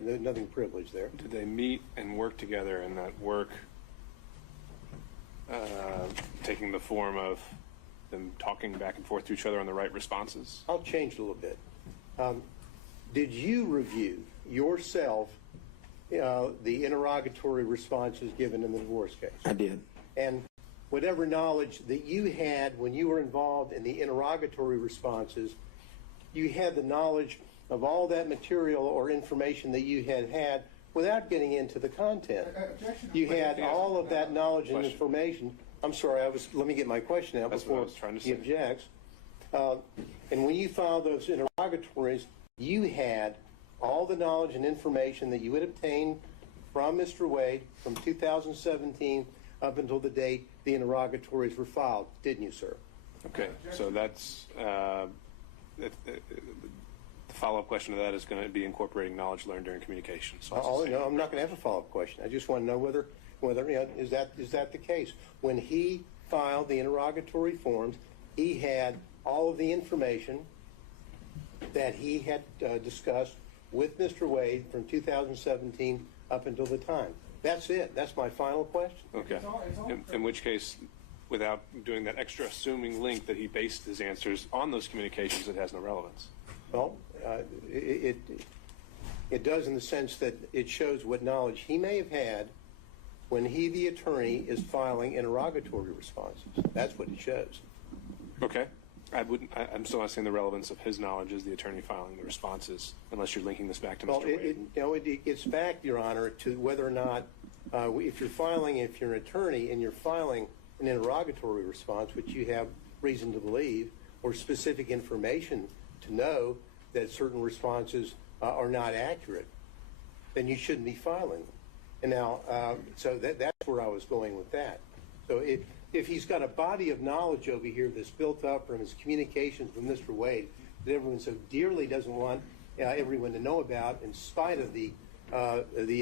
nothing privileged there. Did they meet and work together, and that work taking the form of them talking back and forth to each other on the right responses? I'll change it a little bit. Did you review yourself the interrogatory responses given in the divorce case? I did. And whatever knowledge that you had when you were involved in the interrogatory responses, you had the knowledge of all that material or information that you had without getting into the content. You had all of that knowledge and information. I'm sorry, let me get my question out before he objects. And when you filed those interrogatories, you had all the knowledge and information that you had obtained from Mr. Wade from 2017 up until the date the interrogatories were filed, didn't you, sir? Okay, so that's the follow-up question to that is going to be incorporating knowledge learned during communication. So no, I'm not going to have a follow-up question. I just want to know whether is that the case? When he filed the interrogatory forms, he had all of the information that he had discussed with Mr. Wade from 2017 up until the time. That's it. That's my final question. Okay. In which case, without doing that extra assuming link that he based his answers on those communications, it has no relevance. Well, it does in the sense that it shows what knowledge he may have had when he, the attorney, is filing interrogatory responses. That's what it shows. Okay. I'm still not seeing the relevance of his knowledge as the attorney filing the responses, unless you're linking this back to Mr. Wade. It gets back, Your Honor, to whether or not, if you're an attorney and you're filing an interrogatory response, which you have reason to believe, or specific information to know that certain responses are not accurate, then you shouldn't be filing them. And now, so that's where I was going with that. So if he's got a body of knowledge over here that's built up from his communications with Mr. Wade that everyone so dearly doesn't want everyone to know about, in spite of the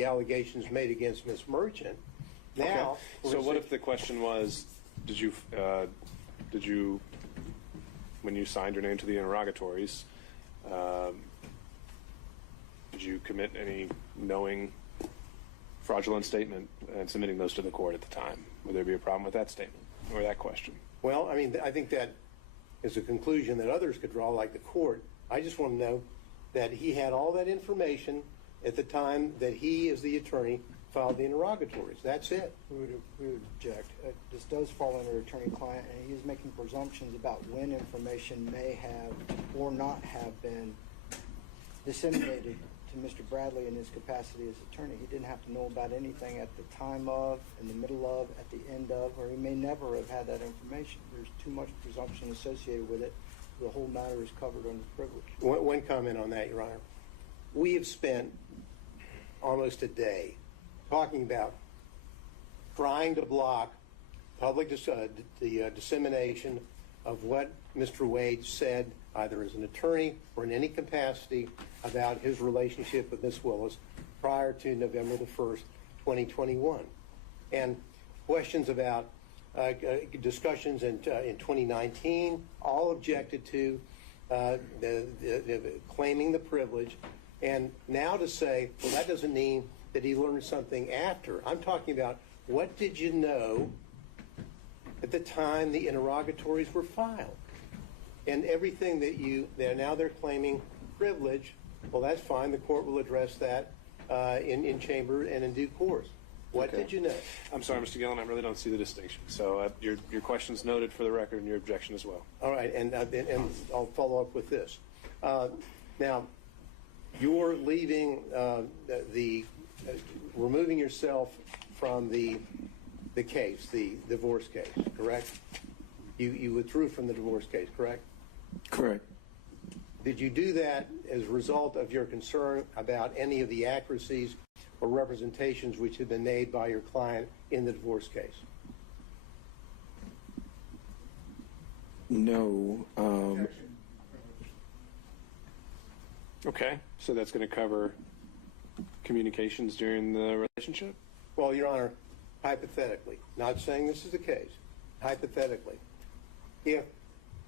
allegations made against Ms. Merchant. Now, okay. So what if the question was, did you, when you signed your name to the interrogatories, did you commit any knowing fraudulent statement and submitting those to the court at the time? Would there be a problem with that statement or that question? Well, I mean, I think that is a conclusion that others could draw, like the court. I just want to know that he had all that information at the time that he, as the attorney, filed the interrogatories. That's it. We would object. This does fall under attorney-client, and he is making presumptions about when information may have or not have been disseminated to Mr. Bradley in his capacity as attorney. He didn't have to know about anything at the time of, in the middle of, at the end of, or he may never have had that information. There's too much presumption associated with it. The whole matter is covered under privilege. One comment on that, Your Honor. We have spent almost a day talking about trying to block public the dissemination of what Mr. Wade said, either as an attorney or in any capacity, about his relationship with Ms. Willis prior to November the 1st, 2021. And questions about discussions in 2019, all objected to, claiming the privilege. And now to say, well, that doesn't mean that he learned something after. I'm talking about, what did you know at the time the interrogatories were filed? And everything that now they're claiming privilege, well, that's fine. The court will address that in chamber and in due course. What did you know? I'm sorry, Mr. Gillen, I really don't see the distinction. So your question's noted for the record, and your objection as well. All right, and I'll follow up with this. Now, you're leaving removing yourself from the case, the divorce case, correct? You withdrew from the divorce case, correct? Correct. Did you do that as a result of your concern about any of the accuracies or representations which had been made by your client in the divorce case? No. Okay, so that's going to cover communications during the relationship? Well, Your Honor, hypothetically, not saying this is the case, hypothetically, if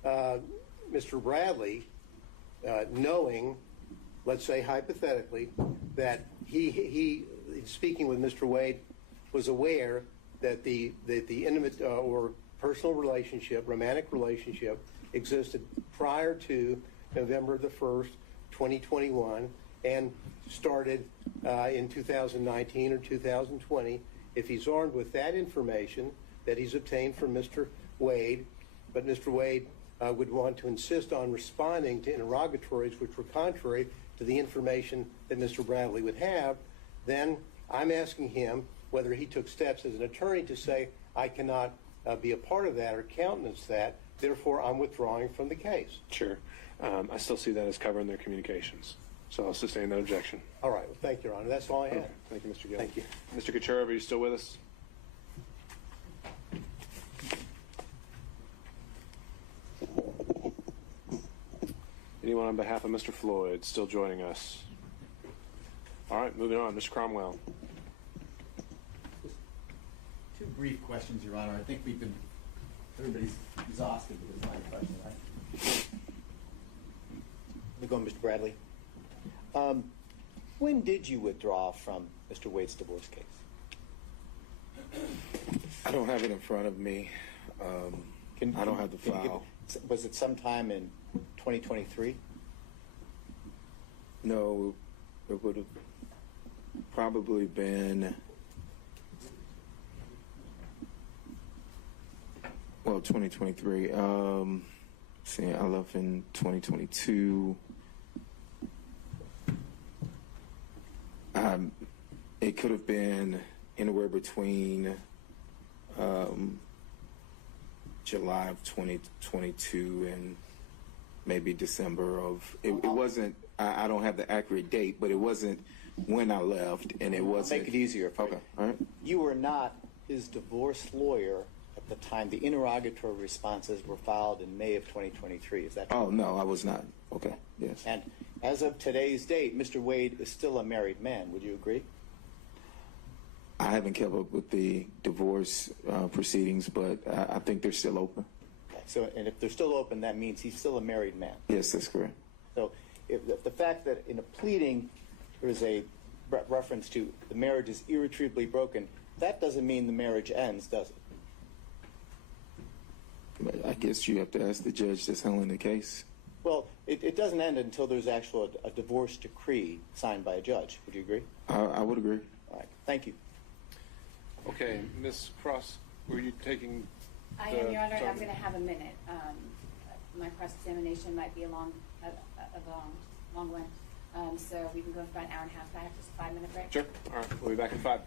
Mr. Bradley, knowing let's say hypothetically, that he speaking with Mr. Wade, was aware that the intimate or personal relationship, romantic relationship, existed prior to November the 1st, 2021, and started in 2019 or 2020, if he's armed with that information that he's obtained from Mr. Wade, but Mr. Wade would want to insist on responding to interrogatories which were contrary to the information that Mr. Bradley would have, then I'm asking him whether he took steps as an attorney to say, I cannot be a part of that or countenance that, therefore I'm withdrawing from the case. Sure. I still see that as covering their communications. So I'll sustain that objection. All right. Well, thank you, Your Honor. That's all I had. Okay. Thank you, Mr. Gill. Thank you. Mr. Kucherov, are you still with us? Anyone on behalf of Mr. Floyd still joining us? All right, moving on. Mr. Cromwell. Two brief questions, Your Honor. I think everybody's exhausted with this line of question, right? Let me go on, Mr. Bradley. When did you withdraw from Mr. Wade's divorce case? I don't have it in front of me. I don't have the Can you file. Was it sometime in 2023? No, it would have probably been, 2023. See, I left in 2022. It could have been anywhere between July of 2022 and maybe December of. It wasn't. I don't have the accurate date, but it wasn't when I left, and it wasn't. Make it easier for Okay, you. all right. You were not his divorce lawyer at the time the interrogatory responses were filed in May of 2023. Is that true? Oh no, I was not. Okay, yes. And as of today's date, Mr. Wade is still a married man. Would you agree? I haven't kept up with the divorce proceedings, but I think they're still open. Okay. So, and if they're still open, that means he's still a married man. Yes, that's correct. So if the fact that in a pleading there is a reference to the marriage is irretrievably broken, that doesn't mean the marriage ends, does it? But I guess you have to ask the judge that's handling the case. Well, it doesn't end until there's actually a divorce decree signed by a judge. Would you agree? I would agree. All right. Thank you. Okay, Ms. Cross, were you taking? I am, Your Honor. I'm going to have a minute. My cross-examination might be a long one. So we can go for about an hour and a half. I have just a 5-minute break. Sure. All right, we'll be back in 5.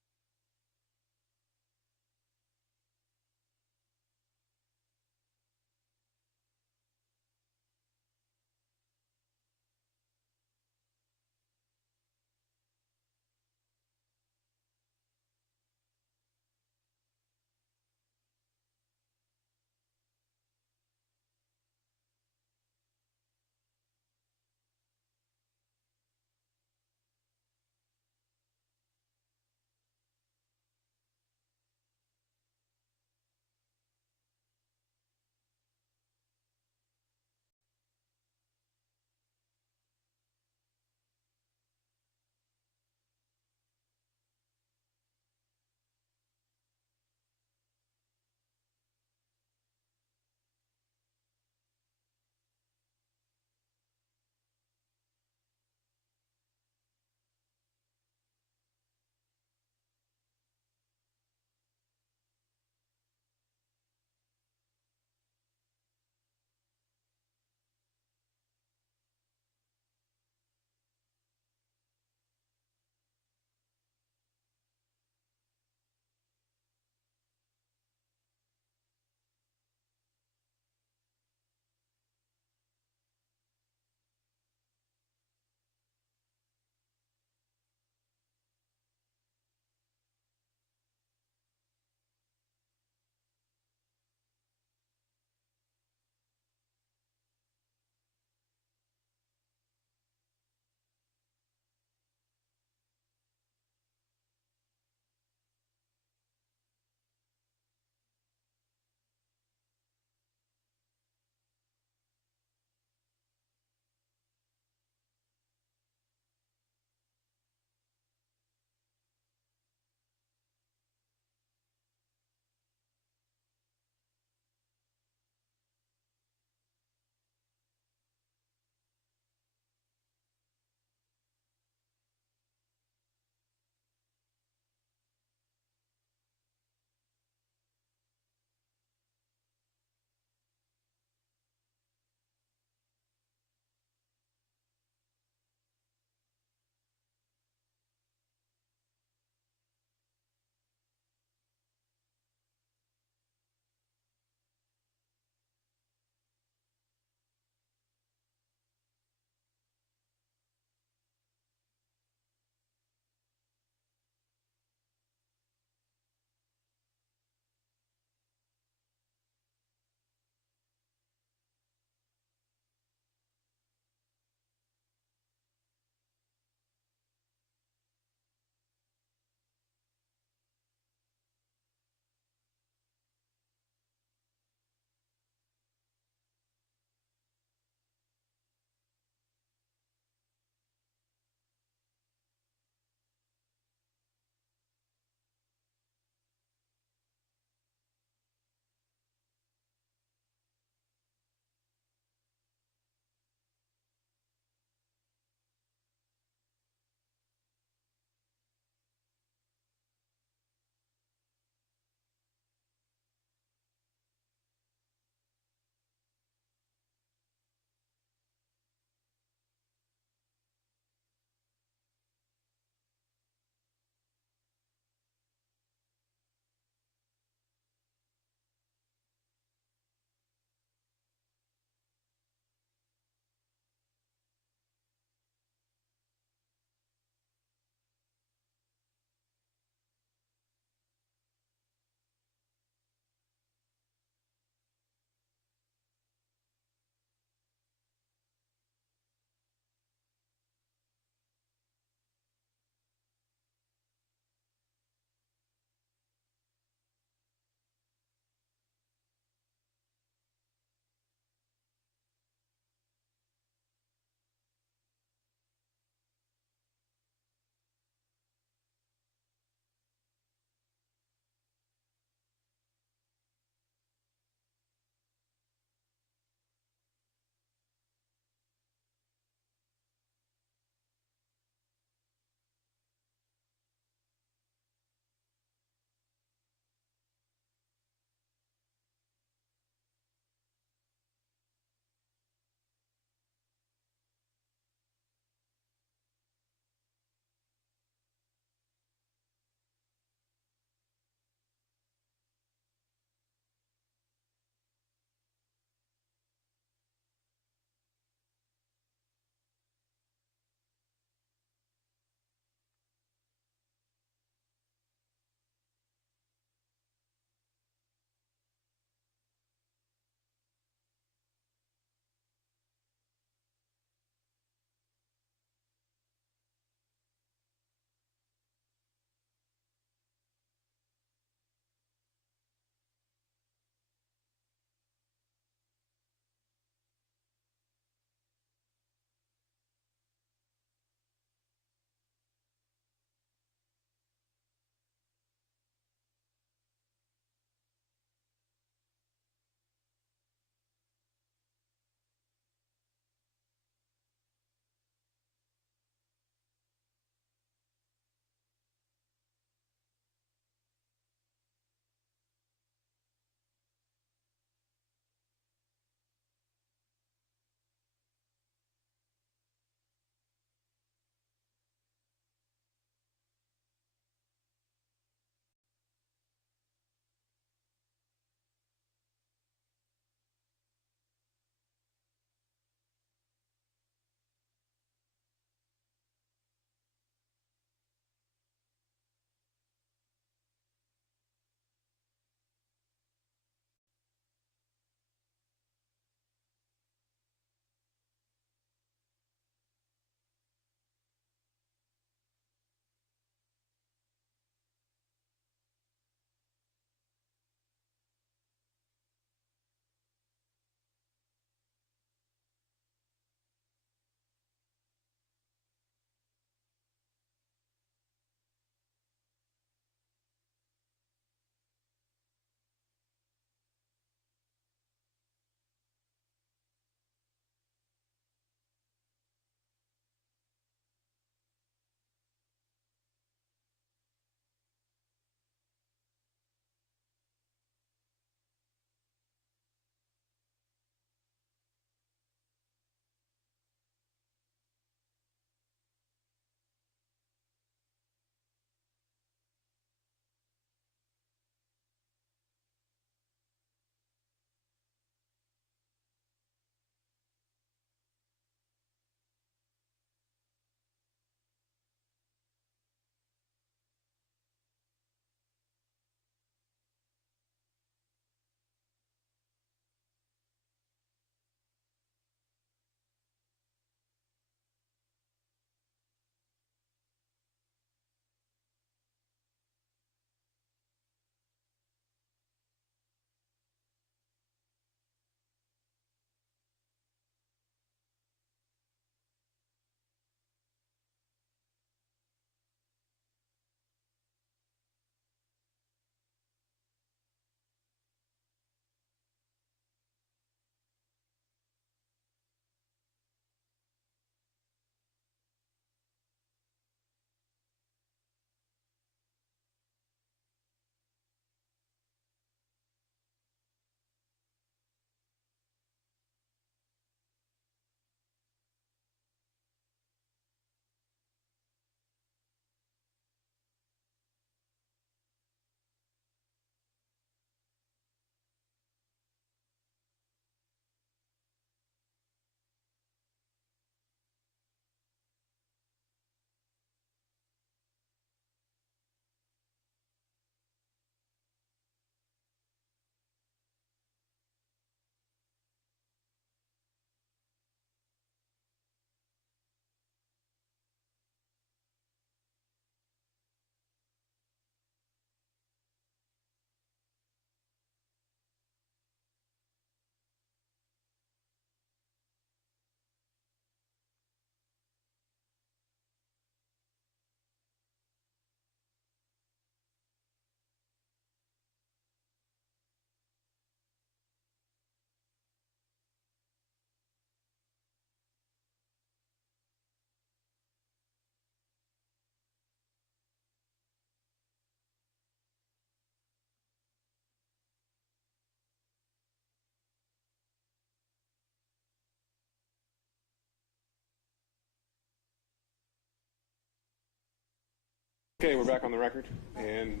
Okay, we're back on the record, and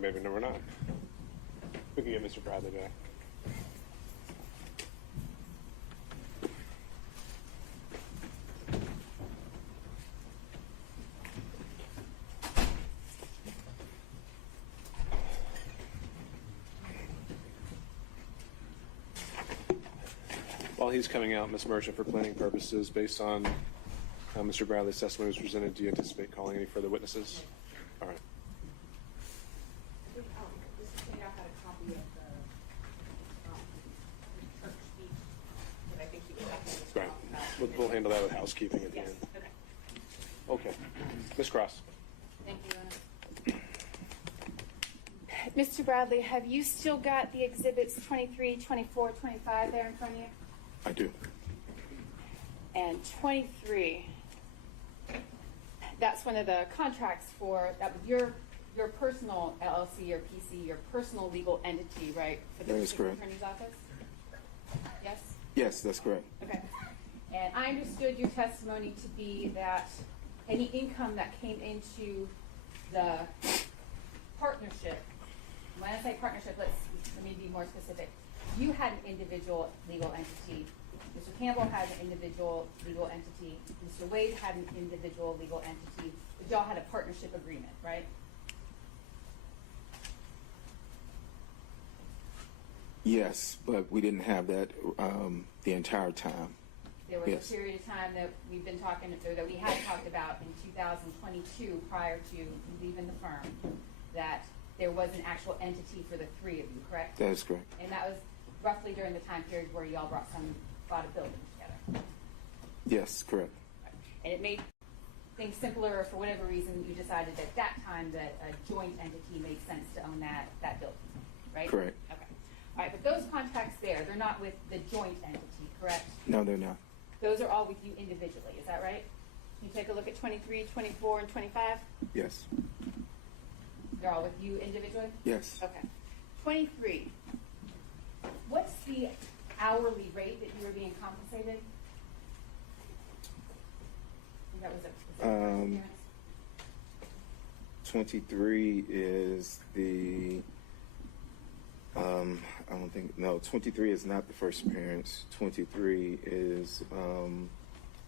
maybe no, we're not. We can get Mr. Bradley back. While he's coming out, Ms. Merchant, for planning purposes, based on how Mr. Bradley's testimony was presented, do you anticipate calling any further witnesses? All right. Right. We'll handle that with housekeeping at the end. Okay. Ms. Cross. Thank you, Mr. Bradley, have you still got the exhibits 23, 24, 25 there in front of you? I do. And 23, that's one of the contracts for, that was your personal LLC, your PC, your personal legal entity, right? For the That is district correct. attorney's office? Yes? Yes, that's correct. Okay. And I understood your testimony to be that any income that came into the partnership, when I say partnership, let me be more specific. You had an individual legal entity. Mr. Campbell had an individual legal entity. Mr. Wade had an individual legal entity. But y'all had a partnership agreement, right? Yes, but we didn't have that the entire time. There was Yes. a period of time that we've been talking, or that we had talked about in 2022 prior to you leaving the firm, that there was an actual entity for the three of you, correct? That is correct. And that was roughly during the time period where y'all bought a building together. Yes, correct. And it made things simpler, or for whatever reason, you decided at that time that a joint entity made sense to own that building, right? Correct. Okay. All right, but those contracts there, they're not with the joint entity, correct? No, they're not. Those are all with you individually, is that right? Can you take a look at 23, 24, and 25? Yes. They're all with you individually? Yes. Okay. 23, what's the hourly rate that you were being compensated? I think that was a Um, 23 is the, I don't think, no, 23 is not the first appearance. 23 is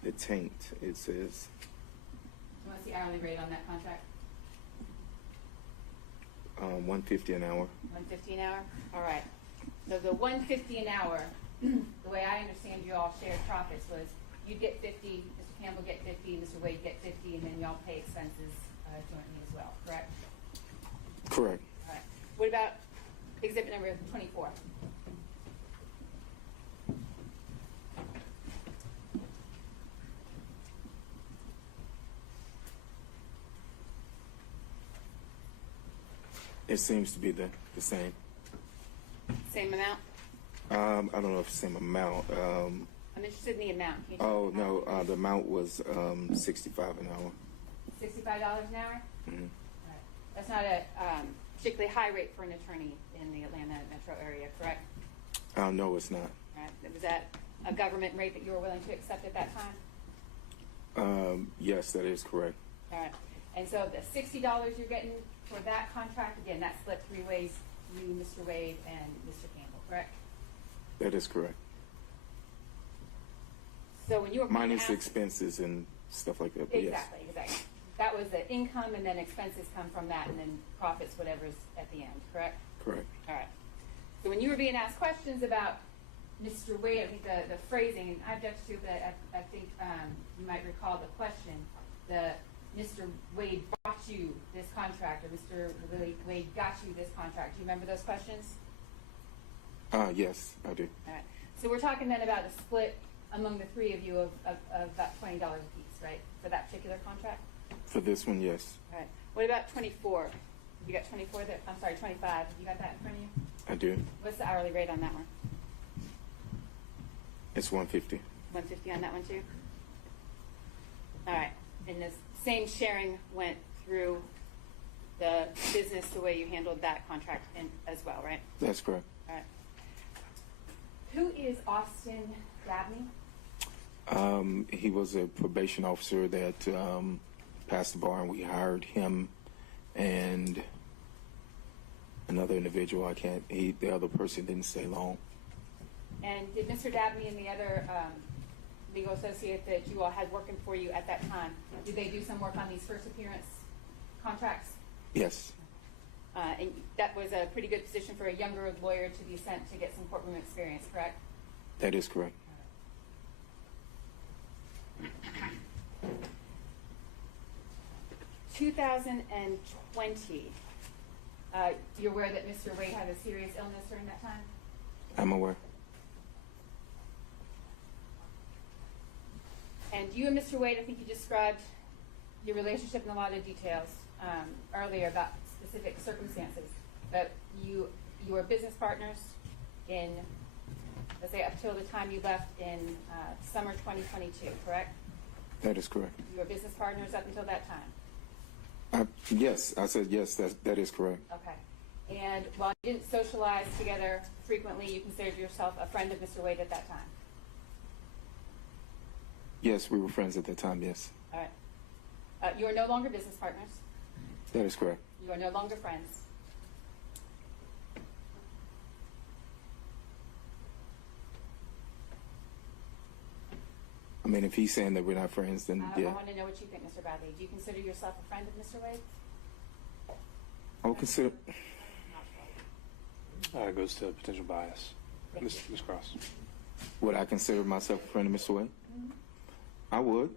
the taint, it says. What's the hourly rate on that contract? $150 an hour. $150 an hour? All right. So the $150 an hour, the way I understand you all shared profits was you'd get 50, Mr. Campbell get 50, Mr. Wade get 50, and then y'all pay expenses jointly as well, correct? Correct. All right. What about exhibit number 24? It seems to be the same. Same amount? I don't know if it's the same amount. I'm interested in the amount. Can you tell Oh, me the no, amount? the amount was $65 an hour. $65 an hour? Mhm. Right. That's not a particularly high rate for an attorney in the Atlanta metro area, correct? No, it's not. Right. Was that a government rate that you were willing to accept at that time? Yes, that is correct. All right. And so the $60 you're getting for that contract, again, that's split three ways, you, Mr. Wade, and Mr. Campbell, correct? That is correct. So when you were Minus asked- expenses and stuff like that, but yes. Exactly. That was the income, and then expenses come from that, and then profits, whatever's at the end, correct? Correct. All right. So when you were being asked questions about Mr. Wade, I think the phrasing, and I object to, but I think you might recall the question, Mr. Wade bought you this contract, or Mr. Wade got you this contract. Do you remember those questions? Yes, I do. All right. So we're talking then about a split among the three of you of about $20 a piece, right, for that particular contract? For this one, yes. All right. What about 24? You got 24 there? I'm sorry, 25. You got that in front of you? I do. What's the hourly rate on that one? It's $150. 150 on that one too? All right. And the same sharing went through the business the way you handled that contract as well, right? That's correct. All right. Who is Austin Dabney? He was a probation officer that passed the bar, and we hired him and another individual. The other person didn't stay long. And did Mr. Dabney and the other legal associate that you all had working for you at that time, did they do some work on these first appearance contracts? Yes, And that was a pretty good position for a younger lawyer to be sent to get some courtroom experience, correct? that is correct. 2020, you're aware that Mr. Wade had a serious illness during that time? I'm aware. And you and Mr. Wade, I think you described your relationship in a lot of details earlier about specific circumstances. But you were business partners in, let's say, up till the time you left in summer 2022, correct? That is correct. You were business partners up until that time? Yes, I said yes, that is correct. Okay. And while you didn't socialize together frequently, you considered yourself a friend of Mr. Wade at that time? Yes, we were friends at that time, yes. All right. You are no longer business partners. That is correct. You are no longer friends. I mean, if he's saying that we're not friends, then I yeah. want to know what you think, Mr. Bradley. Do you consider yourself a friend of Mr. Wade? I would consider. It goes to potential bias. Ms. Cross. Would I consider myself a friend of Mr. Wade? I would.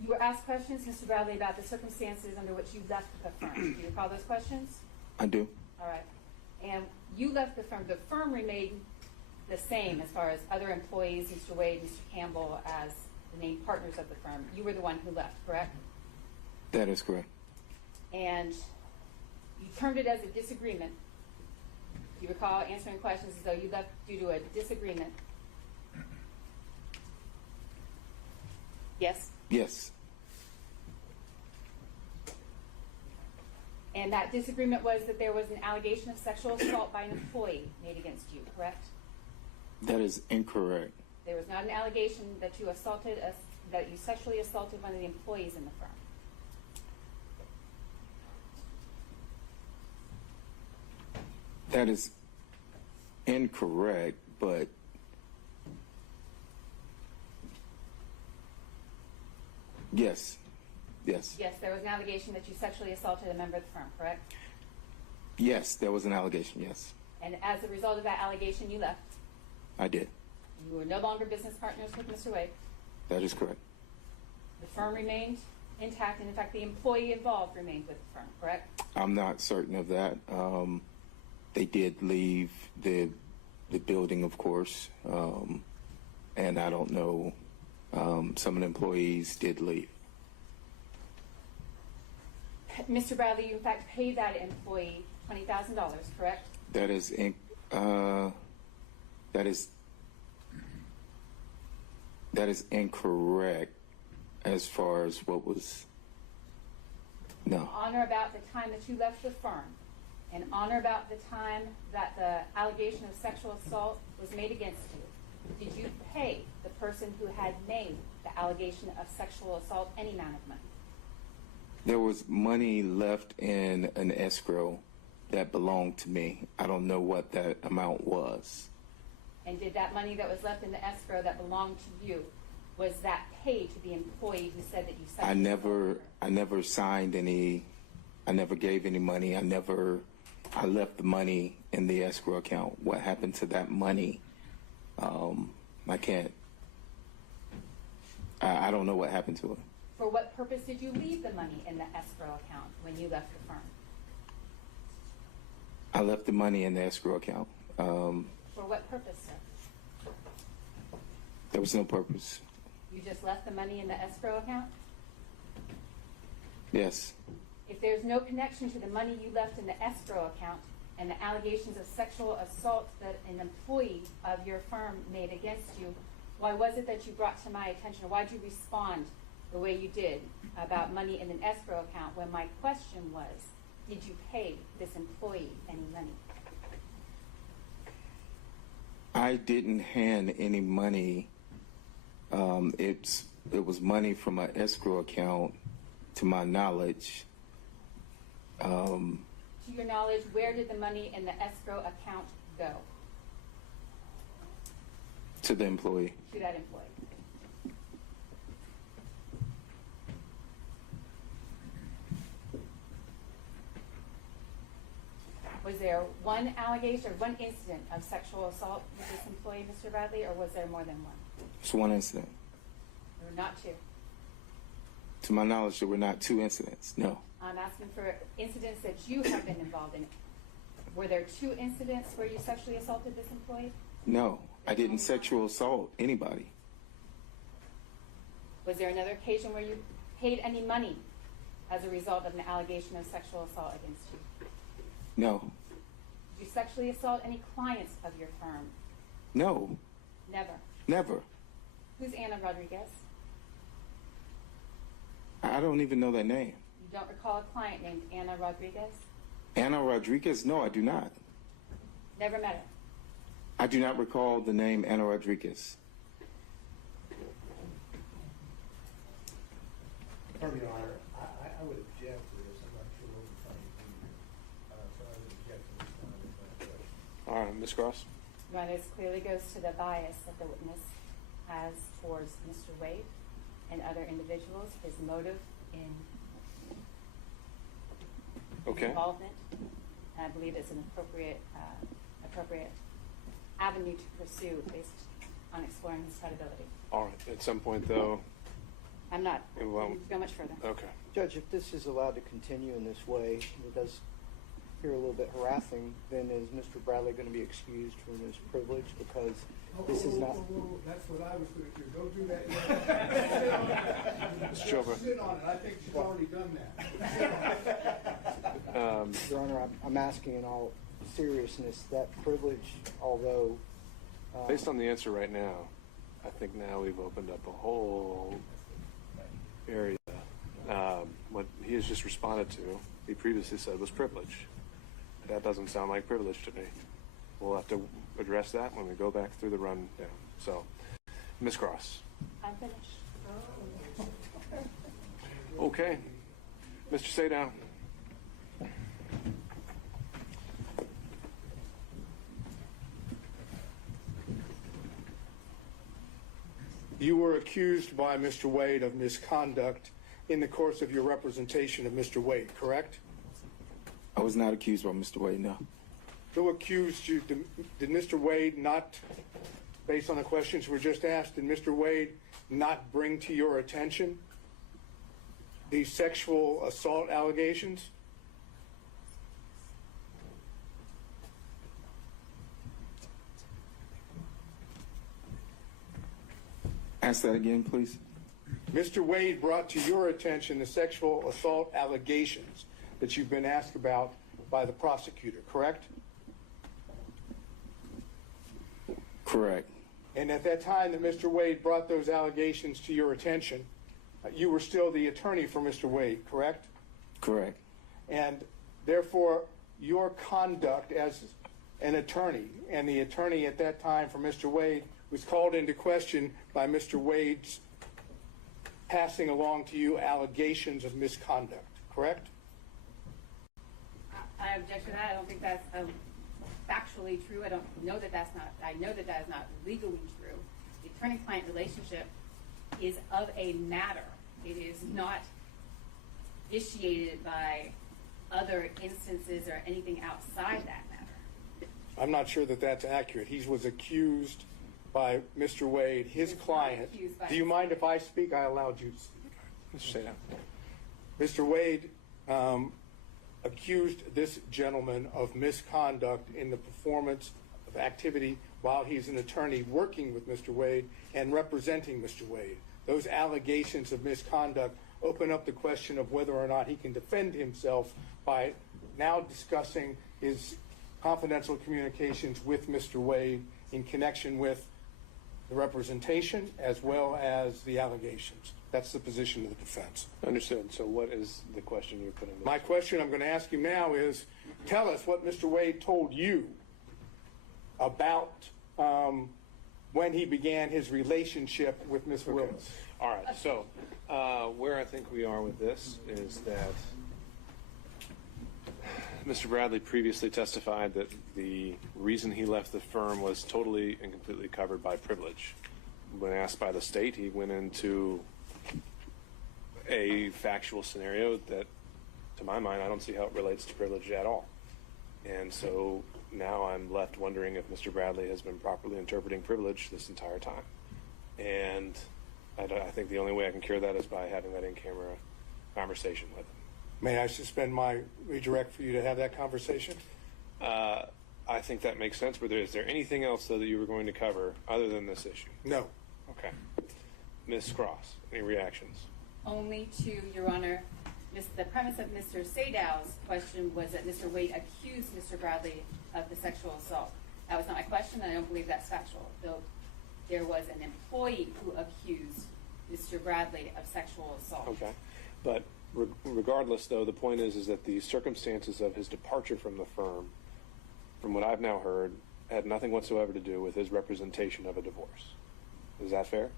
You were asked questions, Mr. Bradley, about the circumstances under which you left the firm. Do you recall those questions? I do. All right. And you left the firm. The firm remained the same as far as other employees, Mr. Wade, Mr. Campbell, as the named partners of the firm. You were the one who left, correct? That is correct. And you termed it as a disagreement. You recall answering questions as though you left due to a disagreement. Yes? Yes. And that disagreement was that there was an allegation of sexual assault by an employee made against you, correct? That is incorrect. There was not an allegation that you sexually assaulted one of the employees in the firm. That is incorrect, but yes. Yes. Yes, there was an allegation that you sexually assaulted a member of the firm, correct? Yes, there was an allegation, yes. And as a result of that allegation, you left. I did. You were no longer business partners with Mr. Wade. That is correct. The firm remained intact, and in fact, the employee involved remained with the firm, correct? I'm not certain of that. They did leave the building, of course, and I don't know. Some of the employees did leave. Mr. Bradley, you in fact paid that employee $20,000, correct? That is incorrect as far as what was. No. On or about the time that you left the firm, and on or about the time that the allegation of sexual assault was made against you, did you pay the person who had made the allegation of sexual assault any amount of money? There was money left in an escrow that belonged to me. I don't know what that amount was. And did that money that was left in the escrow that belonged to you, was that paid to the employee who said that you sexually assaulted her? I never signed any. I never gave any money. I left the money in the escrow account. What happened to that money? I can't. I don't know what happened to it. For what purpose did you leave the money in the escrow account when you left the firm? I left the money in the escrow account. For what purpose, sir? There was no purpose. You just left the money in the escrow account? Yes. If there's no connection to the money you left in the escrow account and the allegations of sexual assault that an employee of your firm made against you, why was it that you brought to my attention, or why did you respond the way you did about money in an escrow account when my question was, did you pay this employee any money? I didn't hand any money It was money from an escrow account, to my knowledge. To your knowledge, where did the money in the escrow account go? To the employee. To that employee. Was there one allegation or one incident of sexual assault with this employee, Mr. Bradley, or was there more than one? It's one incident. There were not two. To my knowledge, there were not two incidents. No. I'm asking for incidents that you have been involved in. Were there two incidents where you sexually assaulted this employee? No. I didn't sexual assault anybody. Was there another occasion where you paid any money as a result of an allegation of sexual assault against you? No. Did you sexually assault any clients of your firm? No. Never. Never. Who's Anna Rodriguez? I don't even know that name. You don't recall a client named Anna Rodriguez? Anna Rodriguez? No, I do not. Never met her? I do not recall the name Anna Rodriguez. Your Honor, I would object to this. I'm not sure what we're trying to do here. So I would object to this kind of question. All right, Ms. Cross. Well, this clearly goes to the bias that the witness has towards Mr. Wade and other individuals, his motive in involvement. And I believe it's an appropriate avenue to pursue based on exploring his credibility. All right. At some point, though. I'm not It won't. going to go much further. Okay. Judge, if this is allowed to continue in this way, it does appear a little bit harassing, then is Mr. Bradley going to be excused from his privilege because this is not... That's what I was going to do. Don't do that yet. Mr. Chopra. Sit on it. I think she's already done that. Your Honor, I'm asking in all seriousness, that privilege, although... Based on the answer right now, I think now we've opened up a whole area. What he has just responded to, he previously said was privilege. That doesn't sound like privilege to me. We'll have to address that when we go back through the rundown. So, Ms. Cross. I'm finished. Okay. Mr. Saydown. You were accused by Mr. Wade of misconduct in the course of your representation of Mr. Wade, correct? I was not accused by Mr. Wade, no. Who accused you? Did Mr. Wade not, based on the questions were just asked, did Mr. Wade not bring to your attention these sexual assault allegations? Ask that again, please. Mr. Wade brought to your attention the sexual assault allegations that you've been asked about by the prosecutor, correct? Correct. And at that time that Mr. Wade brought those allegations to your attention, you were still the attorney for Mr. Wade, correct? Correct. And therefore, your conduct as an attorney, and the attorney at that time for Mr. Wade was called into question by Mr. Wade's passing along to you allegations of misconduct, correct? I object to that. I don't think that's factually true. I don't know that that's not. I know that that is not legally true. The attorney-client relationship is of a matter. It is not vitiated by other instances or anything outside that matter. I'm not sure that that's accurate. He was accused by Mr. Wade, his client. Do you mind if I speak? I allowed you to speak. Mr. Saydown. Mr. Wade accused this gentleman of misconduct in the performance of activity while he's an attorney working with Mr. Wade and representing Mr. Wade. Those allegations of misconduct open up the question of whether or not he can defend himself by now discussing his confidential communications with Mr. Wade in connection with the representation as well as the allegations. That's the position of the defense. Understood. So what is the question you're putting? My question I'm going to ask you now is, tell us what Mr. Wade told you about when he began his relationship with Ms. Willis. All right, so where I think we are with this is that Mr. Bradley previously testified that the reason he left the firm was totally and completely covered by privilege. When asked by the state, he went into a factual scenario that, to my mind, I don't see how it relates to privilege at all. And so now I'm left wondering if Mr. Bradley has been properly interpreting privilege this entire time. And I think the only way I can cure that is by having that in-camera conversation with him. May I suspend my redirect for you to have that conversation? I think that makes sense, but is there anything else, though, that you were going to cover other than this issue? No. Okay. Ms. Cross, any reactions? Only to, Your Honor, the premise of Mr. Sadow's question was that Mr. Wade accused Mr. Bradley of the sexual assault. That was not my question, and I don't believe that's factual, though there was an employee who accused Mr. Bradley of sexual assault. Okay. But regardless, though, the point is that the circumstances of his departure from the firm, from what I've now heard, had nothing whatsoever to do with his representation of a divorce. Is that fair?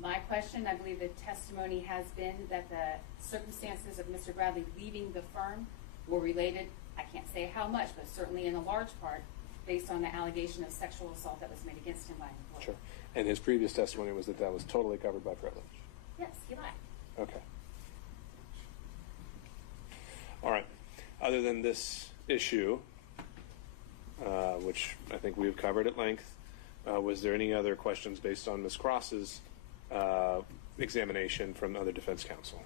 My question, I believe the testimony has been that the circumstances of Mr. Bradley leaving the firm were related, I can't say how much, but certainly in a large part, based on the allegation of sexual assault that was made against him by an employee. Sure. And his previous testimony was that that was totally covered by privilege. Yes, he lied. Okay. All right. Other than this issue, which I think we've covered at length, was there any other questions based on Ms. Cross's examination from other defense counsel?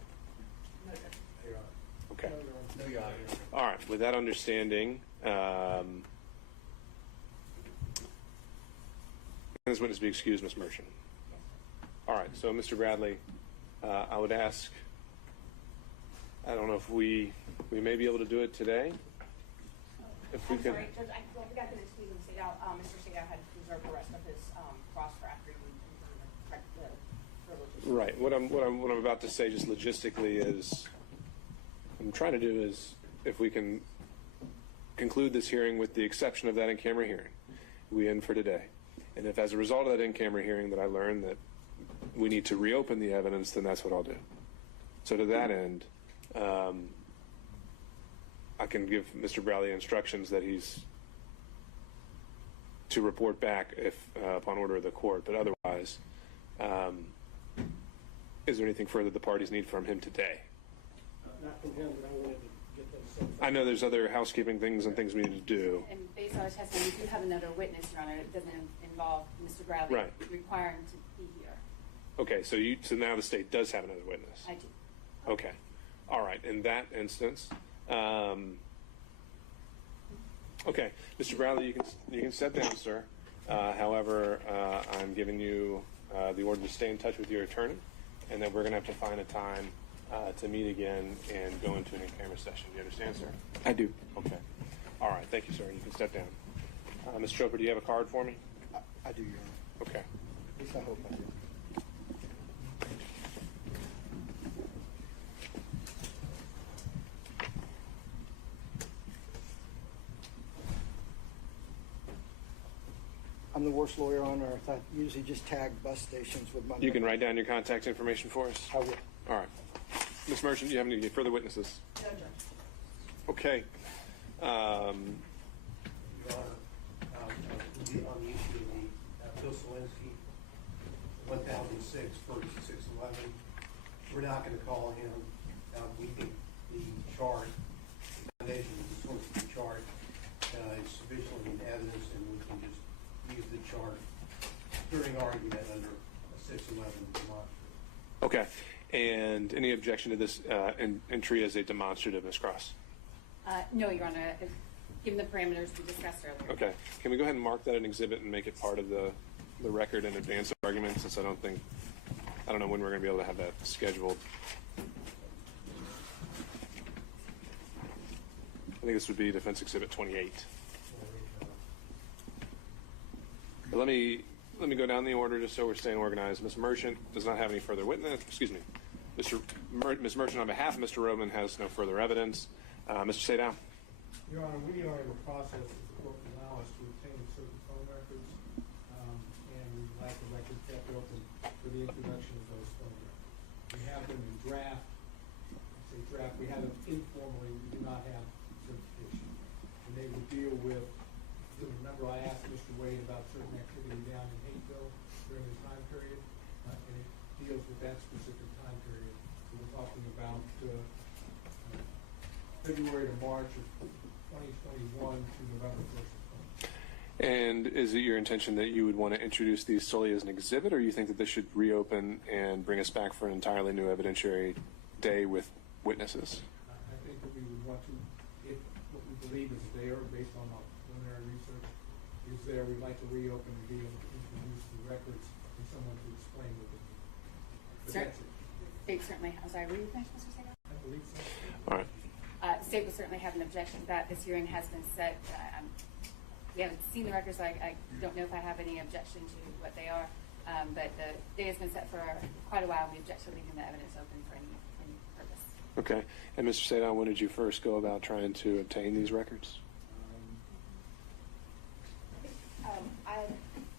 Okay. No, Your Honor. All right. With that understanding, this witness be excused, Ms. Merchant. All right. So, Mr. Bradley, I would ask, I don't know if we may be able to do it today. If we I'm could. sorry, Judge, I forgot to excuse him. Mr. Sadow had reserved the rest of his cross for after the privileges. Right. What I'm about to say, just logistically, is what I'm trying to do is, if we can conclude this hearing with the exception of that in-camera hearing, we end for today. And if, as a result of that in-camera hearing, that I learn that we need to reopen the evidence, then that's what I'll do. So to that end, I can give Mr. Bradley instructions that he's to report back if upon order of the court. But otherwise, is there anything further the parties need from him today? Not from him, but I wanted to get those set. I know there's other housekeeping things and things we need to do. And based on our testimony, we do have another witness, Your Honor. It doesn't involve Mr. Bradley Right. requiring to be here. Okay, so now the state does have another witness. I do. Okay. All right. In that instance, okay, Mr. Bradley, you can step down, sir. However, I'm giving you the order to stay in touch with your attorney, and then we're going to have to find a time to meet again and go into an in-camera session. Do you understand, sir? I do. Okay. All right. Thank you, sir. You can step down. Ms. Chopra, do you have a card for me? I do, Your Honor. Okay. At least I hope I do. I'm the worst lawyer on earth. I usually just tag bus stations with my You can write down your contact information for us? I will. All right. Ms. Merchant, do you have any further witnesses? No, Judge. Okay. Your Honor, on the issue of the Bill Selinsky, 1006 versus 611, we're not going to call him. We think the chart, the foundation of the source of the chart is sufficiently in evidence, and we can just use the chart during argument under 611 demonstrative. Okay. And any objection to this entry as a demonstrative, Ms. Cross? No, Your Honor. Given the parameters we discussed earlier. Okay. Can we go ahead and mark that an exhibit and make it part of the record in advance of argument, since I don't know when we're going to be able to have that scheduled. I think this would be Defense Exhibit 28. But let me go down the order just so we're staying organized. Ms. Merchant does not have any further witness. Excuse me. Ms. Merchant, on behalf of Mr. Roman, has no further evidence. Mr. Sadow. Your Honor, we are in the process, if the court will allow us, to obtain certain phone records like the record kept open for the introduction of those photographs. We have them in draft. I say draft. We have them informally. We do not have certification. And they will deal with. Remember, I asked Mr. Wade about certain activity down in Hapeville during the time period, and it deals with that specific time period. So we're talking about February to March of 2021 to November 1st of 2020. And is it your intention that you would want to introduce these solely as an exhibit, or you think that this should reopen and bring us back for an entirely new evidentiary day with witnesses? I think that we would want to, if what we believe is there, based on our preliminary research, is there, we'd like to reopen and be able to introduce the records and someone to explain what they mean. But that's it. State certainly, I'm sorry, were you finished, Mr. Sager? I believe so. All right. State will certainly have an objection to that. This hearing has been set. We haven't seen the records, so I don't know if I have any objection to what they are. But the day has been set for quite a while. We object to leaving the evidence open for any purpose. Okay. And Mr. Sadon, when did you first go about trying to obtain these records?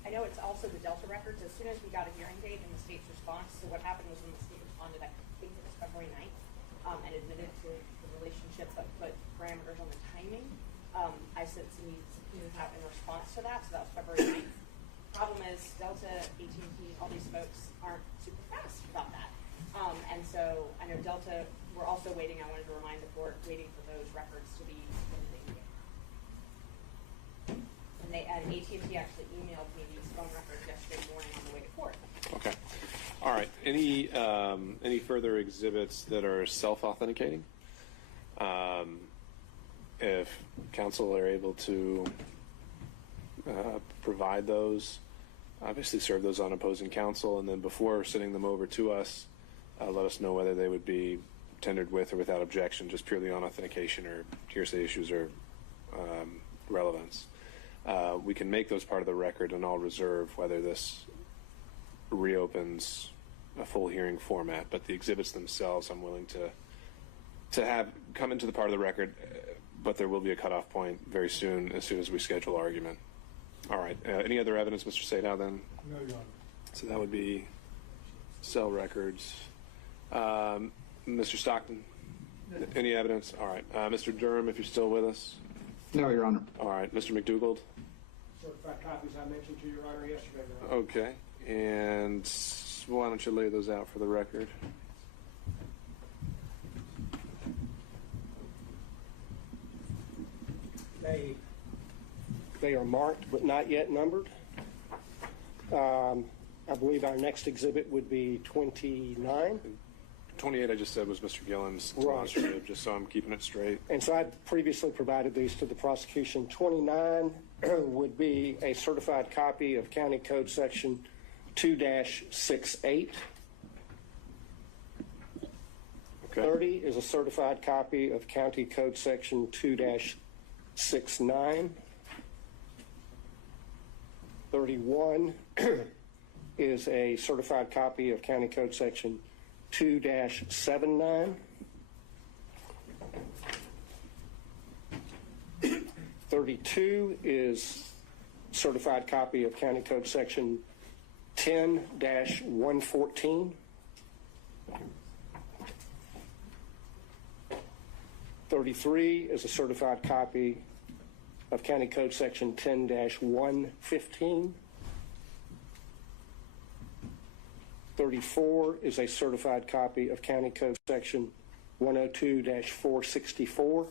I know it's also the Delta records. As soon as we got a hearing date and the state's response, so what happened was when the state responded, I think it was February 9th, and admitted to the relationship, but put parameters on the timing. I sent some subpoenas out in response to that, so that was February 9th. Problem is, Delta, AT&T, all these folks aren't super fast about that. And so I know Delta, we're also waiting, I wanted to remind the board, waiting for those records to be submitted. And AT&T actually emailed me these phone records yesterday morning on the way to court. Okay. All right. Any further exhibits that are self-authenticating? If counsel are able to provide those, obviously serve those on opposing counsel, and then before sending them over to us, let us know whether they would be tendered with or without objection, just purely on authentication or hearsay issues or relevance. We can make those part of the record, and I'll reserve whether this reopens a full hearing format. But the exhibits themselves, I'm willing to have come into the part of the record, but there will be a cutoff point very soon, as soon as we schedule argument. All right. Any other evidence, Mr. Sadow, then? No, Your Honor. So that would be cell records. Mr. Stockton, any evidence? All right. Mr. Durham, if you're still with us. No, Your Honor. All right. Mr. McDougald. Certified copies I mentioned to Your Honor yesterday, Your Honor. Okay. And why don't you lay those out for the record? They are marked but not yet numbered. I believe our next exhibit would be 29. 28, I just said, was Mr. Gillen's demonstrative, just so I'm keeping it straight. And so I previously provided these to the prosecution. 29 would be a certified copy of County Code Section 2-68. Okay. 30 is a certified copy of County Code Section 2-69. 31 is a certified copy of County Code Section 2-79. 32 is certified copy of County Code Section 10-114. 33 is a certified copy of County Code Section 10-115. 34 is a certified copy of County Code Section 102-464.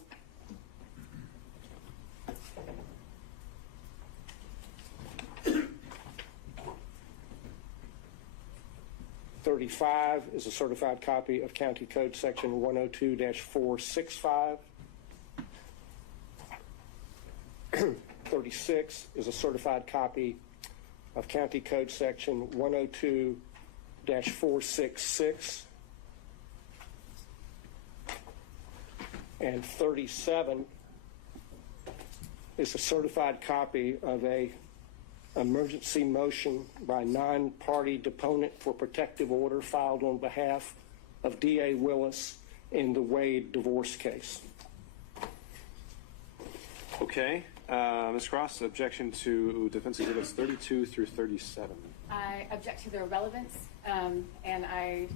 35 is a certified copy of County Code Section 102-465. 36 is a certified copy of County Code Section 102-466. And 37 is a certified copy of a emergency motion by non-party deponent for protective order filed on behalf of D.A. Willis in the Wade divorce case. Okay. Ms. Cross, objection to defense exhibits 32 through 37. I object to their relevance, and I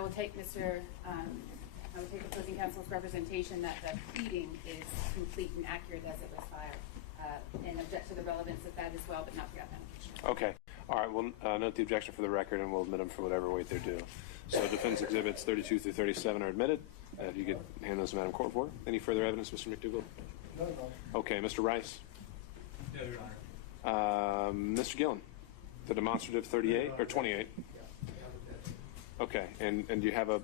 will take I will take opposing counsel's representation that the pleading is complete and accurate as it was filed, and object to the relevance of that as well, but not the authentication. Okay. All right. We'll note the objection for the record, and we'll admit them for whatever weight they're due. So defense exhibits 32 through 37 are admitted. If you could hand those to Madam Court reporter. Any further evidence, Mr. McDougall? No, Your Honor. Okay. Mr. Rice? No, Your Honor. Mr. Gillen? The demonstrative 38 or 28? Okay. And do you have a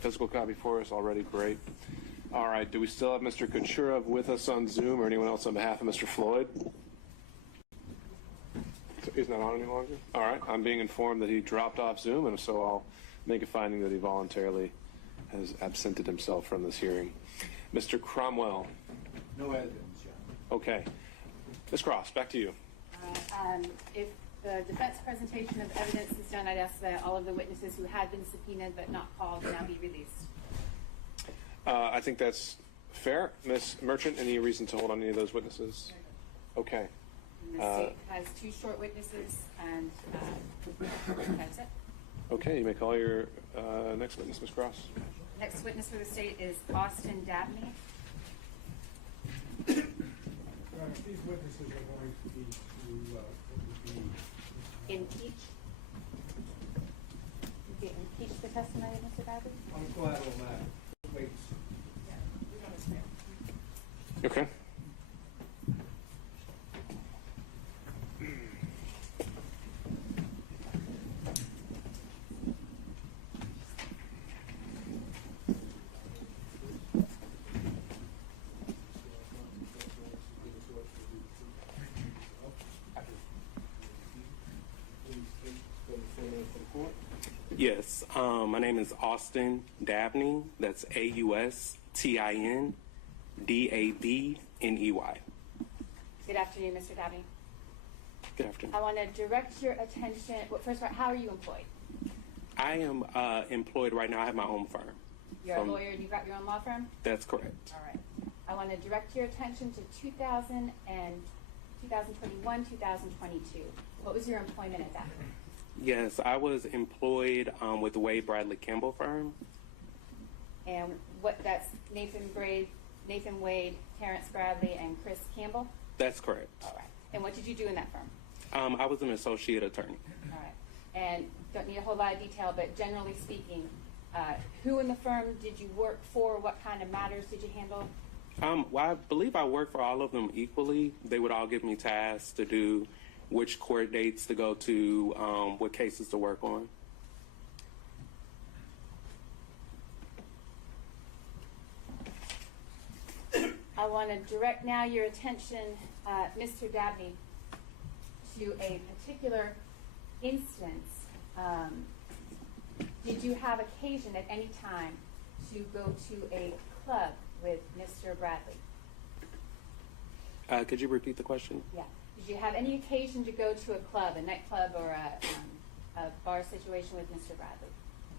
physical copy for us already? Great. All right. Do we still have Mr. Kucherov with us on Zoom, or anyone else on behalf of Mr. Floyd? So he's not on any longer? All right. I'm being informed that he dropped off Zoom, and so I'll make a finding that he voluntarily has absented himself from this hearing. Mr. Cromwell? No evidence, Your Honor. Okay. Ms. Cross, back to you. If the defense presentation of evidence is done, I'd ask that all of the witnesses who had been subpoenaed but not called now be released. I think that's fair. Ms. Merchant, any reason to hold on any of those witnesses? Okay. And the state has 2 short witnesses, and that's it. Okay, you may call your next witness, Ms. Cross. Next witness for the state is Austin Dabney. These witnesses are going to be Impeach the testimony of Mr. Bradley? on collateral matter. Wait. Okay. Yes, my name is Austin Dabney. That's AUSTINDABNEY. Good afternoon, Mr. Dabney. Good afternoon. I want to direct your attention. Well, first of all, how are you employed? I am employed right now. I have my own firm. You're a lawyer and you've got your own law firm? That's correct. All right. I want to direct your attention to 2000 and 2021, 2022. What was your employment at that time? Yes, I was employed with the Wade Bradley Campbell firm. And that's Nathan Wade, Terrence Bradley, and Chris Campbell? That's correct. All right. And what did you do in that firm? I was an associate attorney. All right. And don't need a whole lot of detail, but generally speaking, who in the firm did you work for? What kind of matters did you handle? Well, I believe I worked for all of them equally. They would all give me tasks to do, which court dates to go to, what cases to work on. I want to direct now your attention, Mr. Dabney, to a particular instance. Did you have occasion at any time to go to a club with Mr. Bradley? Could you repeat the question? Yeah. Did you have any occasion to go to a club, a nightclub, or a bar situation with Mr. Bradley?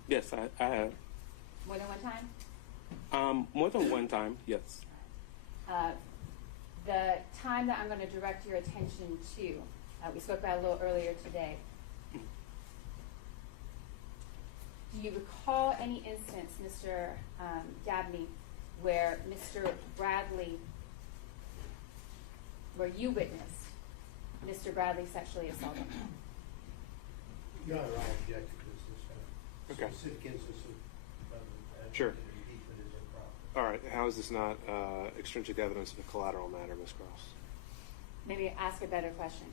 Yes, I have. More than one time? More than one time, yes. The time that I'm going to direct your attention to, we spoke about a little earlier today. Do you recall any instance, Mr. Dabney, where Mr. Bradley, where you witnessed Mr. Bradley sexually assaulting him? Your Honor, I object to this. Okay. Specific instance of Sure. impeachment is improper. All right. How is this not extrinsic evidence of a collateral matter, Ms. Cross? Maybe ask a better question.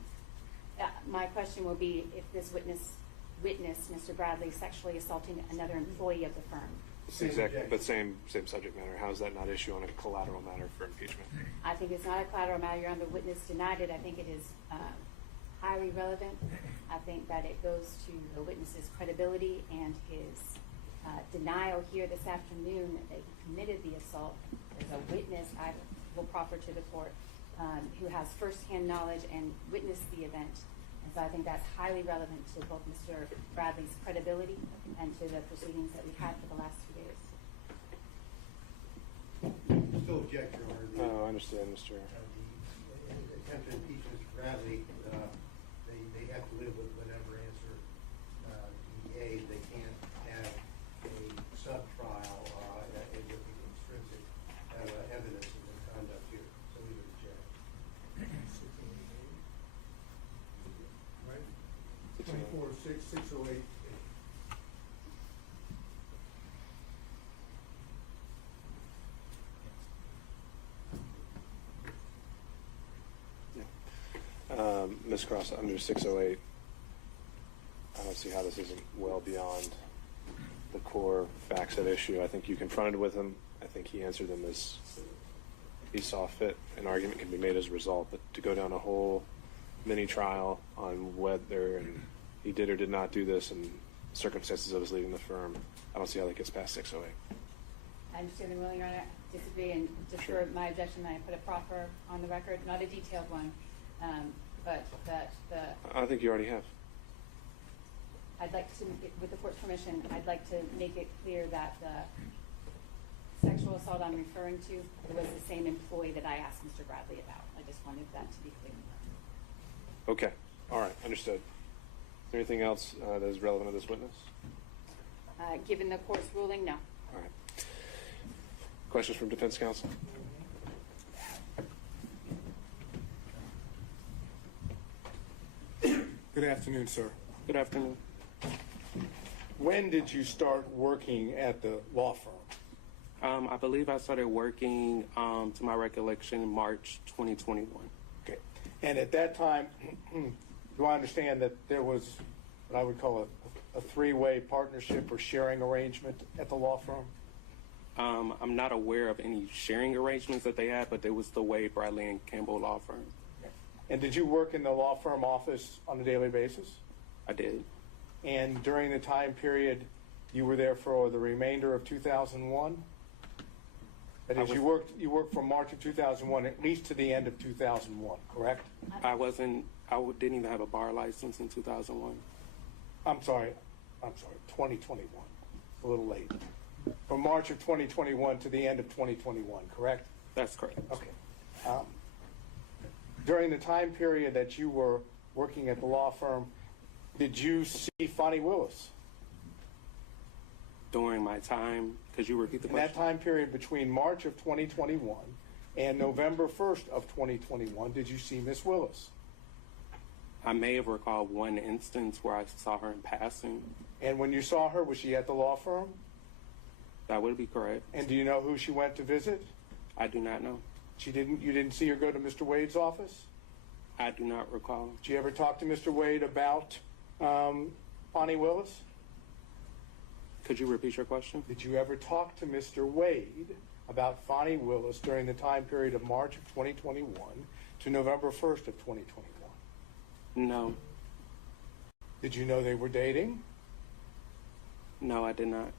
My question will be if this witness witnessed Mr. Bradley sexually assaulting another employee of the firm. Exactly, but same subject matter. How is that not issue on a collateral matter for impeachment? I think it's not a collateral matter. Your Honor, the witness denied it. I think it is highly relevant. I think that it goes to the witness's credibility and his denial here this afternoon that he committed the assault. There's a witness I will proffer to the court who has firsthand knowledge and witnessed the event. And so I think that's highly relevant to both Mr. Bradley's credibility and to the proceedings that we've had for the last 2 days. Still object, Your Honor. Oh, I understand, Mr. The attempt to impeach Mr. Bradley, they have to live with whatever answer he gave. They can't have a sub-trial with the intrinsic evidence of misconduct here. So we would reject. Right? 24-6-608. Ms. Cross, under 608, I don't see how this isn't well beyond the core facts at issue. I think you confronted with him. I think he answered them as he saw fit. An argument can be made as a result, but to go down a whole mini trial on whether he did or did not do this and circumstances of his leaving the firm, I don't see how that gets past 608. I'm certainly willing, Your Honor, to disagree, and just for my objection, I put a proffer on the record, not a detailed one, but that I think you already have. I'd like to, with the court's permission, I'd like to make it clear that the sexual assault I'm referring to was the same employee that I asked Mr. Bradley about. I just wanted that to be clear. Okay. All right. Understood. Is there anything else that is relevant to this witness? Given the court's ruling, no. All right. Questions from defense counsel? Good afternoon, sir. Good afternoon. When did you start working at the law firm? I believe I started working, to my recollection, March 2021. Okay. And at that time, do I understand that there was what I would call a three-way partnership or sharing arrangement at the law firm? I'm not aware of any sharing arrangements that they had, but there was the Wade, Bradley, and Campbell law firm. And did you work in the law firm office on a daily basis? I did. And during the time period, you were there for the remainder of 2001? That is, you worked from March of 2001 at least to the end of 2001, correct? I didn't even have a bar license in 2001. I'm sorry, 2021. A little late. From March of 2021 to the end of 2021, correct? That's correct. Okay. During the time period that you were working at the law firm, did you see Fani Willis? During my time, could you repeat the In question? that time period between March of 2021 and November 1st of 2021, did you see Miss Willis? I may have recalled one instance where I saw her in passing. And when you saw her, was she at the law firm? That would be correct. And do you know who she went to visit? I do not know. You didn't see her go to Mr. Wade's office? I do not recall. Did you ever talk to Mr. Wade about Fani Willis? Could you repeat your question? Did you ever talk to Mr. Wade about Fani Willis during the time period of March of 2021 to November 1st of 2021? No. Did you know they were dating? No, I did not.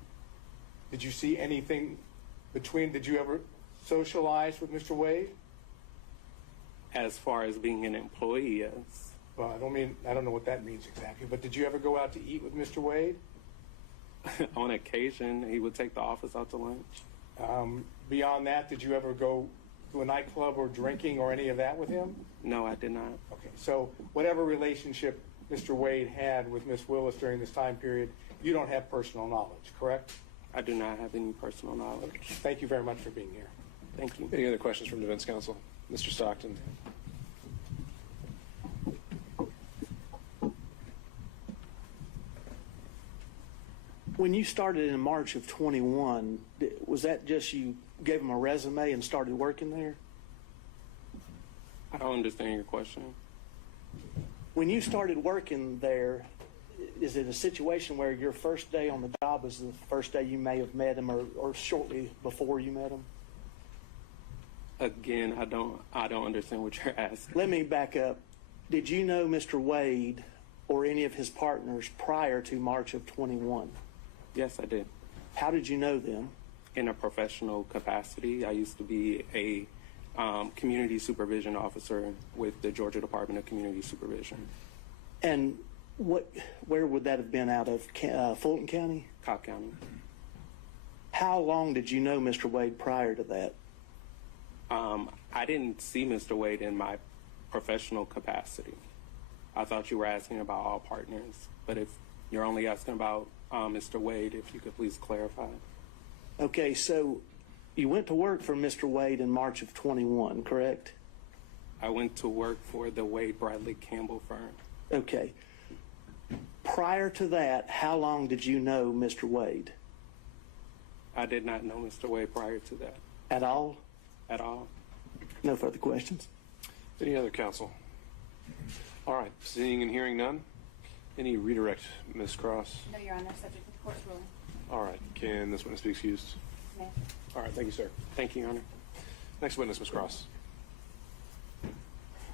Did you see anything did you ever socialize with Mr. Wade? As far as being an employee, yes. Well, I don't know what that means exactly, but did you ever go out to eat with Mr. Wade? On occasion, he would take the office out to lunch. Beyond that, did you ever go to a nightclub or drinking or any of that with him? No, I did not. Okay, so whatever relationship Mr. Wade had with Miss Willis during this time period, you don't have personal knowledge, correct? I do not have any personal knowledge. Okay. Thank you very much for being here. Thank you. Any other questions from defense counsel? Mr. Stockton. When you started in March of 21, was that just you gave them a resume and started working there? I don't understand your question. When you started working there, is it a situation where your first day on the job was the first day you may have met him or shortly before you met him? Again, I don't understand what you're asking. Let me back up. Did you know Mr. Wade or any of his partners prior to March of 21? Yes, I did. How did you know them? In a professional capacity. I used to be a community supervision officer with the Georgia Department of Community Supervision. And where would that have been out of? Fulton County? Cobb County. How long did you know Mr. Wade prior to that? I didn't see Mr. Wade in my professional capacity. I thought you were asking about all partners, but if you're only asking about Mr. Wade, if you could please clarify. Okay, so you went to work for Mr. Wade in March of 21, correct? I went to work for the Wade Bradley Campbell firm. Okay. Prior to that, how long did you know Mr. Wade? I did not know Mr. Wade prior to that At all? at all. No further questions? Any other counsel? All right, seeing and hearing none. Any redirect, Ms. Cross? No, Your Honor, subject to the court's ruling. All right, can this witness be excused? May. All right, thank you, sir. Thank you, Your Honor. Next witness, Ms. Cross.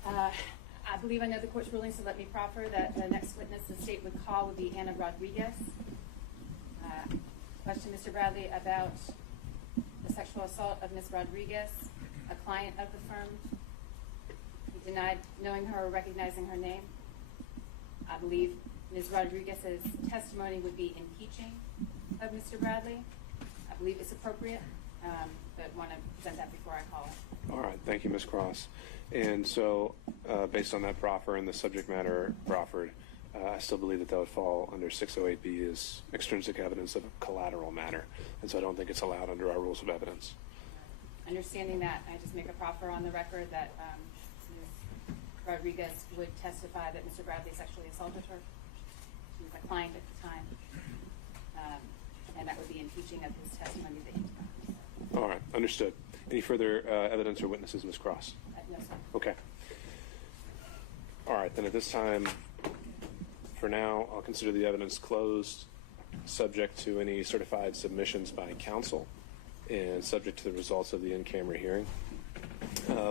I believe I know the court's ruling, so let me proffer that the next witness the state would call would be Anna Rodriguez. Question, Mr. Bradley, about the sexual assault of Ms. Rodriguez, a client of the firm. He denied knowing her or recognizing her name. I believe Ms. Rodriguez's testimony would be impeaching of Mr. Bradley. I believe it's appropriate, but want to present that before I call it. All right, thank you, Ms. Cross. And so, based on that proffer and the subject matter proffered, I still believe that would fall under 608B as extrinsic evidence of a collateral matter. And so I don't think it's allowed under our rules of evidence. Understanding that, I just make a proffer on the record that Ms. Rodriguez would testify that Mr. Bradley sexually assaulted her. She was a client at the time. And that would be impeaching of his testimony that he denied. All right, understood. Any further evidence or witnesses, Ms. Cross? No, sir. Okay. All right, then at this time, for now, I'll consider the evidence closed, subject to any certified submissions by counsel, and subject to the results of the in-camera hearing.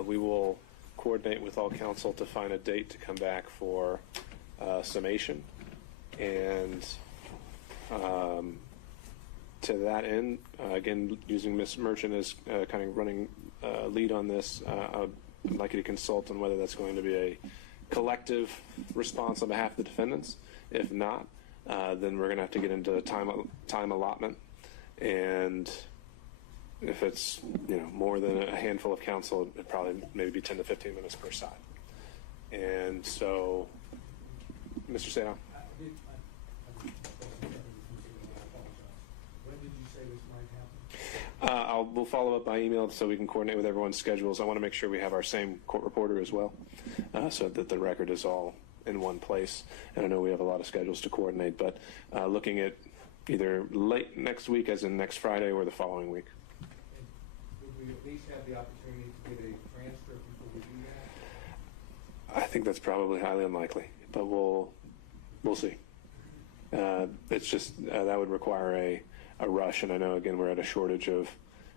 We will coordinate with all counsel to find a date to come back for summation. And to that end, again, using Ms. Merchant as kind of running lead on this, I'd like you to consult on whether that's going to be a collective response on behalf of the defendants. If not, then we're going to have to get into the time allotment. And if it's more than a handful of counsel, it'd probably maybe be 10 to 15 minutes per side. And so, Mr. Sadon. When did you say this might happen? We'll follow up by email so we can coordinate with everyone's schedules. I want to make sure we have our same court reporter as well, so that the record is all in one place. And I know we have a lot of schedules to coordinate, but looking at either late next week, as in next Friday, or the following week. And would we at least have the opportunity to get a transcript before we do that? I think that's probably highly unlikely, but we'll see. It's just that would require a rush, and I know, again, we're at a shortage of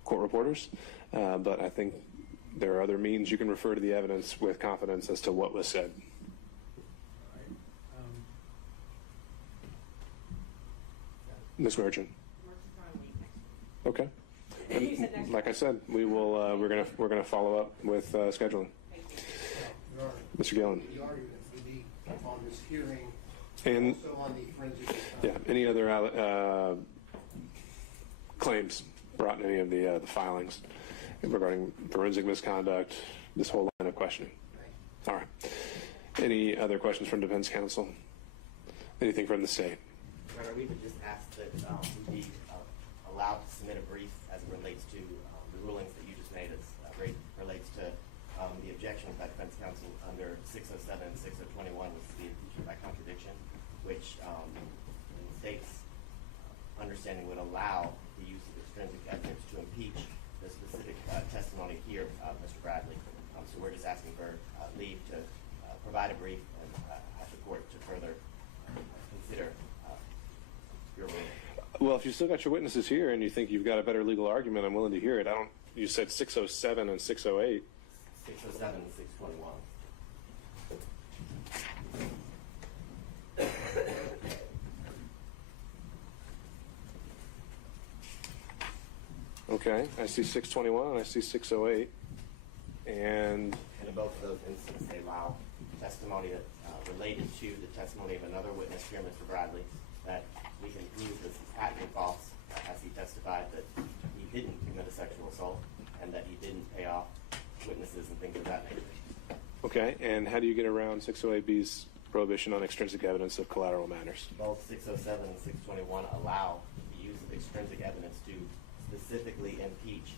court reporters, but I think there are other means you can refer to the evidence with confidence as to what was said. All right. Ms. Merchant. Okay. You said next Like I said, we will. We're gonna follow up with scheduling. Mr. Gillen. The argument would be on this hearing, And also on the forensic. yeah, any other claims brought in any of the filings regarding forensic misconduct, this whole line of questioning. All right. Any other questions from defense counsel? Anything from the state? Your Honor, we would just ask that we be allowed to submit a brief as it relates to the rulings that you just made, as relates to the objections by defense counsel under 607 and 6021, which is the impeachment by contradiction, which in the state's understanding would allow the use of extrinsic evidence to impeach the specific testimony here of Mr. Bradley. So we're just asking for leave to provide a brief and ask the court to further consider your ruling. Well, if you still got your witnesses here and you think you've got a better legal argument, I'm willing to hear it. You said 607 and 608. 607 and 621. Okay, I see 621 and I see 608. And in both of those instances, they allow testimony that related to the testimony of another witness here, Mr. Bradley, that we can prove this is patently false, as he testified that he didn't commit a sexual assault and that he didn't pay off witnesses and things of that nature. okay, and how do you get around 608B's prohibition on extrinsic evidence of collateral matters? Both 607 and 621 allow the use of extrinsic evidence to specifically impeach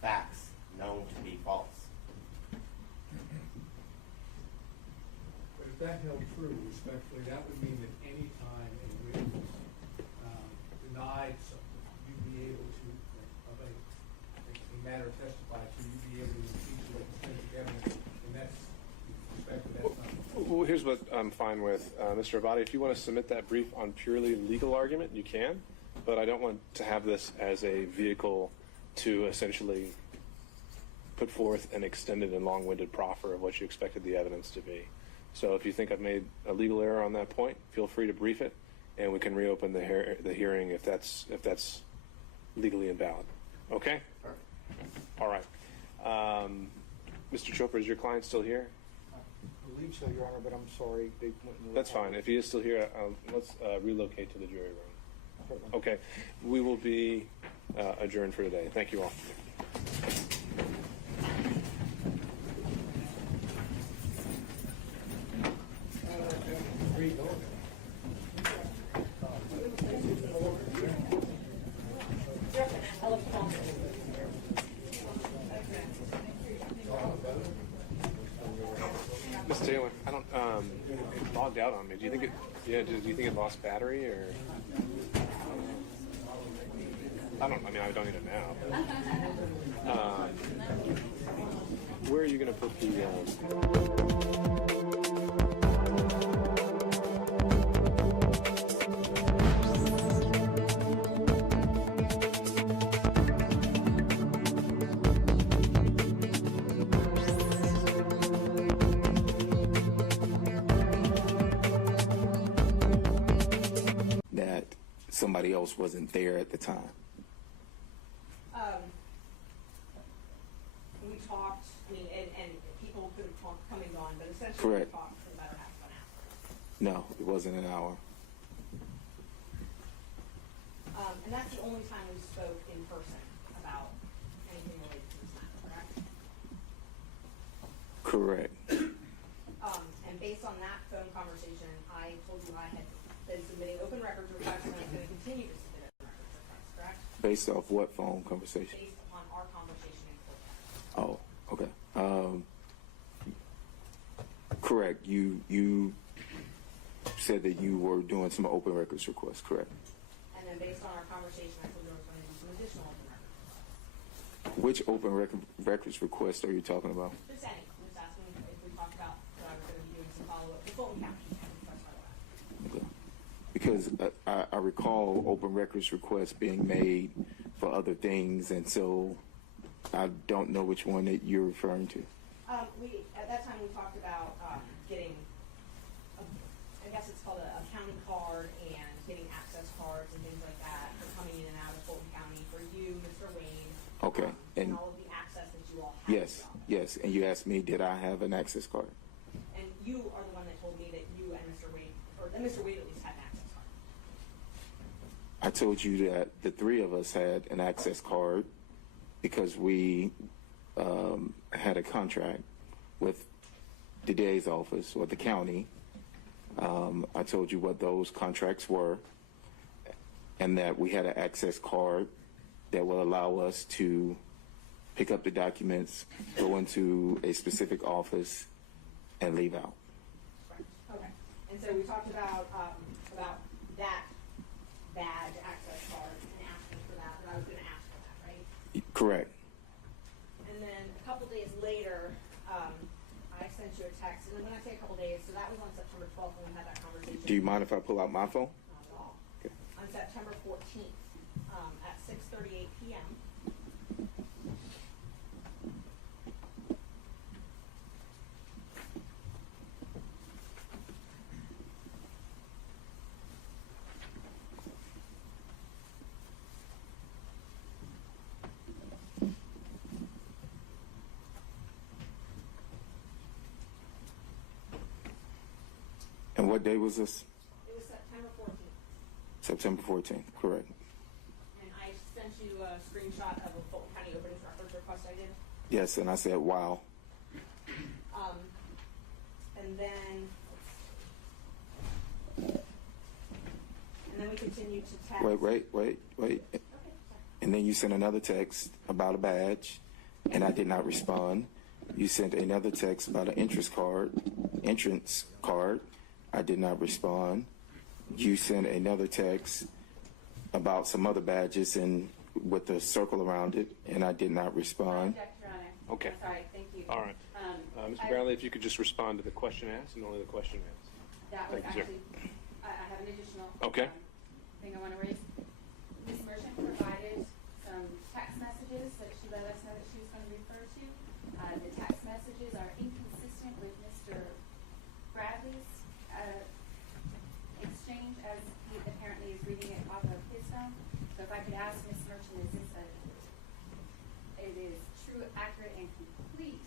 facts known to be false. But if that held true, respectfully, that would mean that any time a witness denied something, you'd be able to, of a matter testified to, you'd be able to impeach with extrinsic evidence, and that's, respectfully, that's not. Well, here's what I'm fine with. Mr. Abadi, if you want to submit that brief on purely legal argument, you can, but I don't want to have this as a vehicle to essentially put forth an extended and long-winded proffer of what you expected the evidence to be. So if you think I've made a legal error on that point, feel free to brief it, and we can reopen the hearing if that's legally invalid. Okay? All right. Mr. Chopra, is your client still here? I believe so, Your Honor, but I'm sorry. They went in the That's fine. If he is still here, let's relocate to the jury room. Okay. We will be adjourned for today. Thank you all. Miss Taylor, I don't it logged out on me. Do you think it? Yeah. Do you think it lost battery or? I don't need it now. Where are you going to put the? That somebody else wasn't there at the time. We talked, and people could have come and gone, but essentially Correct. we talked for about half an hour. No, it wasn't an hour. And that's the only time we spoke in person about anything related to this matter, correct? Correct. And based on that phone conversation, I told you I had been submitting open records requests and I was going to continue to submit open records requests, correct? Based off what phone conversation? Based upon our conversation in court. Oh, okay. Correct. You said that you were doing some open records requests, correct? And then based on our conversation, I told you I was going to do some additional open records requests. Which open records request are you talking about? Just any. I'm just asking if we talked about that I was going to be doing some follow-up with Fulton County. Okay. Because I recall open records requests being made for other things, and so I don't know which one that you're referring to. At that time, we talked about getting, I guess it's called a county card and getting access cards and things like that for coming in and out of Fulton County for you, Mr. Wayne. Okay. And all of the access that you all have. Yes, yes. And you asked me, did I have an access card? And you are the one that told me that you and Mr. Wade, or that Mr. Wade at least had an access card. I told you that the three of us had an access card because we had a contract with the DA's office or the county. I told you what those contracts were and that we had an access card that will allow us to pick up the documents, go into a specific office, and leave out. Right. Okay. And so we talked about that badge access card and asking for that, but I was going to ask for that, right? Correct. And then a couple days later, I sent you a text, and then when I say a couple days, so that was on September 12th when we had that conversation. Do you mind if I pull out my phone? Not at all. Okay. On September 14th, at 6:38 p.m. And what day was this? It was September 14th. September 14th, correct. And I sent you a screenshot of a Fulton County open records request I did. Yes, and I said, wow. And then we continue to text. Wait. And then you sent another text about a badge, and I did not respond. You sent another text about an entrance card. I did not respond. You sent another text about some other badges and with a circle around it, and I did not respond. Object, Your Honor. Okay. Sorry, thank you. All right. Mr. Bradley, if you could just respond to the question asked and only the question asked. That was Thank you, sir. actually, I have an additional Okay. Thing I want to raise. Ms. Merchant provided some text messages that she let us know that she was going to refer to. The text messages are inconsistent with Mr. Bradley's exchange as he apparently is reading it off of his phone. So if I could ask Ms. Merchant, it is true, accurate, and complete,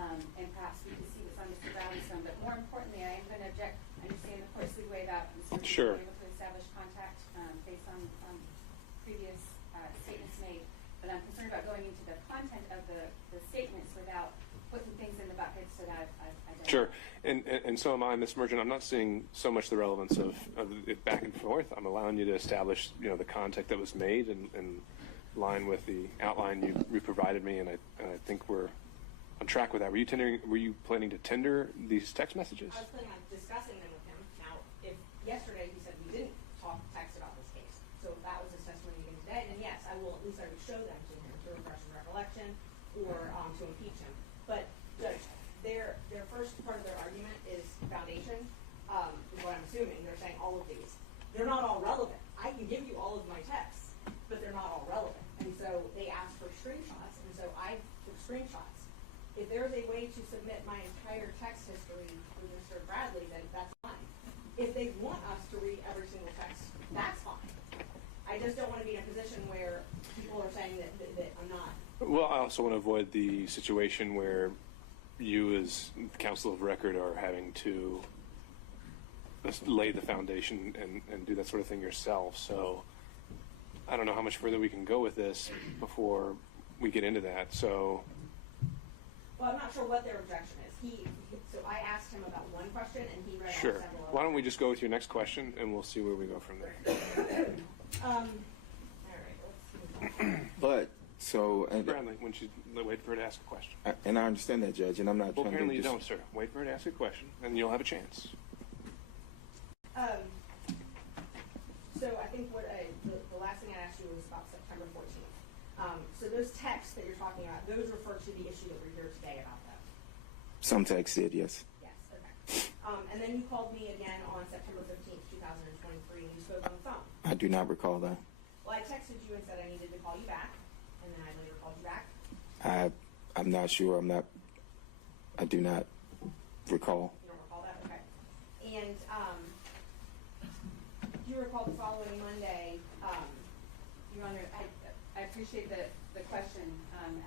and perhaps we can see what's on Mr. Bradley's phone. But more importantly, I am going to object. I understand the court's leeway about Ms. Merchant Sure. being able to establish contact based on previous statements made. But I'm concerned about going into the content of the statements without putting things in the buckets that I've identified. Sure, and so am I, Ms. Merchant. I'm not seeing so much the relevance of it back and forth. I'm allowing you to establish, the contact that was made and line with the outline you provided me, and I think we're on track with that. Were you planning to tender these text messages? I was planning on discussing them with him. Now, if yesterday he said we didn't text about this case, so if that was his testimony again today, then yes, I will at least show them to him to refresh his recollection or to impeach him. But their first part of their argument is foundation, is what I'm assuming. They're saying all of these. They're not all relevant. I can give you all of my texts, but they're not all relevant. And so they asked for screenshots, and so I took screenshots. If there's a way to submit my entire text history for Mr. Bradley, then that's fine. If they want us to read every single text, that's fine. I just don't want to be in a position where people are saying that I'm not. Well, I also want to avoid the situation where you as counsel of record are having to lay the foundation and do that sort of thing yourself. So I don't know how much further we can go with this before we get into that. So. Well, I'm not sure what their objection is. So I asked him about one question, and he read out Sure. several others. Why don't we just go with your next question, and we'll see where we go from there. All right, let's move on. But so, and, Bradley, when you wait for her to ask a question. and I understand that, Judge, and I'm not Well, trying apparently to. you don't, sir. Wait for her to ask a question, and you'll have a chance. So I think the last thing I asked you was about September 14th. So those texts that you're talking about, those refer to the issue that we're here today about, though. Some text did, yes. Yes, okay. And then you called me again on September 15th, 2023, and you spoke on the phone. I do not recall that. Well, I texted you and said I needed to call you back, and then I later called you back. I'm not sure. I do not recall. You don't recall that? Okay. And do you recall the following Monday? Your Honor, I appreciate the question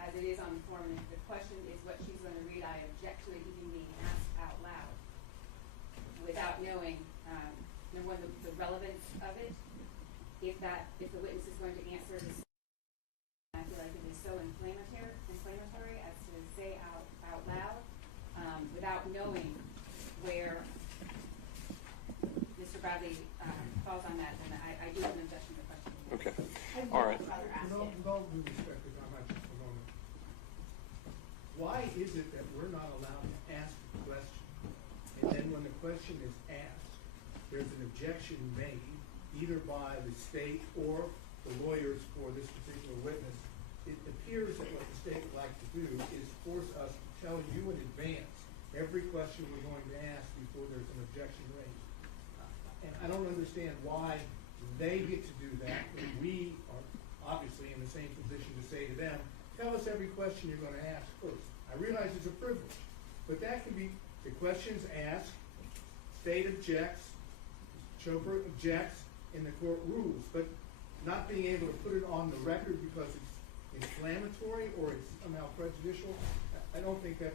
as it is on the form. And if the question is what she's going to read, I object to it even being asked out loud without knowing, number one, the relevance of it. If the witness is going to answer this, I feel like it is so inflammatory as to say out loud without knowing where Mr. Bradley falls on that, then I do have an objection to the question. Okay. All right. With all due respect, if I might just a moment. Why is it that we're not allowed to ask a question, and then when the question is asked, there's an objection made either by the state or the lawyers for this particular witness? It appears that what the state would like to do is force us to tell you in advance every question we're going to ask before there's an objection raised. And I don't understand why they get to do that when we are obviously in the same position to say to them, tell us every question you're going to ask first. I realize it's a privilege, but that can be the questions asked, state objects, chauffeur objects, and the court rules, but not being able to put it on the record because it's inflammatory or it's somehow prejudicial, I don't think that,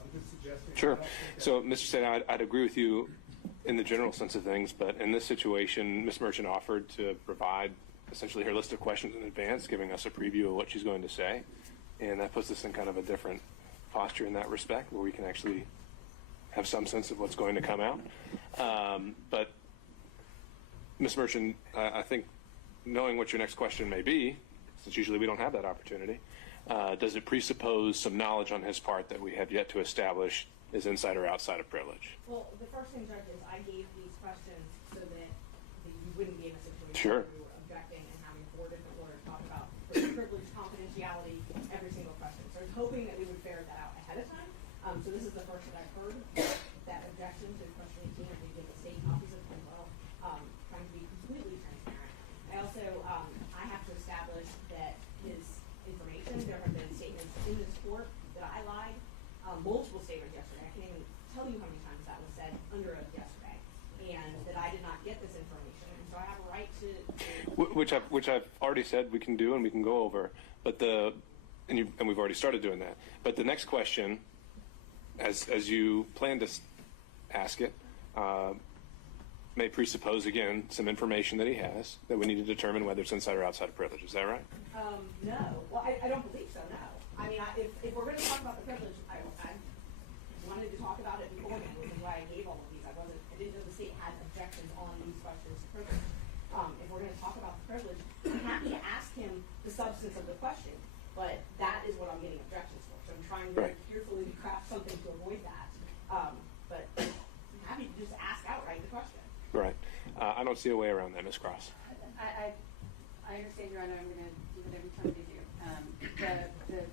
I'm just suggesting. Sure. So, Mr. State, I'd agree with you in the general sense of things, but in this situation, Ms. Merchant offered to provide essentially her list of questions in advance, giving us a preview of what she's going to say, and that puts us in kind of a different posture in that respect, where we can actually have some sense of what's going to come out. But Ms. Merchant, I think knowing what your next question may be, since usually we don't have that opportunity, does it presuppose some knowledge on his part that we have yet to establish is inside or outside of privilege? Well, the first thing, Judge, is I gave these questions so that you wouldn't be in a situation Sure. where you were objecting and having 4 different lawyers talk about privilege, confidentiality, every single question. So I was hoping that we would ferret that out ahead of time. So this is the first that I've heard that objection to question 18, and we give the state copies of them well, trying to be completely transparent. I also, I have to establish that his information, there have been statements in this court that I lied, multiple statements yesterday. I can't even tell you how many times that was said under oath yesterday, and that I did not get this information, and so I have a right to Which I've already said we can do and we can go over, but and we've already started doing that. But the next question, as you plan to ask it, may presuppose again some information that he has that we need to determine whether it's inside or outside of privilege. Is that right? No. Well, I don't believe so, no. I mean, if we're going to talk about the privilege, I wanted to talk about it beforehand, which is why I gave all of these. I didn't know the state had objections on these questions to privilege. If we're going to talk about the privilege, I'm happy to ask him the substance of the question, but that is what I'm getting objections for. So I'm trying very carefully to craft something to avoid that. But I'm happy to just ask outright the question. Right. I don't see a way around that, Ms. Cross. I understand, Your Honor. I'm going to do whatever you tell me to do. The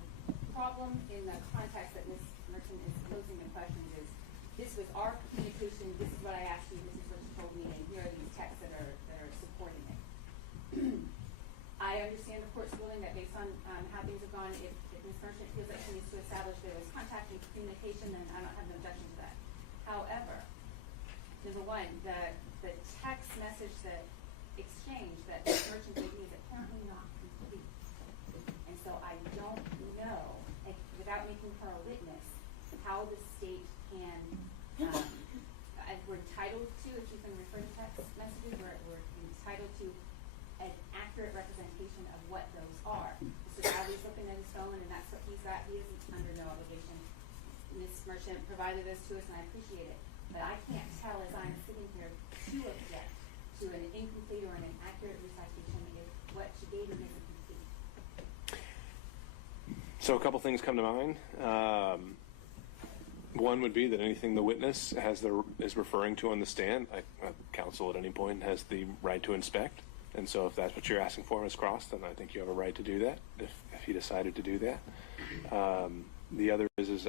problem in the context that Ms. Merchant is posing the questions is, this was our communication, this is what I asked you, this is what you told me, and here are these texts that are supporting it. I understand the court's ruling that based on how things have gone, if Ms. Merchant feels like she needs to establish there was contact and communication, then I don't have an objection to that. However, number one, the text message that exchange that Ms. Merchant gave me is apparently not complete. And so I don't know, without making her a witness, how the state can, we're entitled to, if you can refer to text messages, we're entitled to an accurate representation of what those are. Mr. Bradley's looking at his phone, and that's what he's got. He is under no obligation. Ms. Merchant provided this to us, and I appreciate it. But I can't tell as I'm sitting here to object to an incomplete or an inaccurate recitation if what she gave me isn't complete. So a couple things come to mind. One would be that anything the witness is referring to on the stand, counsel at any point has the right to inspect. And so if that's what you're asking for, Ms. Cross, then I think you have a right to do that if he decided to do that. The other is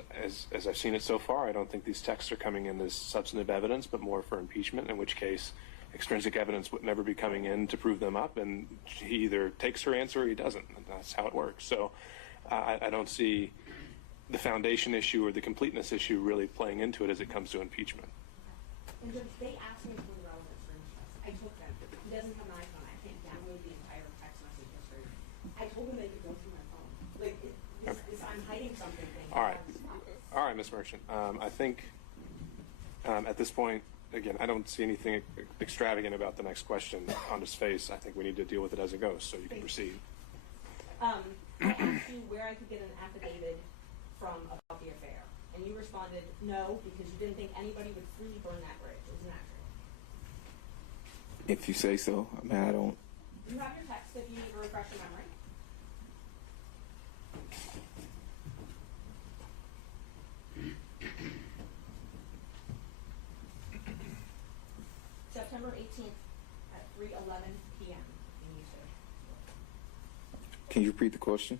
as I've seen it so far, I don't think these texts are coming in as substantive evidence, but more for impeachment, in which case extrinsic evidence would never be coming in to prove them up, and he either takes her answer or he doesn't. And that's how it works. So I don't see the foundation issue or the completeness issue really playing into it as it comes to impeachment. And Judge, they asked me for the relevant screenshots. I took them. He doesn't have an iPhone. I can't download the entire text message history. I told him they could go through my phone. Like, I'm hiding something. All right, Ms. Merchant. I think at this point, again, I don't see anything extravagant about the next question on his face. I think we need to deal with it as it goes, so you can proceed. I asked you where I could get an affidavit from about the affair, and you responded no, because you didn't think anybody would freely burn that bridge. Isn't that true? If you say so. I mean, I don't. You have your text if you need to refresh your memory. September 18th at 3:11 p.m. in Houston. Can you repeat the question?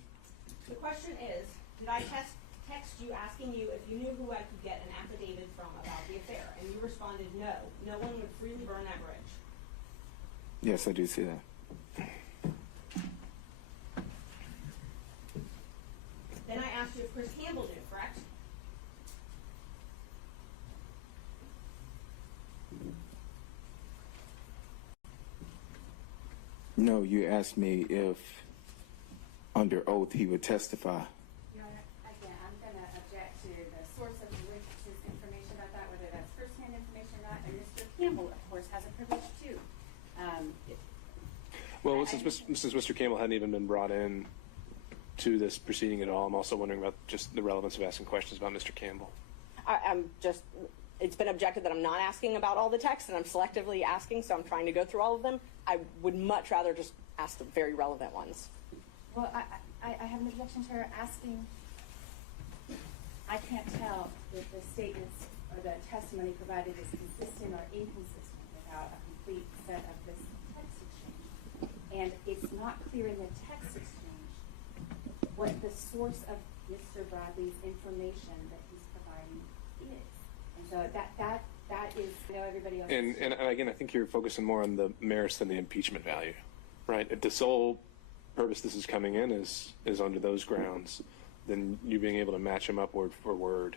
The question is, did I text you asking you if you knew who I could get an affidavit from about the affair? And you responded no. No one would freely burn that bridge. Yes, I do see that. Then I asked you if Chris Campbell knew, correct? No, you asked me if under oath he would testify. Your Honor, again, I'm going to object to the source of the witness's information about that, whether that's first-hand information or not. And Mr. Campbell, of course, has a privilege too. Well, since Mr. Campbell hadn't even been brought in to this proceeding at all, I'm also wondering about just the relevance of asking questions about Mr. Campbell. I'm just, it's been objected that I'm not asking about all the texts and I'm selectively asking, so I'm trying to go through all of them. I would much rather just ask the very relevant ones. Well, I have an objection to her asking. I can't tell if the statements or the testimony provided is consistent or inconsistent without a complete set of this text exchange. And it's not clear in the text exchange what the source of Mr. Bradley's information that he's providing is. And so that is, I know everybody else. And again, I think you're focusing more on the merits than the impeachment value, right? If the sole purpose this is coming in is under those grounds, then you being able to match them up word for word,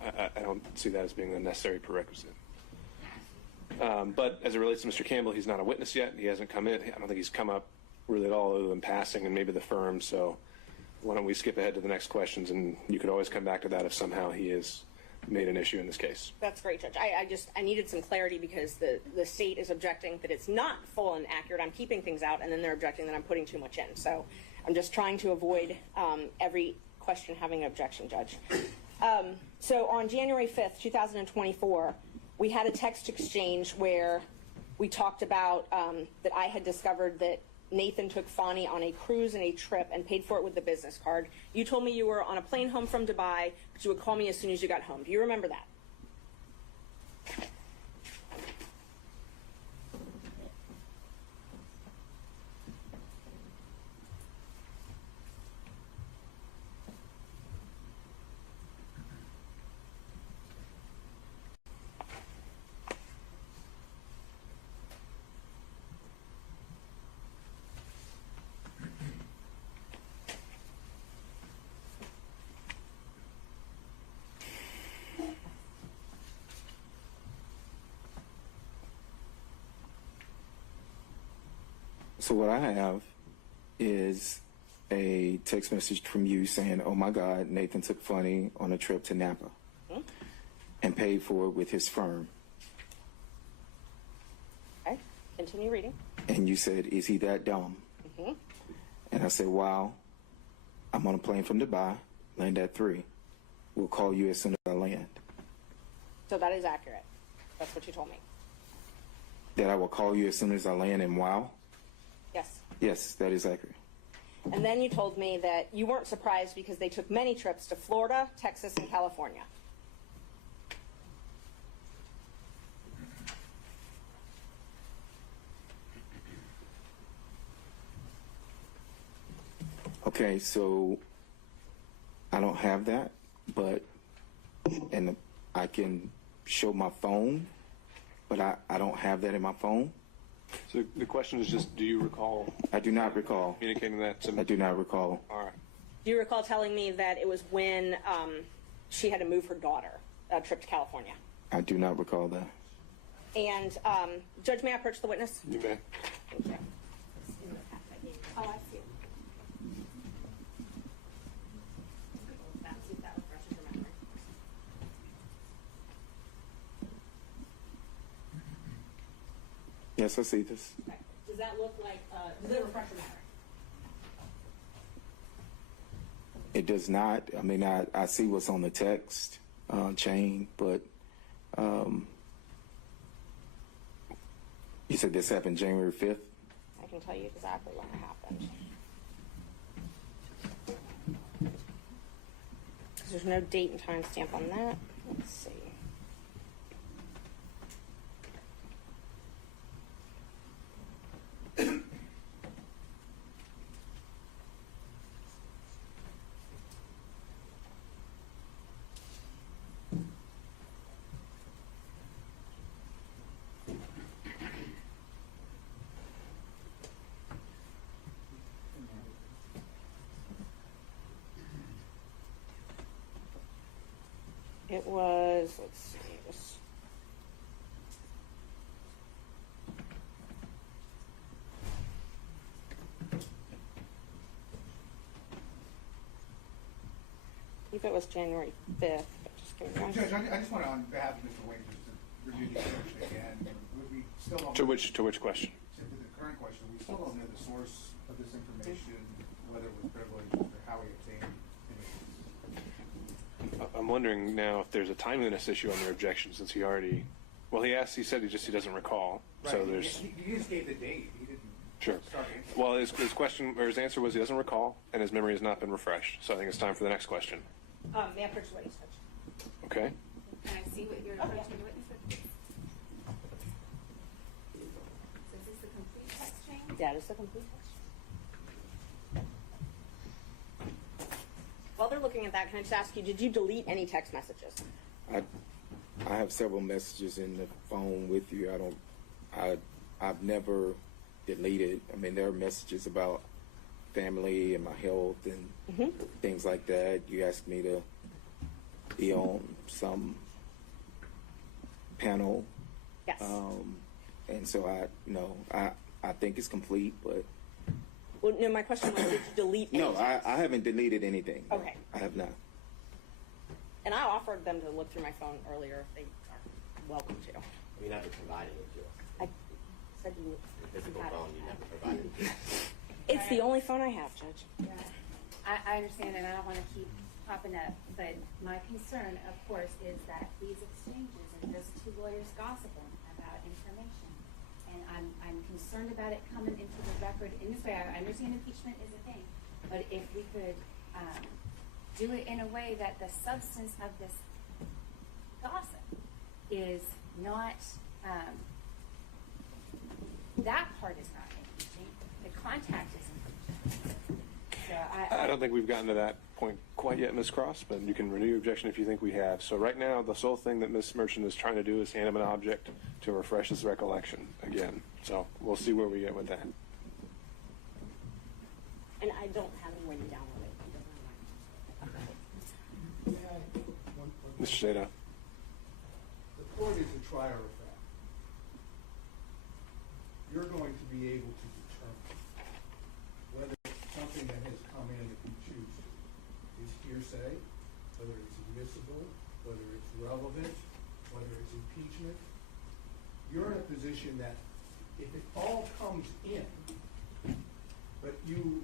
I don't see that as being a necessary prerequisite. But as it relates to Mr. Campbell, he's not a witness yet. He hasn't come in. I don't think he's come up really at all other than passing and maybe the firm. So why don't we skip ahead to the next questions, and you could always come back to that if somehow he is made an issue in this case. That's great, Judge. I needed some clarity because the state is objecting that it's not full and accurate. I'm keeping things out, and then they're objecting that I'm putting too much in. So I'm just trying to avoid every question having an objection, Judge. So on January 5th, 2024, we had a text exchange where we talked about that I had discovered that Nathan took Fani on a cruise and a trip and paid for it with the business card. You told me you were on a plane home from Dubai, but you would call me as soon as you got home. Do you remember that? So what I have is a text message from you saying, "Oh my God, Nathan took Fani on a trip to Napa and paid for it with his firm." Okay, continue reading. And you said, "Is he that dumb?" Mm-hmm. And I said, "Wow, I'm on a plane from Dubai, land at 3. We'll call you as soon as I land." So that is accurate. That's what you told me. That I will call you as soon as I land in Wow? Yes. Yes, that is accurate. And then you told me that you weren't surprised because they took many trips to Florida, Texas, and California. Okay, so I don't have that, and I can show my phone, but I don't have that in my phone. So the question is just, do you recall? I do not recall. Communicating that to me? I do not recall. All right. Do you recall telling me that it was when she had to move her daughter, a trip to California? I do not recall that. And Judge, may I approach the witness? You may. Thank you. Oh, I see. See if that refreshes your memory. Yes, I see this. Okay. Does that look like, does it refresh your memory? It does not. I mean, I see what's on the text chain, but you said this happened January 5th? I can tell you exactly when it happened. There's no date and time stamp on that. Let's see. It was, let's see, if it was January 5th, but just give me one. Judge, I just want to, on behalf of Mr. Wade, just to review the exception again. We still don't. To which question? To the current question, we still don't know the source of this information, whether it was privileged or how he obtained it. I'm wondering now if there's a timeliness issue on their objection, since he already, well, he said he doesn't recall. So Right. there's, You just gave the date. He didn't sure. start answering. Well, his question, or his answer was he doesn't recall, and his memory has not been refreshed. So I think it's time for the next question. May I approach the witness touch? Okay? Can I see what you're Oh, approaching yeah. the witness with? So is this the complete text chain? That is the complete text. While they're looking at that, can I just ask you, did you delete any text messages? I have several messages in the phone with you. I've never deleted. I mean, there are messages about family and my health and things like that. You asked me to be on some panel. Yes. And so I think it's complete, but Well, no, my question was, did you delete any no, text? I haven't deleted anything. No, Okay. I have not. And I offered them to look through my phone earlier if they are welcome to. You never provided it to us. I said you The physical got it. phone, you never provided it to us. It's the only phone I have, Judge. Yeah. I understand, and I don't want to keep popping up, but my concern, of course, is that these exchanges are just two lawyers gossiping about information. And I'm concerned about it coming into the record in this way. I understand impeachment is a thing, but if we could do it in a way that the substance of this gossip is not, that part is not impeaching, the contact is impeaching. So I don't think we've gotten to that point quite yet, Ms. Cross, but you can renew your objection if you think we have. So right now, the sole thing that Ms. Merchant is trying to do is hand him an object to refresh his recollection again. So we'll see where we get with that. And I don't have any way to download it. May I, one Mr. Seda. The court is a trier of fact. You're going to be able to determine whether something that has come in, if you choose to, is hearsay, whether it's admissible, whether it's relevant, whether it's impeachment. You're in a position that if it all comes in, but you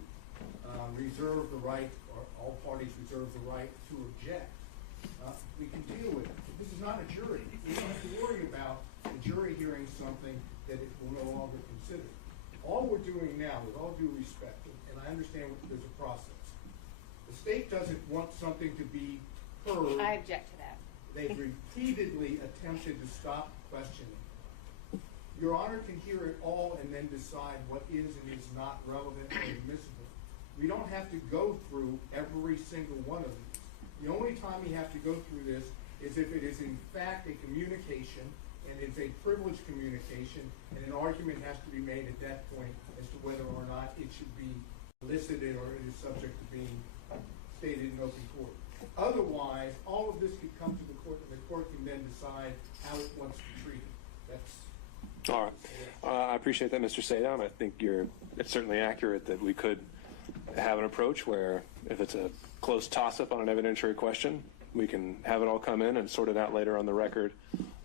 reserve the right, or all parties reserve the right to object, we can deal with it. This is not a jury. We don't have to worry about the jury hearing something that it will no longer consider. All we're doing now, with all due respect, and I understand there's a process, the state doesn't want something to be heard. I object to that. They've repeatedly attempted to stop questioning. Your Honor can hear it all and then decide what is and is not relevant or admissible. We don't have to go through every single one of these. The only time we have to go through this is if it is in fact a communication, and it's a privileged communication, and an argument has to be made at that point as to whether or not it should be elicited or it is subject to being stated in open court. Otherwise, all of this could come to the court, and the court can then decide how it wants to treat it. That's All right. I appreciate that, Mr. Sadam. I think it's certainly accurate that we could have an approach where if it's a close toss-up on an evidentiary question, we can have it all come in and sort it out later on the record.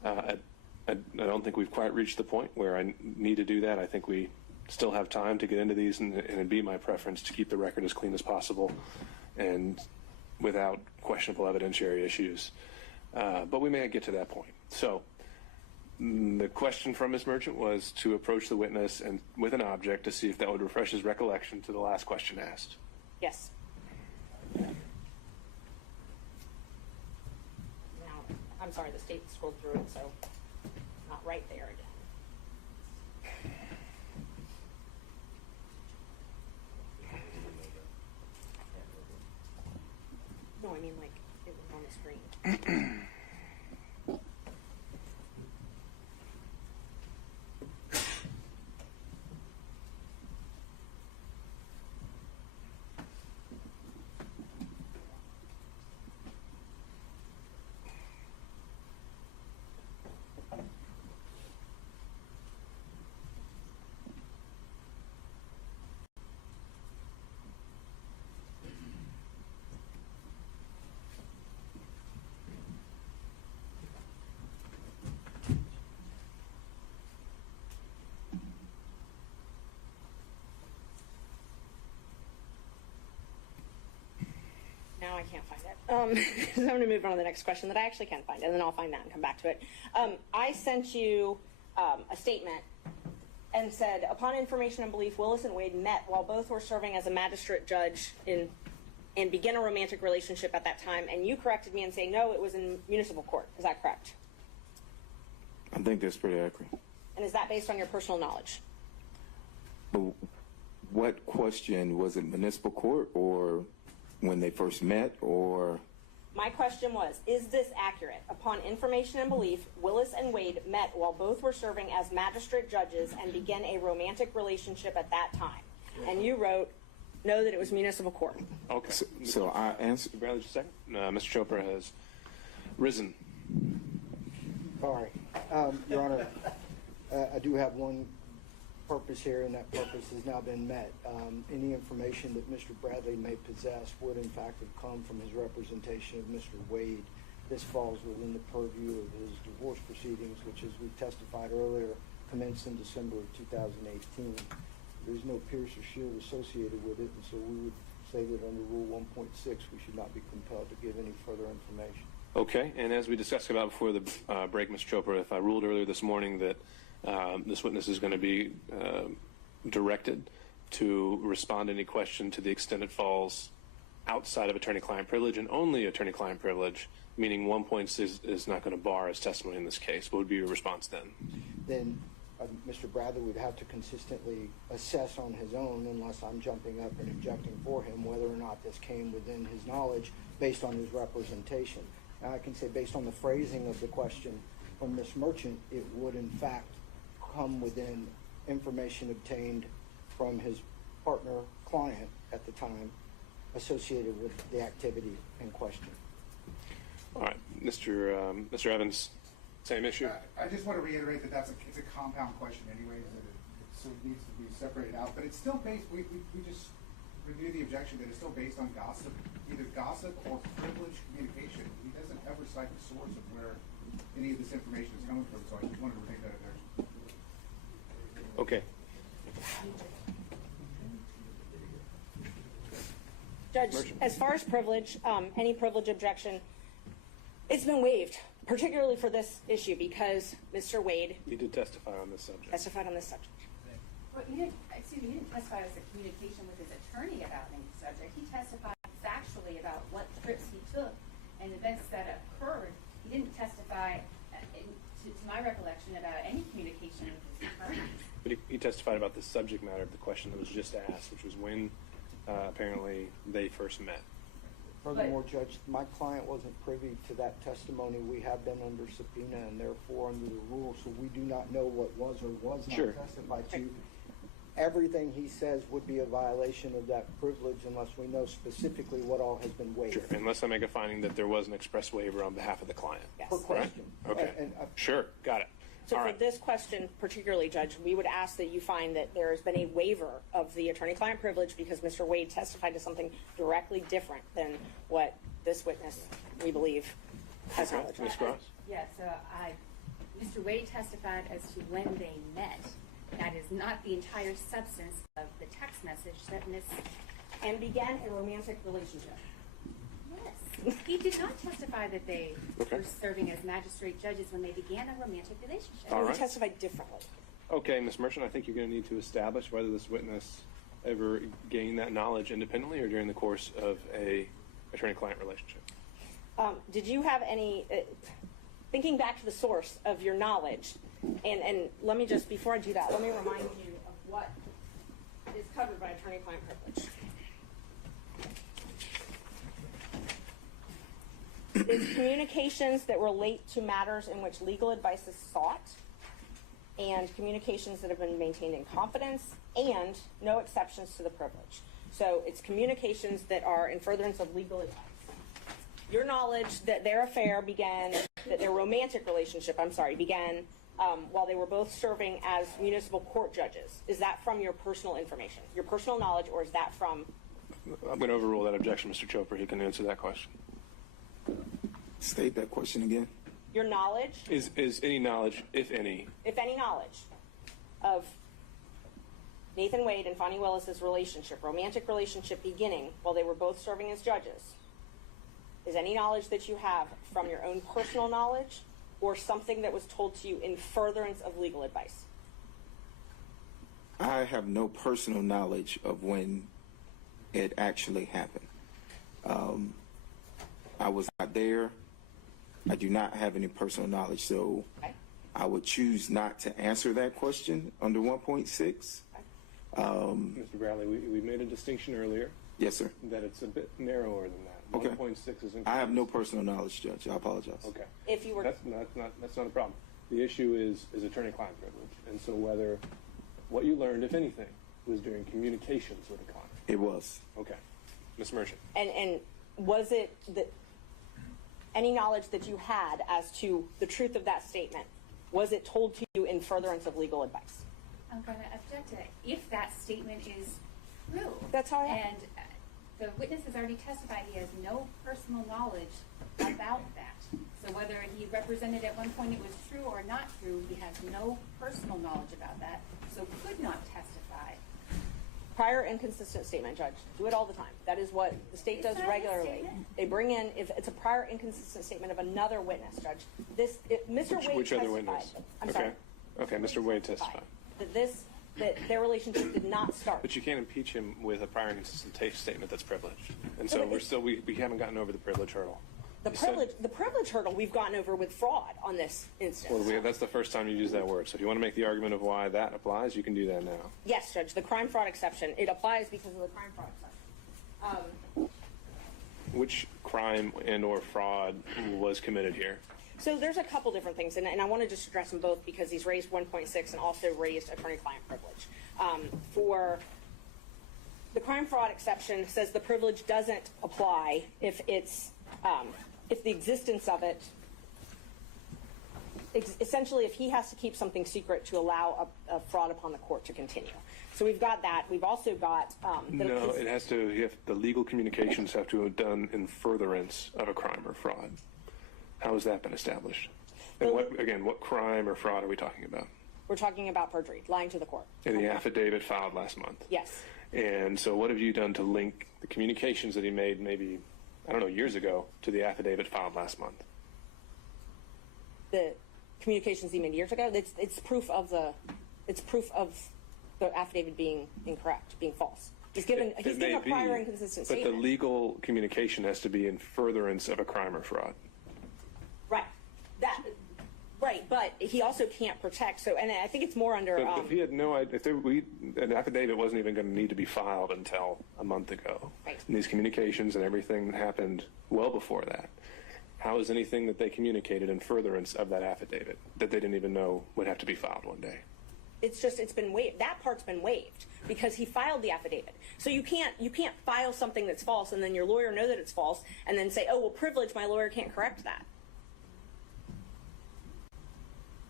I don't think we've quite reached the point where I need to do that. I think we still have time to get into these, and it'd be my preference to keep the record as clean as possible and without questionable evidentiary issues. But we may get to that point. So the question from Ms. Merchant was to approach the witness and with an object to see if that would refresh his recollection to the last question asked. Yes. Now, I'm sorry, the state scrolled through it, so not right there again. No, I mean like it was on the screen. Now I can't find it. So I'm going to move on to the next question that I actually can find, and then I'll find that and come back to it. I sent you a statement and said, upon information and belief, Willis and Wade met while both were serving as a magistrate judge and began a romantic relationship at that time. And you corrected me and say, no, it was in municipal court. Is that correct? I think that's pretty accurate. And is that based on your personal knowledge? But what question, was it municipal court or when they first met, or? My question was, is this accurate? Upon information and belief, Willis and Wade met while both were serving as magistrate judges and began a romantic relationship at that time. And you wrote, no, that it was municipal court. Okay. So I answered. Bradley, just a second. Mr. Chopra has risen. All right. Your Honor, I do have one purpose here, and that purpose has now been met. Any information that Mr. Bradley may possess would in fact have come from his representation of Mr. Wade. This falls within the purview of his divorce proceedings, which, as we testified earlier, commenced in December of 2018. There's no pierce or shield associated with it, and so we would say that under Rule 1.6 we should not be compelled to give any further information. Okay, and as we discussed about before the break, Mr. Chopra, if I ruled earlier this morning that this witness is going to be directed to respond to any question to the extent it falls outside of attorney-client privilege and only attorney-client privilege, meaning 1.6 is not going to bar his testimony in this case. What would be your response then? Then Mr. Bradley would have to consistently assess on his own, unless I'm jumping up and objecting for him, whether or not this came within his knowledge based on his representation. Now, I can say based on the phrasing of the question from Ms. Merchant, it would in fact come within information obtained from his partner client at the time associated with the activity in question. All right, Mr. Evans, same issue. I just want to reiterate that it's a compound question anyway, that so it needs to be separated out. But it's still based. We just reviewed the objection that it's still based on gossip, either gossip or privileged communication. He doesn't ever cite the source of where any of this information is coming from. So I just wanted to make that objection. Okay. Judge, as far as privilege, any privilege objection, it's been waived, particularly for this issue because Mr. Wade He did testify on this subject. testified on this subject. Well, you didn't testify as a communication with his attorney about any subject. He testified factually about what trips he took and events that occurred. He didn't testify, to my recollection, about any communication with his attorney. But he testified about the subject matter of the question that was just asked, which was when apparently they first met. Furthermore, Judge, my client wasn't privy to that testimony. We have been under subpoena and therefore under the rules, so we do not know what was or was not testified to. Everything he says would be a violation of that privilege unless we know specifically what all has been waived. Sure, unless I make a finding that there was an express waiver on behalf of the client. Yes. Per question. Right? Okay. Sure, got it. So all for right. this question particularly, Judge, we would ask that you find that there has been a waiver of the attorney-client privilege because Mr. Wade testified to something directly different than what this witness, we believe, has knowledge of. Ms. Cross? Yeah, so Mr. Wade testified as to when they met. That is not the entire substance of the text message that And began a romantic relationship. Yes. He did not testify that they Okay. were serving as magistrate judges when they began a romantic relationship. All He right. testified differently. Okay, Ms. Merchant, I think you're going to need to establish whether this witness ever gained that knowledge independently or during the course of a attorney-client relationship. Did you have any, thinking back to the source of your knowledge, and let me just, before I do that, let me remind you of what is covered by attorney-client privilege. It's communications that relate to matters in which legal advice is sought, and communications that have been maintained in confidence, and no exceptions to the privilege. So it's communications that are in furtherance of legal advice. Your knowledge that their affair began, that their romantic relationship, began while they were both serving as municipal court judges. Is that from your personal information, your personal knowledge, or is that from? I'm going to overrule that objection, Mr. Chopra. He can answer that question. State that question again. Your knowledge? Is any knowledge, if any, Knowledge of Nathan Wade and Fani Willis's relationship, romantic relationship beginning while they were both serving as judges, is any knowledge that you have from your own personal knowledge or something that was told to you in furtherance of legal advice? I have no personal knowledge of when it actually happened. I was not there. I do not have any personal knowledge, so Okay. I would choose not to answer that question under 1.6. Mr. Bradley, we made a distinction earlier Yes, sir. that it's a bit narrower than that. Okay. 1.6 is I have no personal knowledge, Judge. I apologize. Okay. If you were That's not a problem. The issue is attorney-client privilege, and so whether what you learned, if anything, was during communications with a client. It was. Okay. Ms. Merchant. and was it that any knowledge that you had as to the truth of that statement, was it told to you in furtherance of legal advice? I'm going to object to that. If that statement is true. That's how I am. And the witness has already testified he has no personal knowledge about that. So whether he represented at one point it was true or not true, he has no personal knowledge about that, so could not testify. Prior inconsistent statement, Judge. Do it all the time. That is what the state It's does not a regularly. statement. They bring in, if it's a prior inconsistent statement of another witness, Judge. Mr. Wade Which testified. other witness? I'm Okay. sorry. Okay, Mr. Wade testified. That their relationship did not start. But you can't impeach him with a prior inconsistent statement that's privileged. And so But we haven't gotten over the privilege hurdle. The You said- privilege hurdle we've gotten over with fraud on this instance. Well, that's the first time you used that word. So if you want to make the argument of why that applies, you can do that now. Yes, Judge, the crime fraud exception, it applies because of the crime fraud exception. Which crime and or fraud was committed here? So there's a couple different things, and I want to just address them both because he's raised 1.6 and also raised attorney-client privilege. For the crime fraud exception says the privilege doesn't apply if it's if the existence of it, essentially if he has to keep something secret to allow a fraud upon the court to continue. So we've got that. We've also got No, it has to. The legal communications have to have done in furtherance of a crime or fraud. How has that been established? And what crime or fraud are we talking about? We're talking about perjury, lying to the court. In the affidavit filed last month. Yes. And so what have you done to link the communications that he made maybe, I don't know, years ago to the affidavit filed last month? The communications he made years ago, it's proof of the affidavit being incorrect, being false. He's given a prior inconsistent but statement. the legal communication has to be in furtherance of a crime or fraud. Right, but he also can't protect. So, and I think it's more under. But if he had no idea, an affidavit wasn't even going to need to be filed until a month ago. Right. And these communications and everything happened well before that. How is anything that they communicated in furtherance of that affidavit that they didn't even know would have to be filed one day? It's been waived. That part's been waived because he filed the affidavit. So you can't file something that's false and then your lawyer know that it's false and then say, oh, well, privilege, my lawyer can't correct that.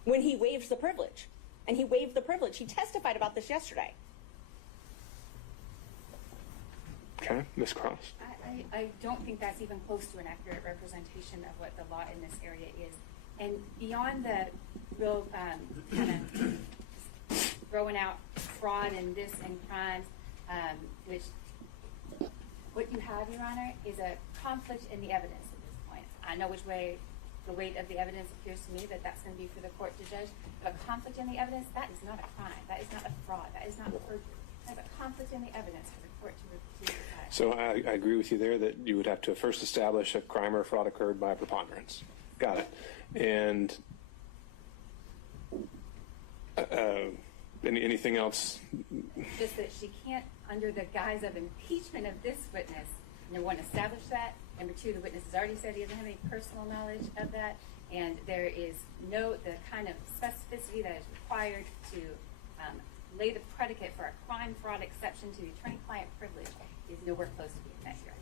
When he waives the privilege, and he waived the privilege, he testified about this yesterday. Okay, Ms. Cross. I don't think that's even close to an accurate representation of what the law in this area is. And beyond the real kind of throwing out fraud and this and crimes, which what you have, Your Honor, is a conflict in the evidence at this point. I know which way the weight of the evidence appears to me that that's going to be for the court to judge. But a conflict in the evidence, that is not a crime. That is not a fraud. That is not a perjury. That's a conflict in the evidence for the court to decide. So I agree with you there that you would have to first establish a crime or fraud occurred by a preponderance. Got it. And anything else? Just that she can't, under the guise of impeachment of this witness, number one, establish that. Number two, the witness has already said he doesn't have any personal knowledge of that. And there is the kind of specificity that is required to lay the predicate for a crime fraud exception to the attorney-client privilege is nowhere close to being met here.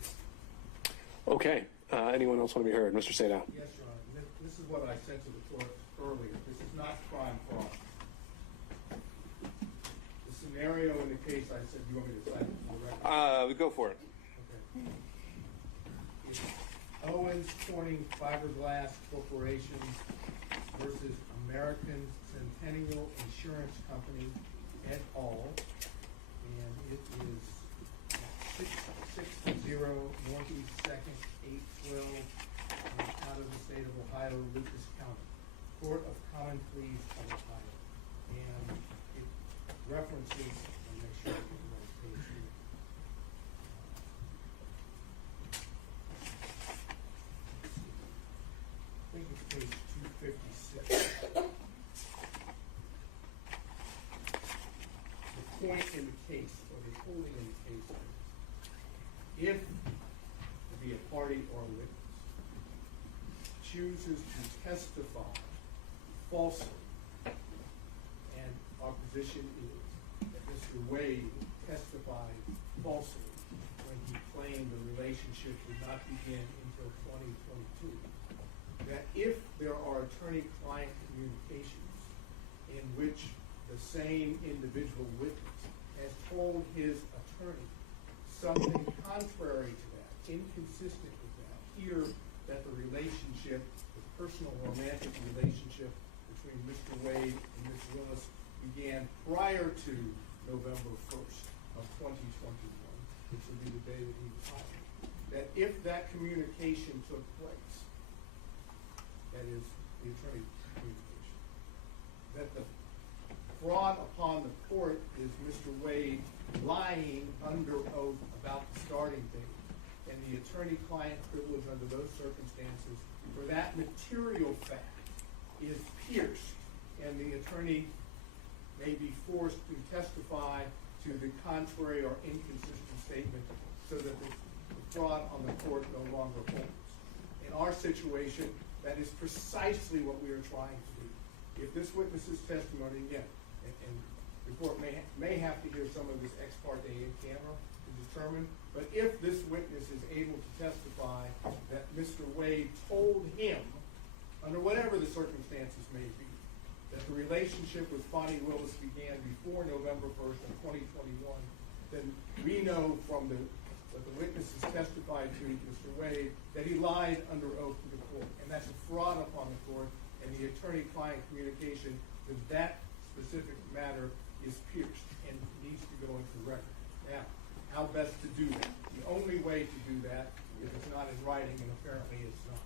Okay. Anyone else want to be heard? Mr. Sadao. Yes, Your Honor. This is what I said to the court earlier. This is not crime fraud. The scenario in the case I said, you want me to cite it for the record? We go for it. Okay. It's Owens Corning Fiberglass Corporation versus American Centennial Insurance Company et al. And it is 660 Northeast 2nd, 812, Bill, out of the state of Ohio, Lucas County, Court of Common Pleas of Ohio. And it references, and make sure I get the right page here. I think it's page 256. The point in the case, or the holding in the case, is if to be a party or a witness chooses to testify falsely, and our position is that Mr. Wade testified falsely when he claimed the relationship would not begin until 2022, that if there are attorney-client communications in which the same individual witness has told his attorney something contrary to that, inconsistent with that, here that the relationship, the personal romantic relationship between Mr. Wade and Ms. Willis began prior to November 1st of 2021, which would be the day that he was hired, that if that communication took place, that is the attorney communication, that the fraud upon the court is Mr. Wade lying under oath about the starting date, and the attorney-client privilege under those circumstances, for that material fact, is pierced, and the attorney may be forced to testify to the contrary or inconsistent statement so that the fraud on the court no longer holds. In our situation, that is precisely what we are trying to do. If this witness's testimony, again, and the court may have to hear some of this ex parte in camera to determine, but if this witness is able to testify that Mr. Wade told him, under whatever the circumstances may be, that the relationship with Fani Willis began before November 1st of 2021, then we know from what the witness has testified to Mr. Wade that he lied under oath to the court, and that's a fraud upon the court, and the attorney-client communication to that specific matter is pierced and needs to go into the record. Now, how best to do that? The only way to do that, if it's not in writing, and apparently it's not,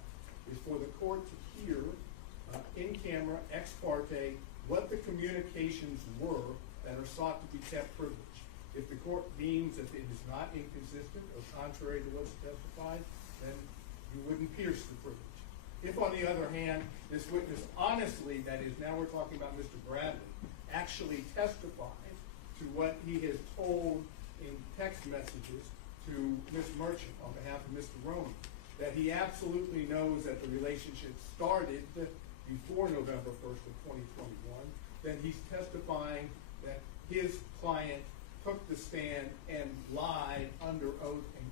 is for the court to hear in camera, ex parte, what the communications were that are sought to be kept privileged. If the court deems that it is not inconsistent or contrary to what's testified, then you wouldn't pierce the privilege. If, on the other hand, this witness honestly, that is, now we're talking about Mr. Bradley, actually testifies to what he has told in text messages to Ms. Merchant on behalf of Mr. Roman, that he absolutely knows that the relationship started before November 1st of 2021, then he's testifying that his client took the stand and lied under oath and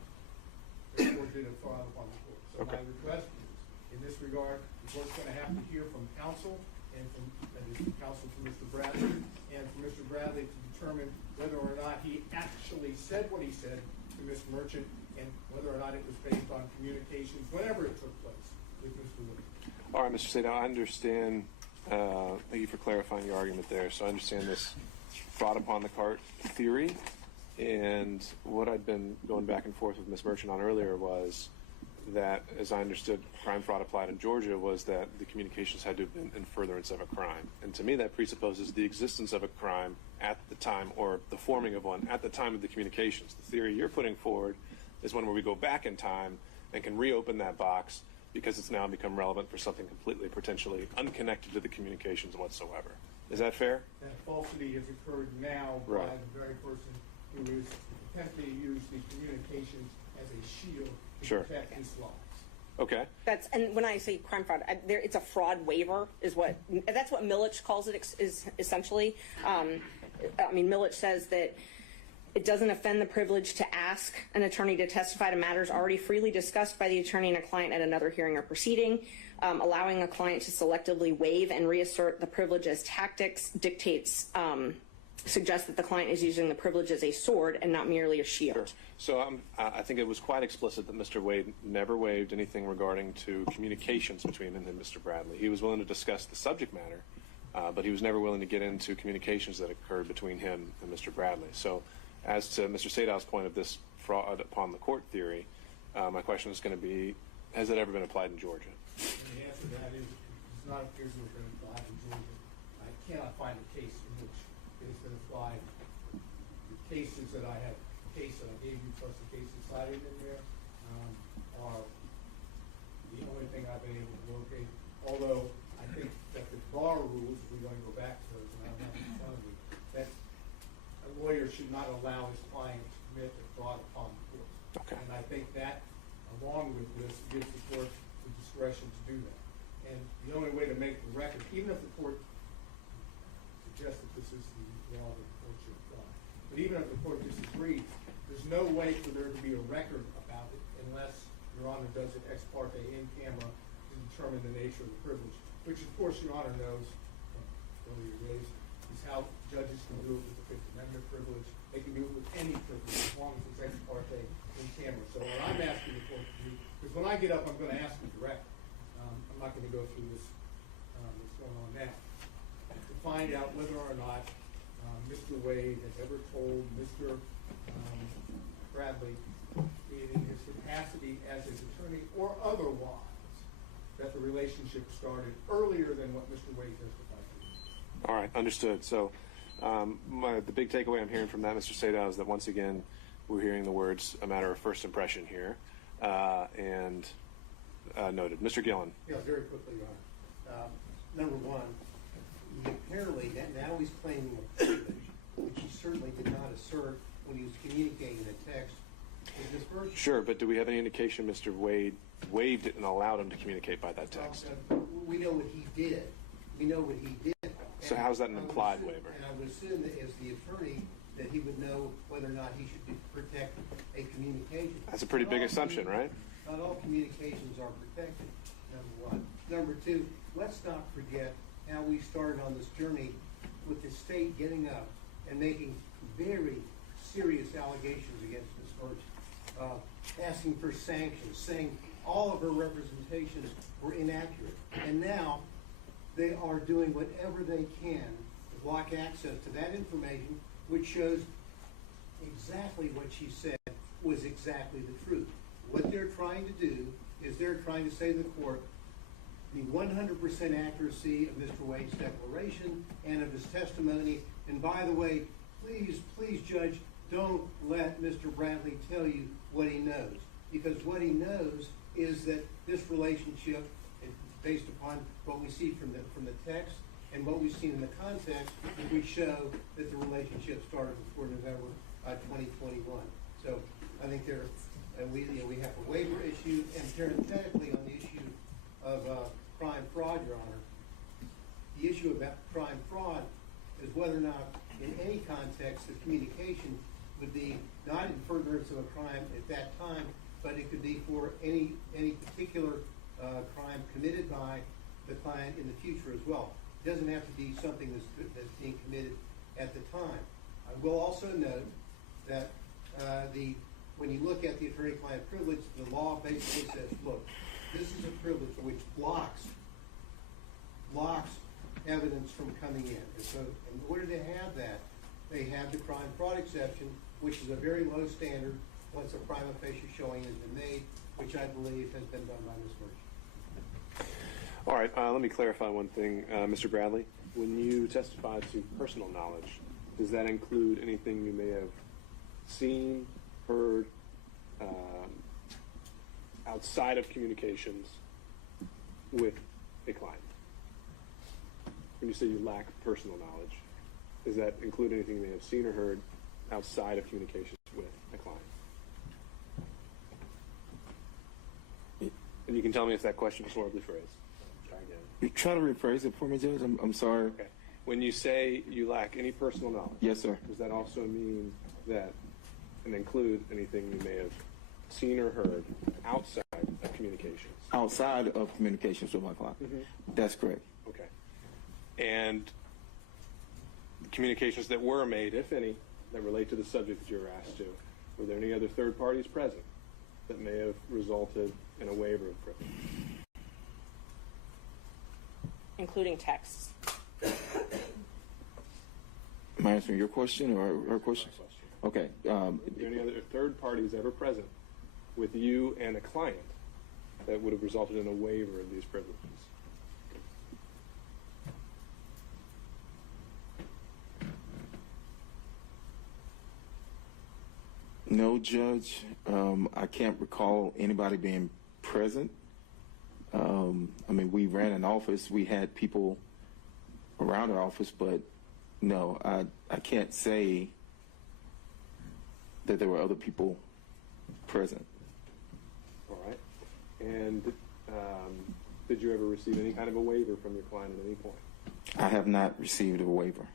therefore did a fraud upon the court. So my request is, in this regard, the court's going to have to hear from counsel, and from, that is, counsel to Mr. Bradley, and from Mr. Bradley to determine whether or not he actually said what he said to Ms. Merchant, and whether or not it was based on communications, whenever it took place, with Mr. Wood. All right, Mr. Sada, I understand. Thank you for clarifying your argument there. So I understand this fraud upon the cart theory, and what I'd been going back and forth with Ms. Merchant on earlier was that, as I understood, crime fraud applied in Georgia was that the communications had to have been in furtherance of a crime. And to me, that presupposes the existence of a crime at the time, or the forming of one at the time of the communications. The theory you're putting forward is one where we go back in time and can reopen that box because it's now become relevant for something completely, potentially unconnected to the communications whatsoever. Is that fair? That falsity has occurred now by the very person who is attempting to use the communications as a shield to protect his lives. Okay. And when I say crime fraud, it's a fraud waiver, that's what Millich calls it, is essentially. Millich says that it doesn't offend the privilege to ask an attorney to testify to matters already freely discussed by the attorney and a client at another hearing or proceeding. Allowing a client to selectively waive and reassert the privilege as tactics suggests that the client is using the privilege as a sword and not merely a shield. Sure. So I think it was quite explicit that Mr. Wade never waived anything regarding to communications between him and Mr. Bradley. He was willing to discuss the subject matter, but he was never willing to get into communications that occurred between him and Mr. Bradley. So as to Mr. Sadow's point of this fraud upon the court theory, my question is going to be, Has it ever been applied in Georgia? And the answer to that is, it's not appears to have been applied in Georgia. I cannot find a case in which it has been applied. The cases that I have, the case that I gave you, plus the cases cited in there, are the only thing I've been able to locate. Although I think that the bar rules, if we're going to go back to those, and I don't have them in front of me, that a lawyer should not allow his client to commit a fraud upon the court. Okay. And I think that, along with this, gives the court the discretion to do that. And the only way to make the record, even if the court suggests that this is the law that the court should apply, but even if the court disagrees, there's no way for there to be a record about it unless Your Honor does it ex parte in camera to determine the nature of the privilege, which of course Your Honor knows from earlier days is how judges can do it with the Fifth Amendment privilege. They can do it with any privilege as long as it's ex parte in camera. So what I'm asking the court to do, because when I get up, I'm going to ask you directly. I'm not going to go through this what's going on now, to find out whether or not Mr. Wade has ever told Mr. Bradley, in his capacity as his attorney or otherwise, that the relationship started earlier than what Mr. Wade testified to. All right, understood. So the big takeaway I'm hearing from that, Mr. Sadao, is that once again, we're hearing the words "a matter of first impression" here, and noted. Mr. Gillen. Yeah, very quickly, Your Honor. Number one, apparently now he's claiming a privilege, which he certainly did not assert when he was communicating a text with Ms. Birch. Sure, but do we have any indication Mr. Wade waived it and allowed him to communicate by that text? We know what he did. We know what he did. So how's that an implied waiver? And I would assume that as the attorney, that he would know whether or not he should protect a communication. That's a pretty big assumption, right? Not all communications are protected, number one. Number two, let's not forget how we started on this journey with the state getting up and making very serious allegations against Ms. Birch, asking for sanctions, saying all of her representations were inaccurate. And now they are doing whatever they can to block access to that information, which shows exactly what she said was exactly the truth. What they're trying to do is they're trying to say to the court the 100% accuracy of Mr. Wade's declaration and of his testimony. And by the way, please, Judge, don't let Mr. Bradley tell you what he knows. Because what he knows is that this relationship, based upon what we see from the text and what we've seen in the context, we show that the relationship started before November 2021. So I think we have a waiver issue, and parenthetically on the issue of crime fraud, Your Honor, the issue about crime fraud is whether or not in any context the communication would be not in furtherance of a crime at that time, but it could be for any particular crime committed by the client in the future as well. It doesn't have to be something that's being committed at the time. I will also note that when you look at the attorney-client privilege, the law basically says, look, this is a privilege which blocks evidence from coming in. And so in order to have that, they have the crime fraud exception, which is a very low standard once a prima facie showing has been made, which I believe has been done by Ms. Birch. All right, let me clarify one thing, Mr. Bradley. When you testify to personal knowledge, does that include anything you may have seen, heard, outside of communications with a client? When you say you lack personal knowledge, does that include anything you may have seen or heard outside of communications with a client? And you can tell me if that question is horribly phrased. Try again. You try to rephrase it for me, Judge? I'm sorry. Okay. When you say you lack any personal knowledge, Yes, sir. does that also mean that and include anything you may have seen or heard outside of communications? Outside of communications with my client. Mm-hmm. That's correct. Okay. And communications that were made, if any, that relate to the subject that you were asked to, were there any other third parties present that may have resulted in a waiver of privilege? Including texts. Am I answering your question or her question? My question. Okay. Are there any other third parties ever present with you and a client that would have resulted in a waiver of these privileges? No, Judge. I can't recall anybody being present. I mean, we ran an office. We had people around our office, but no, I can't say that there were other people present. All right. And did you ever receive any kind of a waiver from your client at any point? I have not received a waiver.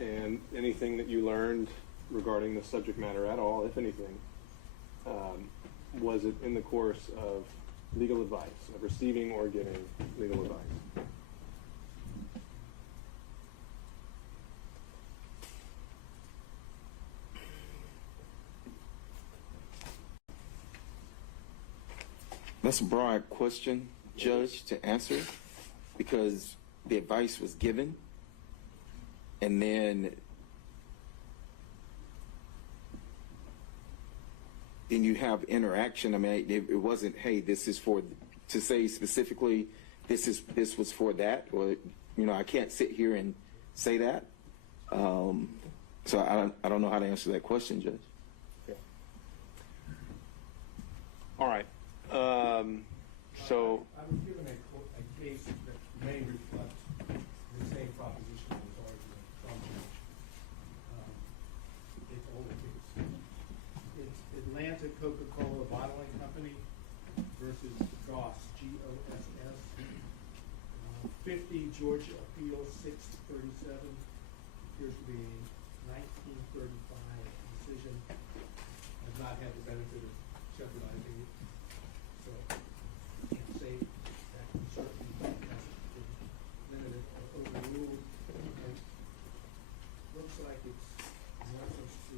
And anything that you learned regarding the subject matter at all, if anything, was it in the course of legal advice, of receiving or giving legal advice? That's a broad question, Judge, to answer, because the advice was given, and then you have interaction. I mean, it wasn't, hey, this is for, to say specifically, this was for that, or, you know, I can't sit here and say that. So I don't know how to answer that question, Judge. Yeah. All right. So I was given a case that may reflect the same proposition that was argued from Judge. It's older case. It's Atlanta Coca-Cola Bottling Company versus Goss, G-O-S-S. 50 Georgia Appeal 637 appears to be a 1935 decision. I've not had the benefit of jeopardizing it, so I can't say that certainly hasn't been limited or overruled. And looks like it's in reference to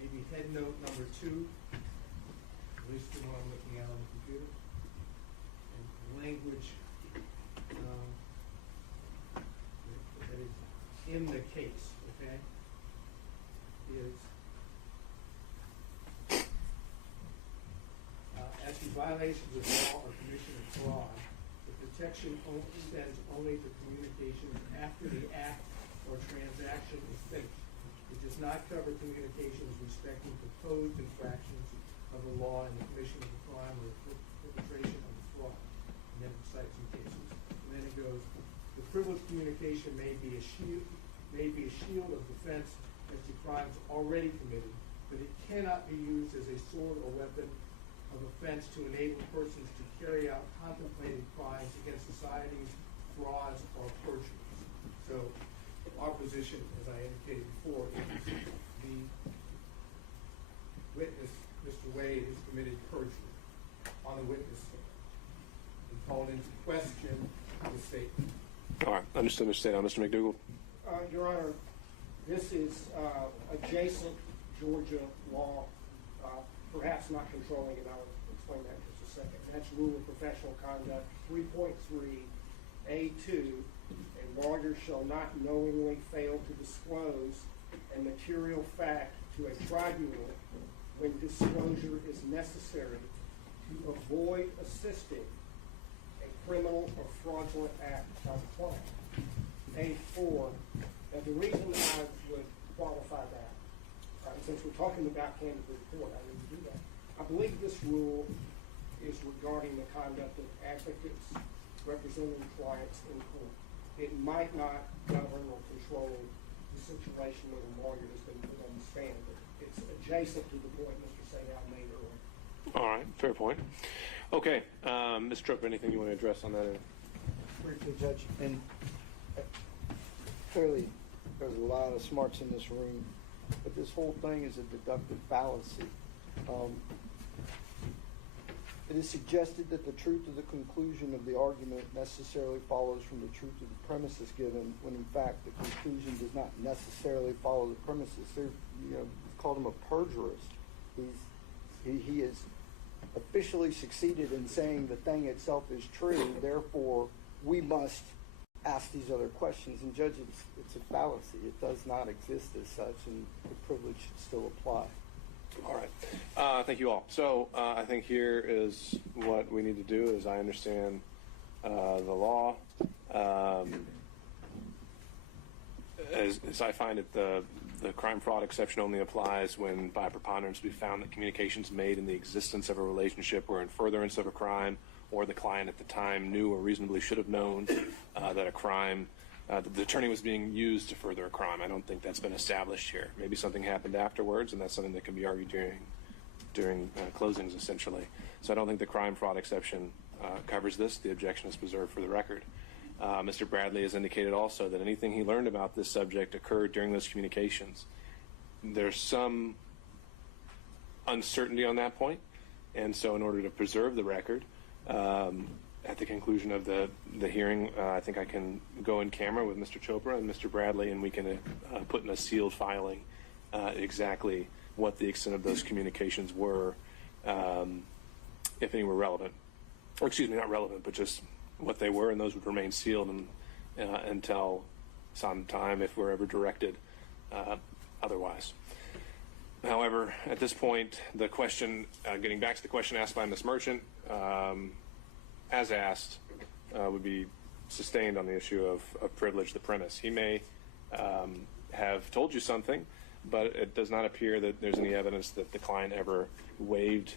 maybe head note number 2, at least the one I'm looking at on the computer, and language that is in the case, okay, is as to violations of law or commission of fraud, the protection extends only to communications after the act or transaction is finished. It does not cover communications respecting proposed infractions of the law in the commission of the crime or perpetration of the fraud. And then it cites some cases. And then it goes, the privileged communication may be a shield of defense as to crimes already committed, but it cannot be used as a sword or weapon of offense to enable persons to carry out contemplated crimes against societies, frauds, or perjuries. So our position, as I indicated before, is the witness, Mr. Wade, has committed perjury on a witness stand and called into question the statement. all right, understood, Mr. State. Mr. McDougall. Your Honor, this is adjacent Georgia law, perhaps not controlling it. I'll explain that in just a second. That's Rule of Professional Conduct 3.3A2. A lawyer shall not knowingly fail to disclose a material fact to a tribunal when disclosure is necessary to avoid assisting a criminal or fraudulent act by the client. A4, and the reason I would qualify that, since we're talking about candid report, I need to do that. I believe this rule is regarding the conduct of advocates representing clients in court. It might not govern or control the situation where the lawyer has been put on the stand, but it's adjacent to the point Mr. Sadal made earlier. All right, fair point. Okay, Ms. Tripp, anything you want to address on that? Briefly, Judge, and clearly there's a lot of smarts in this room, but this whole thing is a deductive fallacy. It is suggested that the truth of the conclusion of the argument necessarily follows from the truth of the premises given, when in fact the conclusion does not necessarily follow the premises. They're, called him a perjurist. He has officially succeeded in saying the thing itself is true, therefore we must ask these other questions. And Judge, it's a fallacy. It does not exist as such, and the privilege should still apply. All right. Thank you all. So I think here is what we need to do, as I understand the law. As I find it, the crime fraud exception only applies when by preponderance we found that communications made in the existence of a relationship were in furtherance of a crime, or the client at the time knew or reasonably should have known that a crime, that the attorney was being used to further a crime. I don't think that's been established here. Maybe something happened afterwards, and that's something that can be argued during closings, essentially. So I don't think the crime fraud exception covers this. The objection is preserved for the record. Mr. Bradley has indicated also that anything he learned about this subject occurred during those communications. There's some uncertainty on that point, and so in order to preserve the record, at the conclusion of the hearing, I think I can go in camera with Mr. Chopra and Mr. Bradley, and we can put in a sealed filing exactly what the extent of those communications were, if any were relevant. Or excuse me, not relevant, but just what they were, and those would remain sealed until some time if we're ever directed otherwise. However, at this point, the question, getting back to the question asked by Ms. Merchant, as asked, would be sustained on the issue of privilege, the premise. He may have told you something, but it does not appear that there's any evidence that the client ever waived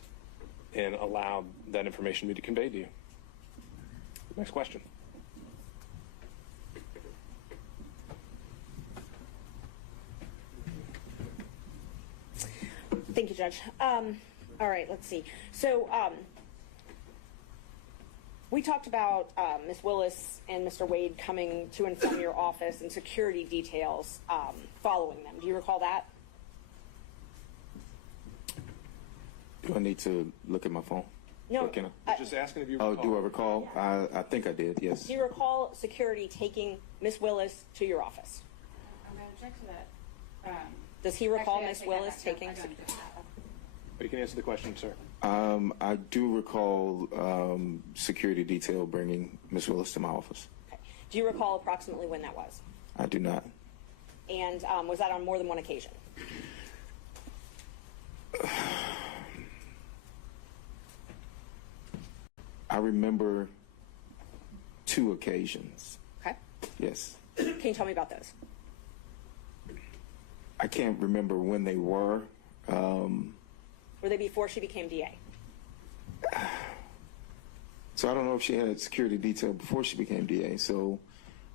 and allowed that information to be conveyed to you. Next question. Thank you, Judge. All right, let's see. So we talked about Ms. Willis and Mr. Wade coming to and from your office and security details following them. Do you recall that? Do I need to look at my phone? No. Just asking if you recall. Oh, do I recall? I think I did, yes. Do you recall security taking Ms. Willis to your office? I'm going to object to that. Does he recall Actually, I Ms. take that Willis back. taking? I don't do that. But you can answer the question, sir. I do recall security detail bringing Ms. Willis to my office. Okay. Do you recall approximately when that was? I do not. And was that on more than one occasion? I remember 2 occasions. Okay. Yes. Can you tell me about those? I can't remember when they were. Were they before she became DA? So I don't know if she had security detail before she became DA. So,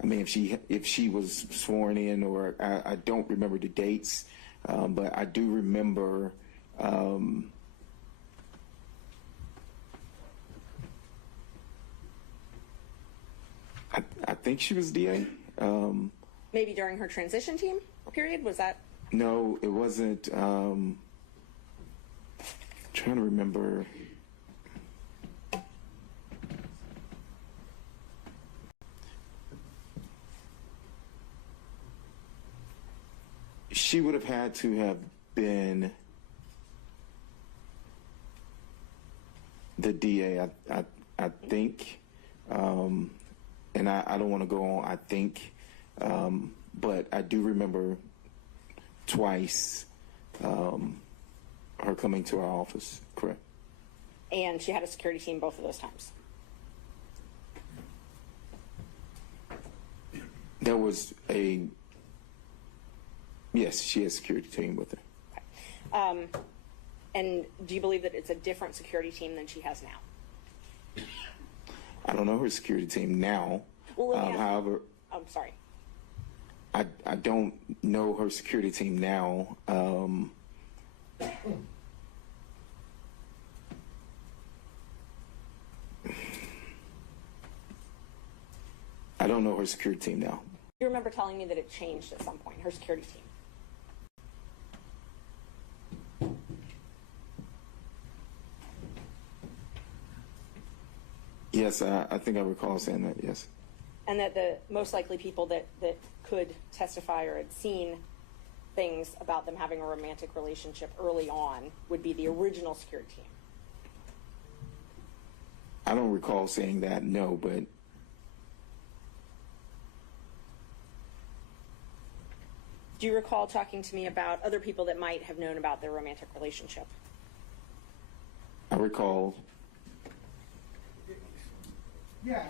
I mean, if she was sworn in, or I don't remember the dates, but I do remember. I think she was DA. Maybe during her transition team period? Was that? No, it wasn't. Trying to remember. She would have had to have been the DA, I think. And I don't want to go on, I think. But I do remember twice her coming to our office, correct? And she had a security team both of those times? There was yes, she had a security team with her. Okay. And do you believe that it's a different security team than she has now? I don't know her security team now. Well, however, I'm sorry. I don't know her security team now. I don't know her security team now. You remember telling me that it changed at some point, her security team? Yes, I think I recall saying that, yes. And that the most likely people that could testify or had seen things about them having a romantic relationship early on would be the original security team? I don't recall saying that, no, but Do you recall talking to me about other people that might have known about their romantic relationship? I recall. Yeah,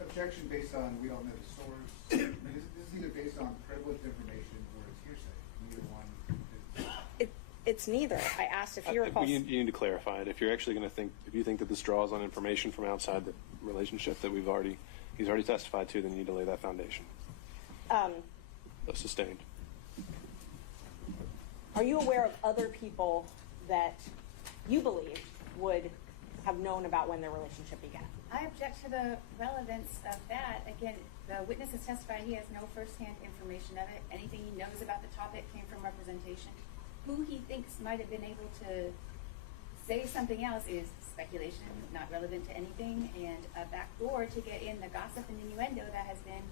objection based on we don't know the source. I mean, this is either based on privileged information or it's hearsay. Neither one. It's neither. I asked if you recall. You need to clarify it. If you're actually going to if you think that this draws on information from outside the relationship that he's already testified to, then you need to lay that foundation. Sustained. Are you aware of other people that you believe would have known about when their relationship began? I object to the relevance of that. Again, the witness has testified he has no firsthand information of it. Anything he knows about the topic came from representation. Who he thinks might have been able to say something else is speculation, not relevant to anything, and a backdoor to get in the gossip and innuendo that has been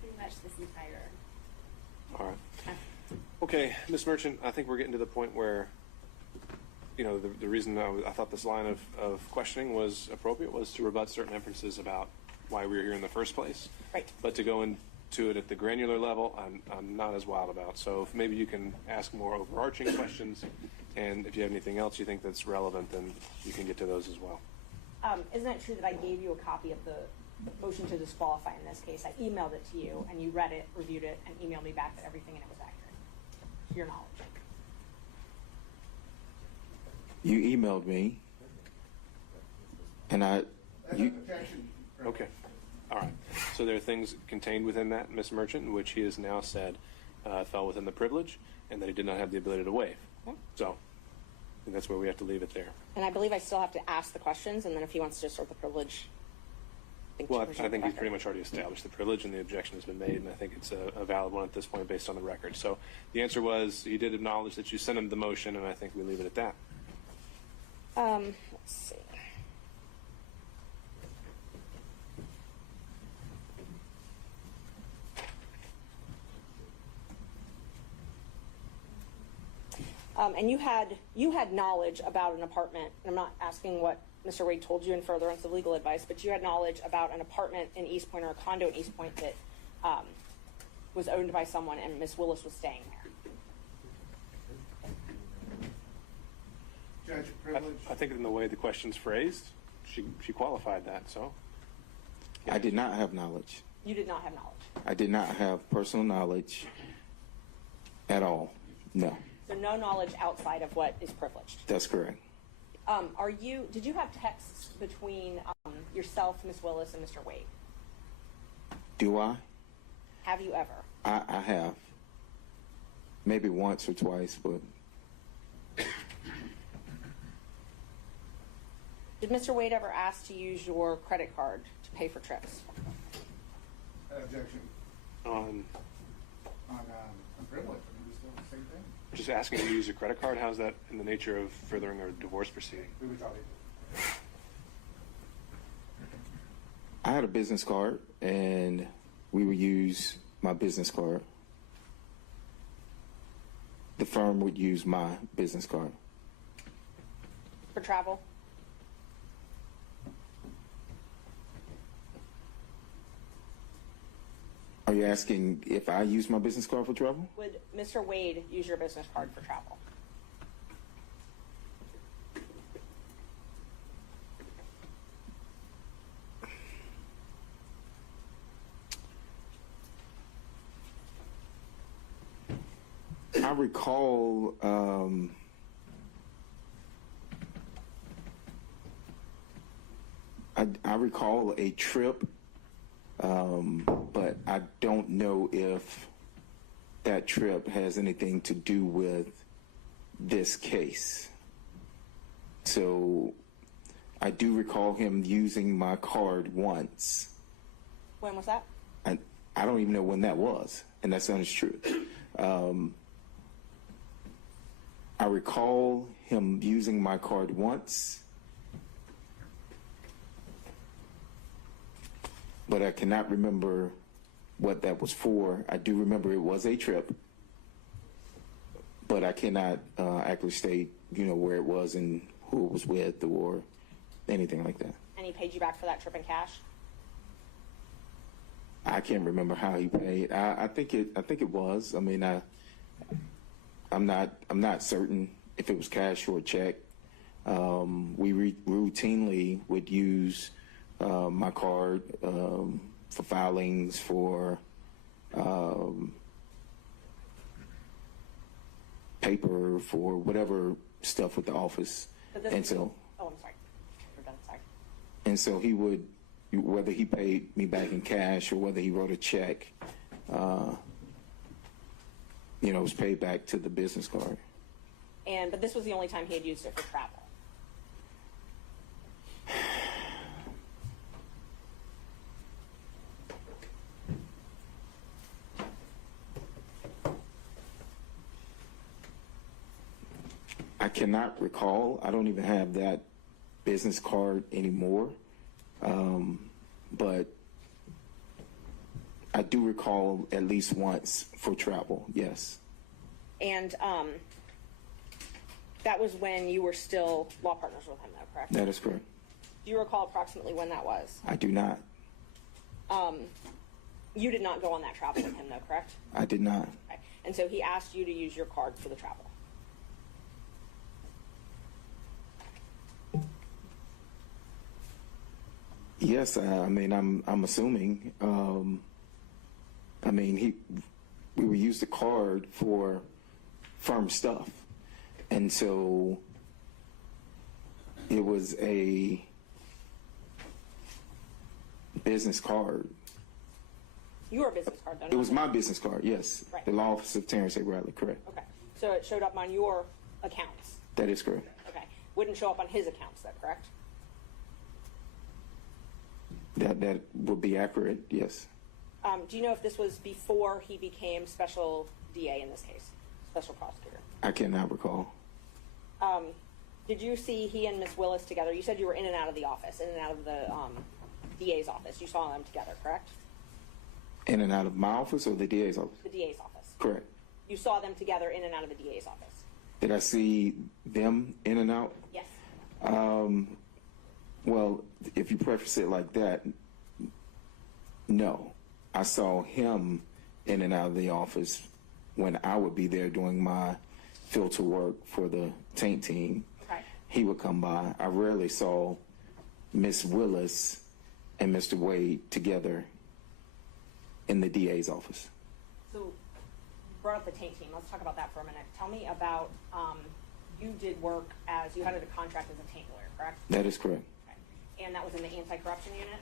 pretty much this entire. All right. Okay, Ms. Merchant, I think we're getting to the point where, the reason I thought this line of questioning was appropriate was to rebut certain inferences about why we were here in the first place. Right. But to go into it at the granular level, I'm not as wild about. So if maybe you can ask more overarching questions, and if you have anything else you think that's relevant, then you can get to those as well. Isn't it true that I gave you a copy of the motion to disqualify in this case? I emailed it to you, and you read it, reviewed it, and emailed me back that everything in it was accurate, to your knowledge. You emailed me, and Objection. Okay. All right. So there are things contained within that, Ms. Merchant, which he has now said fell within the privilege, and that he did not have the ability to waive. So I think that's where we have to leave it there. And I believe I still have to ask the questions, and then if he wants to assert the privilege. Well, I think he's pretty much already established the privilege, and the objection has been made, and I think it's a valid one at this point based on the record. So the answer was he did acknowledge that you sent him the motion, and I think we leave it at that. Let's see. And you had knowledge about an apartment, and I'm not asking what Mr. Wade told you in furtherance of legal advice, but you had knowledge about an apartment in East Point or a condo in East Point that was owned by someone, and Ms. Willis was staying there. Judge, privilege. I think in the way the question's phrased, she qualified that. So I did not have knowledge. You did not have knowledge. I did not have personal knowledge at all. No. So no knowledge outside of what is privileged. That's correct. Did you have texts between yourself, Ms. Willis, and Mr. Wade? Do I? Have you ever? I have. Maybe once or twice, but. Did Mr. Wade ever ask to use your credit card to pay for trips? Objection. on On privilege. I mean, we still the same thing. just asking to use your credit card, how's that in the nature of furthering a divorce proceeding? We would probably. I had a business card, and we would use my business card. The firm would use my business card. For travel? Are you asking if I use my business card for travel? Would Mr. Wade use your business card for travel? I recall I recall a trip, but I don't know if that trip has anything to do with this case. So I do recall him using my card once. When was that? I don't even know when that was, and that's the honest truth. I recall him using my card once, but I cannot remember what that was for. I do remember it was a trip, but I cannot actually state, where it was and who it was with or anything like that. And he paid you back for that trip in cash? I can't remember how he paid. I think it was. I mean, I'm not certain if it was cash or a check. We routinely would use my card for filings, for paper, for whatever stuff with the office. And so, oh, I'm sorry. We're done. Sorry. and so he would, whether he paid me back in cash or whether he wrote a check, it was paid back to the business card. But this was the only time he had used it for travel. I cannot recall. I don't even have that business card anymore. But I do recall at least once for travel, yes. And that was when you were still law partners with him, though, correct? That is correct. Do you recall approximately when that was? I do not. You did not go on that travel with him, though, correct? I did not. Okay. And so he asked you to use your card for the travel. Yes, I mean, I'm assuming. I mean, we would use the card for firm stuff, and so it was a business card. Your business card, though. It was my business card, yes. Right. The law office of Terrence A. Bradley, correct. Okay. So it showed up on your accounts. That is correct. Okay. Wouldn't show up on his accounts, though, correct? That would be accurate, yes. Do you know if this was before he became special DA in this case, special prosecutor? I cannot recall. Did you see he and Ms. Willis together? You said you were in and out of the office, in and out of the DA's office. You saw them together, correct? In and out of my office or the DA's office? The DA's office. Correct. You saw them together in and out of the DA's office? Did I see them in and out? Yes. Well, if you preface it like that, no. I saw him in and out of the office when I would be there doing my filter work for the taint team. Okay. He would come by. I rarely saw Miss Willis and Mr. Wade together in the DA's office. So you brought up the taint team. Let's talk about that for a minute. Tell me about, you did work you had a contract as a taint lawyer, correct? That is correct. Okay. And that was in the anti-corruption unit?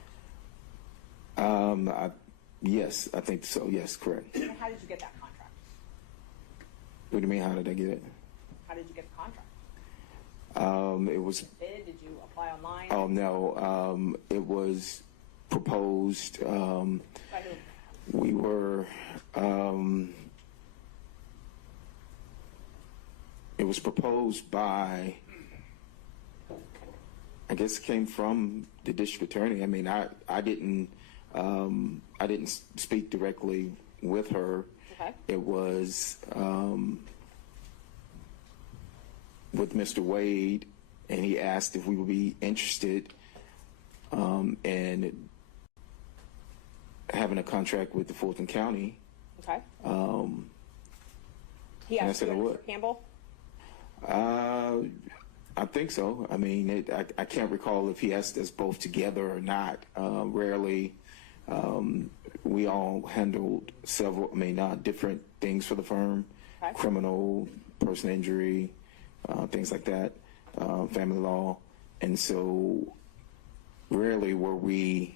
Yes, I think so. Yes, correct. And how did you get that contract? What do you mean, how did I get it? How did you get the contract? It was. Bid? Did you apply online? Oh no, it was proposed. By who? We were. It was proposed by. I guess it came from the district attorney. I mean, I didn't speak directly with her. Okay. It was with Mr. Wade, and he asked if we would be interested in having a contract with the Fulton County. Okay. He and I asked said you I and would. Mr. Campbell? I think so. I mean, I can't recall if he asked us both together or not. Rarely. We all handled several, different things for the firm. Okay. Criminal, personal injury, things like that, family law. And so rarely were we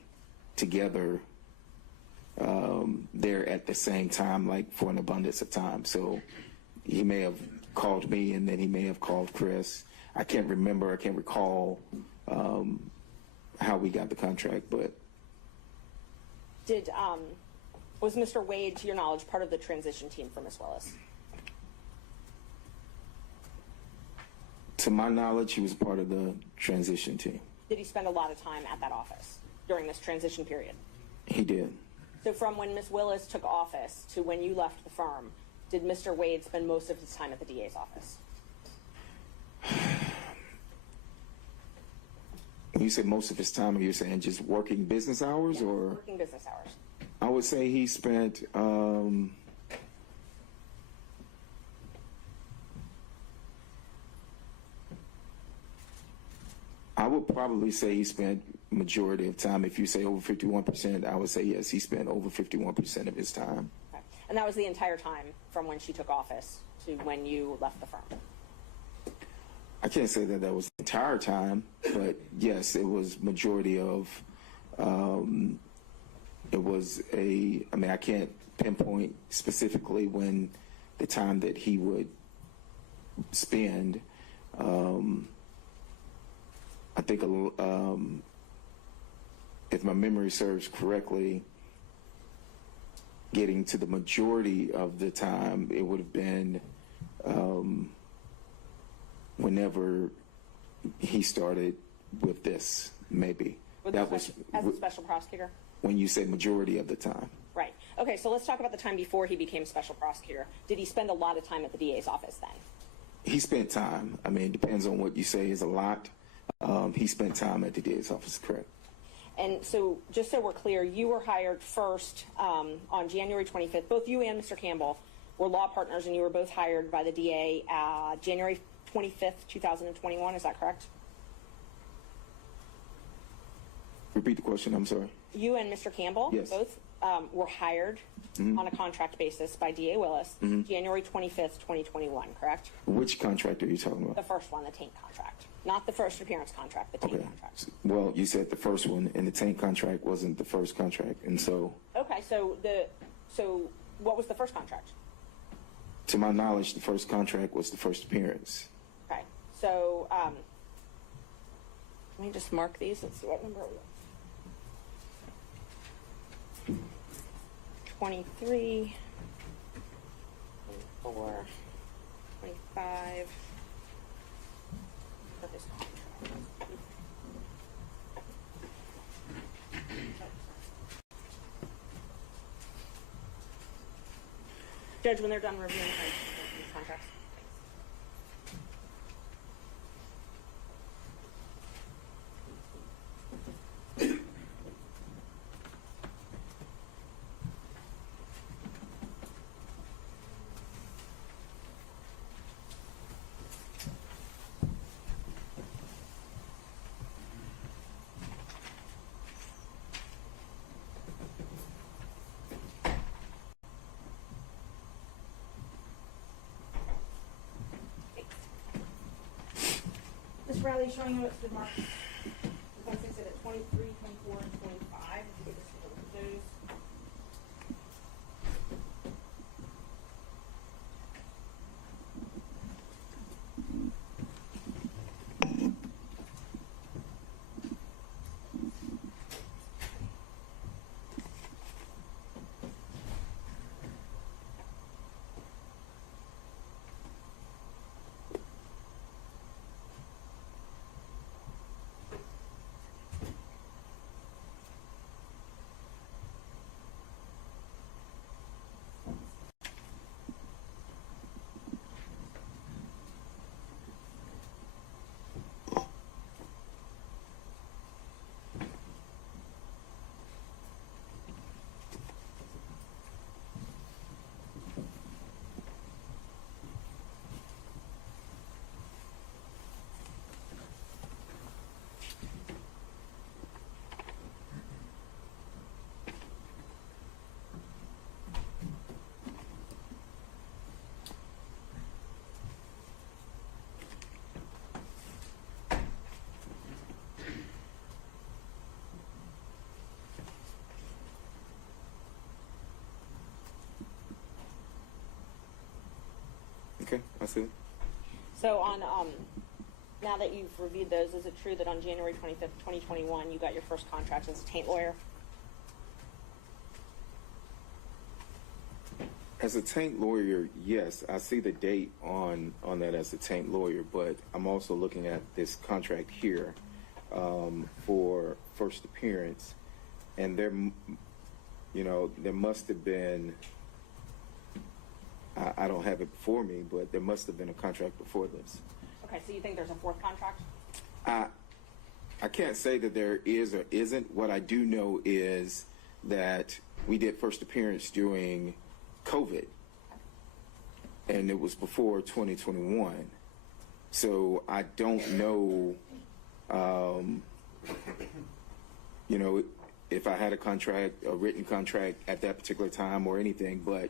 together there at the same time, like for an abundance of time. So he may have called me and then he may have called Chris. I can't recall how we got the contract, but. Was Mr. Wade, to your knowledge, part of the transition team for Ms. Willis? To my knowledge, he was part of the transition team. Did he spend a lot of time at that office during this transition period? He did. So from when Ms. Willis took office to when you left the firm, did Mr. Wade spend most of his time at the DA's office? When you say most of his time, are you saying just working business hours, or? Working business hours. I would say he spent, I would probably say he spent majority of time. If you say over 51%, I would say yes, he spent over 51% of his time. Okay. And that was the entire time from when she took office to when you left the firm? I can't say that that was the entire time, but yes, it was majority of, it was I can't pinpoint specifically when the time that he would spend. I think if my memory serves correctly, getting to the majority of the time, it would have been whenever he started with this, maybe. As a special prosecutor? When you say majority of the time. Right. Okay, so let's talk about the time before he became special prosecutor. Did he spend a lot of time at the DA's office then? He spent time. I mean, it depends on what you say is a lot. He spent time at the DA's office, correct. And so, just so we're clear, you were hired first on January 25th. Both you and Mr. Campbell were law partners, and you were both hired by the DA January 25th, 2021. Is that correct? Repeat the question, I'm sorry. You and Mr. Campbell yes. both were hired on a contract basis by DA Willis January 25th, 2021, correct? Which contract are you talking about? The first one, the taint contract. Not the first appearance contract, the taint contract. Well, you said the first one, and the taint contract wasn't the first contract, and so... Okay, so what was the first contract? To my knowledge, the first contract was the first appearance. Okay, so let me just mark these and see what number we are. 23, 24, 25. For his contract. Judge, when they're done reviewing these contracts. Riley showing you what's been marked. We're going to fix it at 23, 24, and 25. If you could just look at those. Okay, I see it. So on now that you've reviewed those, is it true that on January 25th, 2021, you got your first contract as a taint lawyer? As a taint lawyer, yes, I see the date on that as a taint lawyer, but I'm also looking at this contract here for first appearance, and there must have been, I don't have it before me, but there must have been a contract before this. Okay, so you think there's a fourth contract? I can't say that there is or isn't. What I do know is that we did first appearance during COVID, and it was before 2021. So I don't know, you know, if I had a contract, a written contract at that particular time or anything, but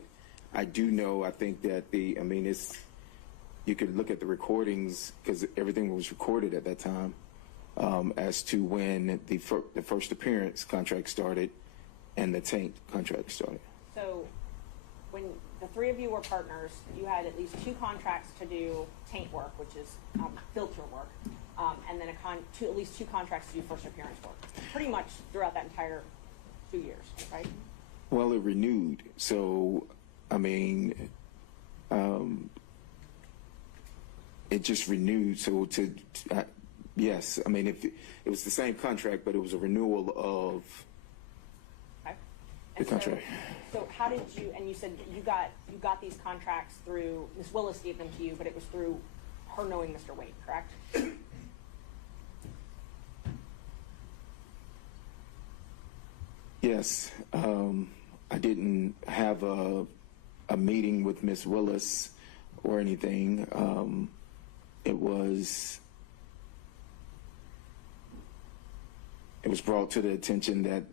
I do know, I think that you could look at the recordings because everything was recorded at that time as to when the first appearance contract started and the taint contract started. So when the three of you were partners, you had at least 2 contracts to do taint work, which is filter work, and then at least 2 contracts to do first appearance work, pretty much throughout that entire 2 years, right? Well, it renewed. So, I mean, it just renewed. So yes, I mean, if it was the same contract, but it was a renewal of the contract. So how did you, and you said you got these contracts through, Ms. Willis gave them to you, but it was through her knowing Mr. Wade, correct? Yes. I didn't have a meeting with Ms. Willis or anything. It was brought to the attention that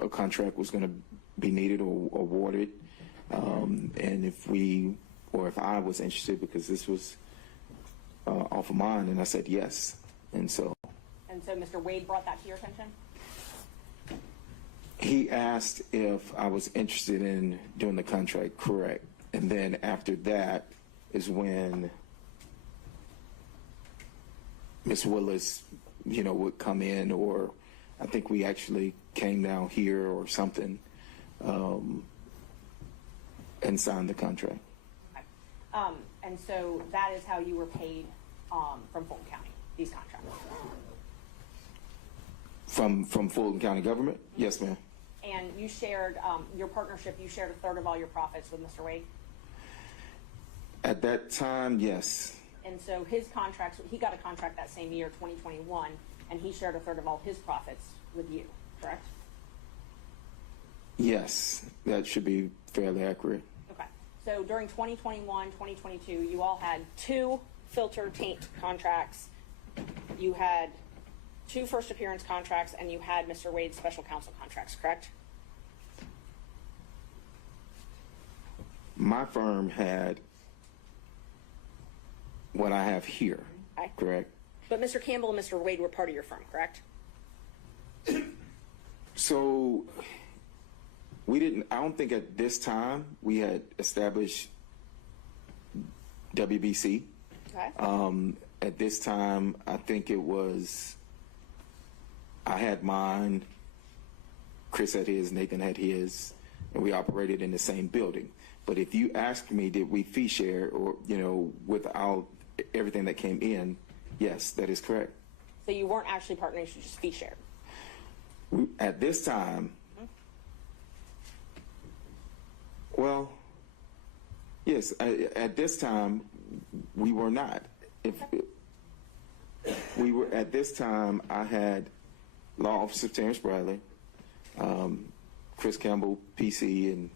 a contract was going to be needed or awarded, and if I was interested, because this was off of mine, and I said yes, and so Mr. Wade brought that to your attention? He asked if I was interested in doing the contract, correct, and then after that is when Ms. Willis, would come in, or I think we actually came down here or something, and signed the contract. Okay. And so that is how you were paid from Fulton County, these contracts? From Fulton County government? Yes, ma'am. And you shared, your partnership, you shared 1/3 of all your profits with Mr. Wade? At that time, yes. And so his contracts, he got a contract that same year, 2021, and he shared 1/3 of all his profits with you, correct? Yes, that should be fairly accurate. Okay. So during 2021, 2022, you all had 2 filter taint contracts. You had 2 first appearance contracts, and you had Mr. Wade's special counsel contracts, correct? My firm had what I have here, Okay. correct? But Mr. Campbell and Mr. Wade were part of your firm, correct? So I don't think at this time we had established WBC. Okay. At this time, I think I had mine, Chris had his, Nathan had his, and we operated in the same building. But if you ask me, did we fee share or, without everything that came in, yes, that is correct. So you weren't actually partners, you just fee shared? At this time, well, yes, at this time, we were not. We were, at this time, I had Law Officer Terrence Bradley, Chris Campbell, PC, and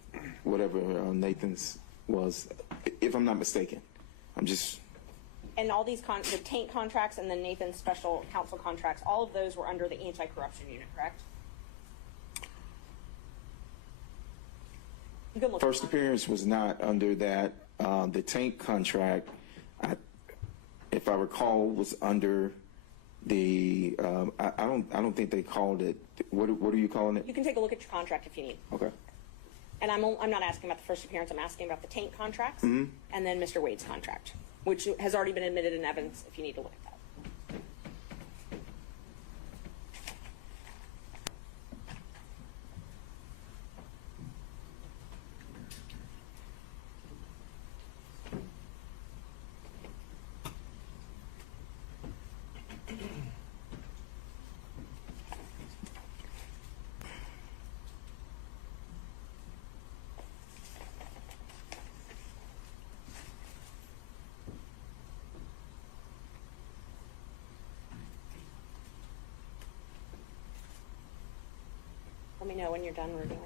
whatever Nathan's was, if I'm not mistaken. And all these the taint contracts and then Nathan's special counsel contracts, all of those were under the anti-corruption unit, correct? You can look First appearance was not under that. The taint contract, if I recall, was under the. I don't think they called it. What are you calling it? You can take a look at your contract if you need. Okay. And I'm not asking about the first appearance. I'm asking about the taint contracts Mm-hmm. and then Mr. Wade's contract, which has already been admitted in evidence. If you need to look at that. Let me know when you're done reviewing.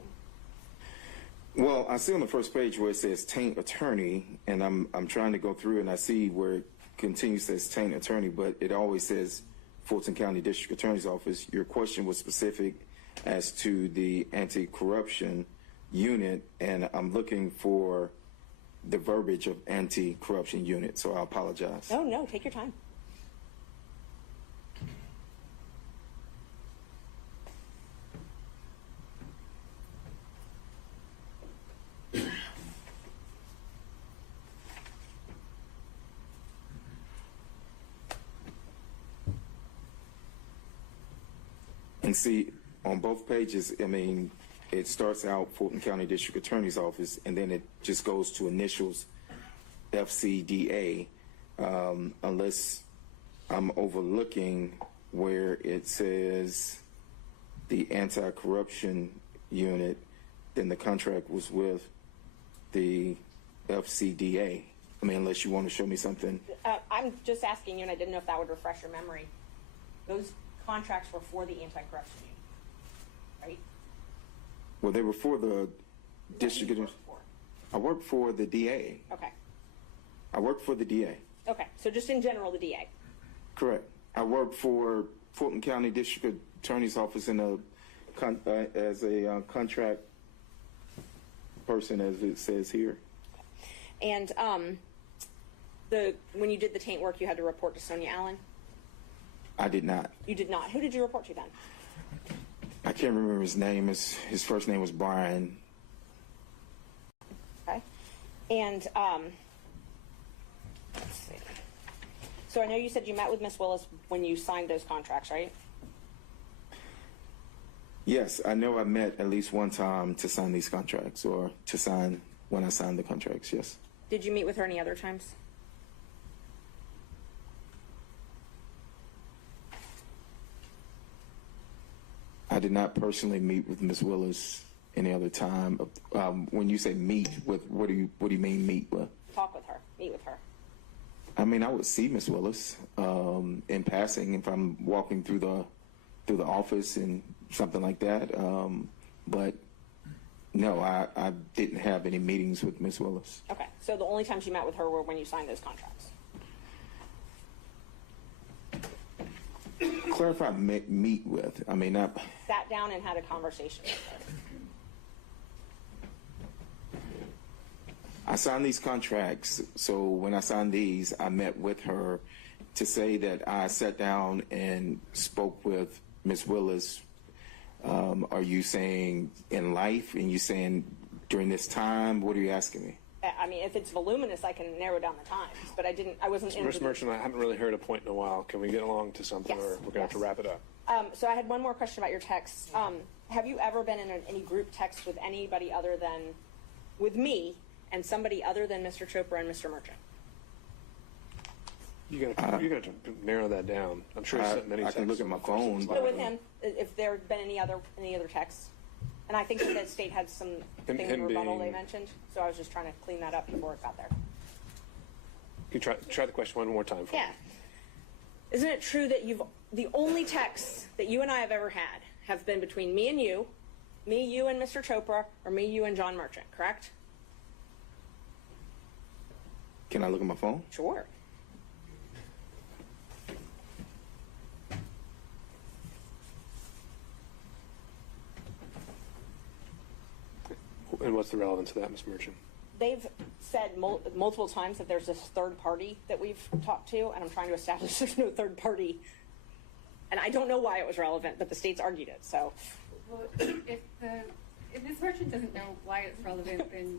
Well, I see on the first page where it says taint attorney, and I'm trying to go through and I see where it continues says taint attorney, but it always says Fulton County District Attorney's Office. Your question was specific as to the anti-corruption unit, and I'm looking for the verbiage of anti-corruption unit, so I apologize. Oh, no, take your time. And see, on both pages, I mean, it starts out Fulton County District Attorney's Office, and then it just goes to initials FCDA, unless I'm overlooking where it says the anti-corruption unit, then the contract was with the FCDA. I mean, unless you want to show me something. I'm just asking you, and I didn't know if that would refresh your memory. Those contracts were for the anti-corruption unit, right? Well, they were for the district. I worked for the DA. Okay. I worked for the DA. Okay, so just in general, the DA. Correct. I worked for Fulton County District Attorney's Office in as a contract person, as it says here. And when you did the taint work, you had to report to Sonia Allen? I did not. You did not. Who did you report to then? I can't remember his name. His first name was Brian. Okay. And let's see. So I know you said you met with Miss Willis when you signed those contracts, right? Yes, I know I met at least one time to sign these contracts, or to sign when I signed the contracts, yes. Did you meet with her any other times? I did not personally meet with Ms. Willis any other time. When you say meet with, what do you mean meet with? Talk with her, meet with her. I mean, I would see Ms. Willis in passing if I'm walking through the office and something like that. But no, I didn't have any meetings with Ms. Willis. Okay, so the only times you met with her were when you signed those contracts. Clarify meet with. I mean, I Sat down and had a conversation with her. I signed these contracts, so when I signed these, I met with her. To say that I sat down and spoke with Ms. Willis, are you saying in life, and you saying during this time? What are you asking me? I mean, if it's voluminous, I can narrow down the times, but I wasn't in. Mr. Merchant, I haven't really heard a point in a while. Can we get along to something, Yes, or we're going to have to wrap it up? So I had one more question about your text. Have you ever been in any group text with anybody other than, with me, and somebody other than Mr. Chopra and Mr. Merchant? You're going to narrow that down. I'm sure you sent many I texts. can look at my phone. No, with him, if there had been any other texts. And I think that the state had some thing in rebuttal they mentioned, so I was just trying to clean that up before it got there. Can you try the question one more time for me? Yeah. Isn't it true that the only texts that you and I have ever had have been between me, you, and Mr. Chopra, or me, you, and John Merchant, correct? Can I look at my phone? Sure. And what's the relevance of that, Ms. Merchant? They've said multiple times that there's this third party that we've talked to, and I'm trying to establish there's no third party. And I don't know why it was relevant, but the state's argued it, so. Well, if Ms. Merchant doesn't know why it's relevant, then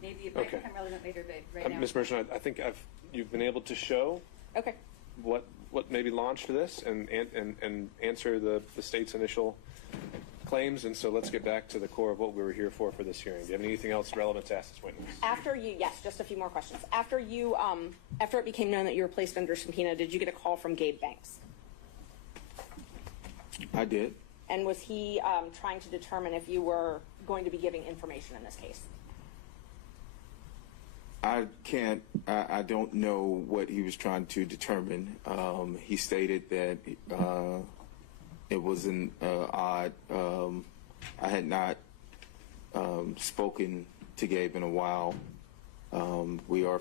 maybe it might become relevant later, but right now. Ms. Merchant, I think you've been able to show what maybe launched this and answer the state's initial claims, and so let's get back to the core of what we were here for this hearing. Do you have anything else relevant to ask this witness? Yes, just a few more questions. After it became known that you were placed under subpoena, did you get a call from Gabe Banks? I did. And was he trying to determine if you were going to be giving information in this case? I don't know what he was trying to determine. He stated that it was an odd. I had not spoken to Gabe in a while. We are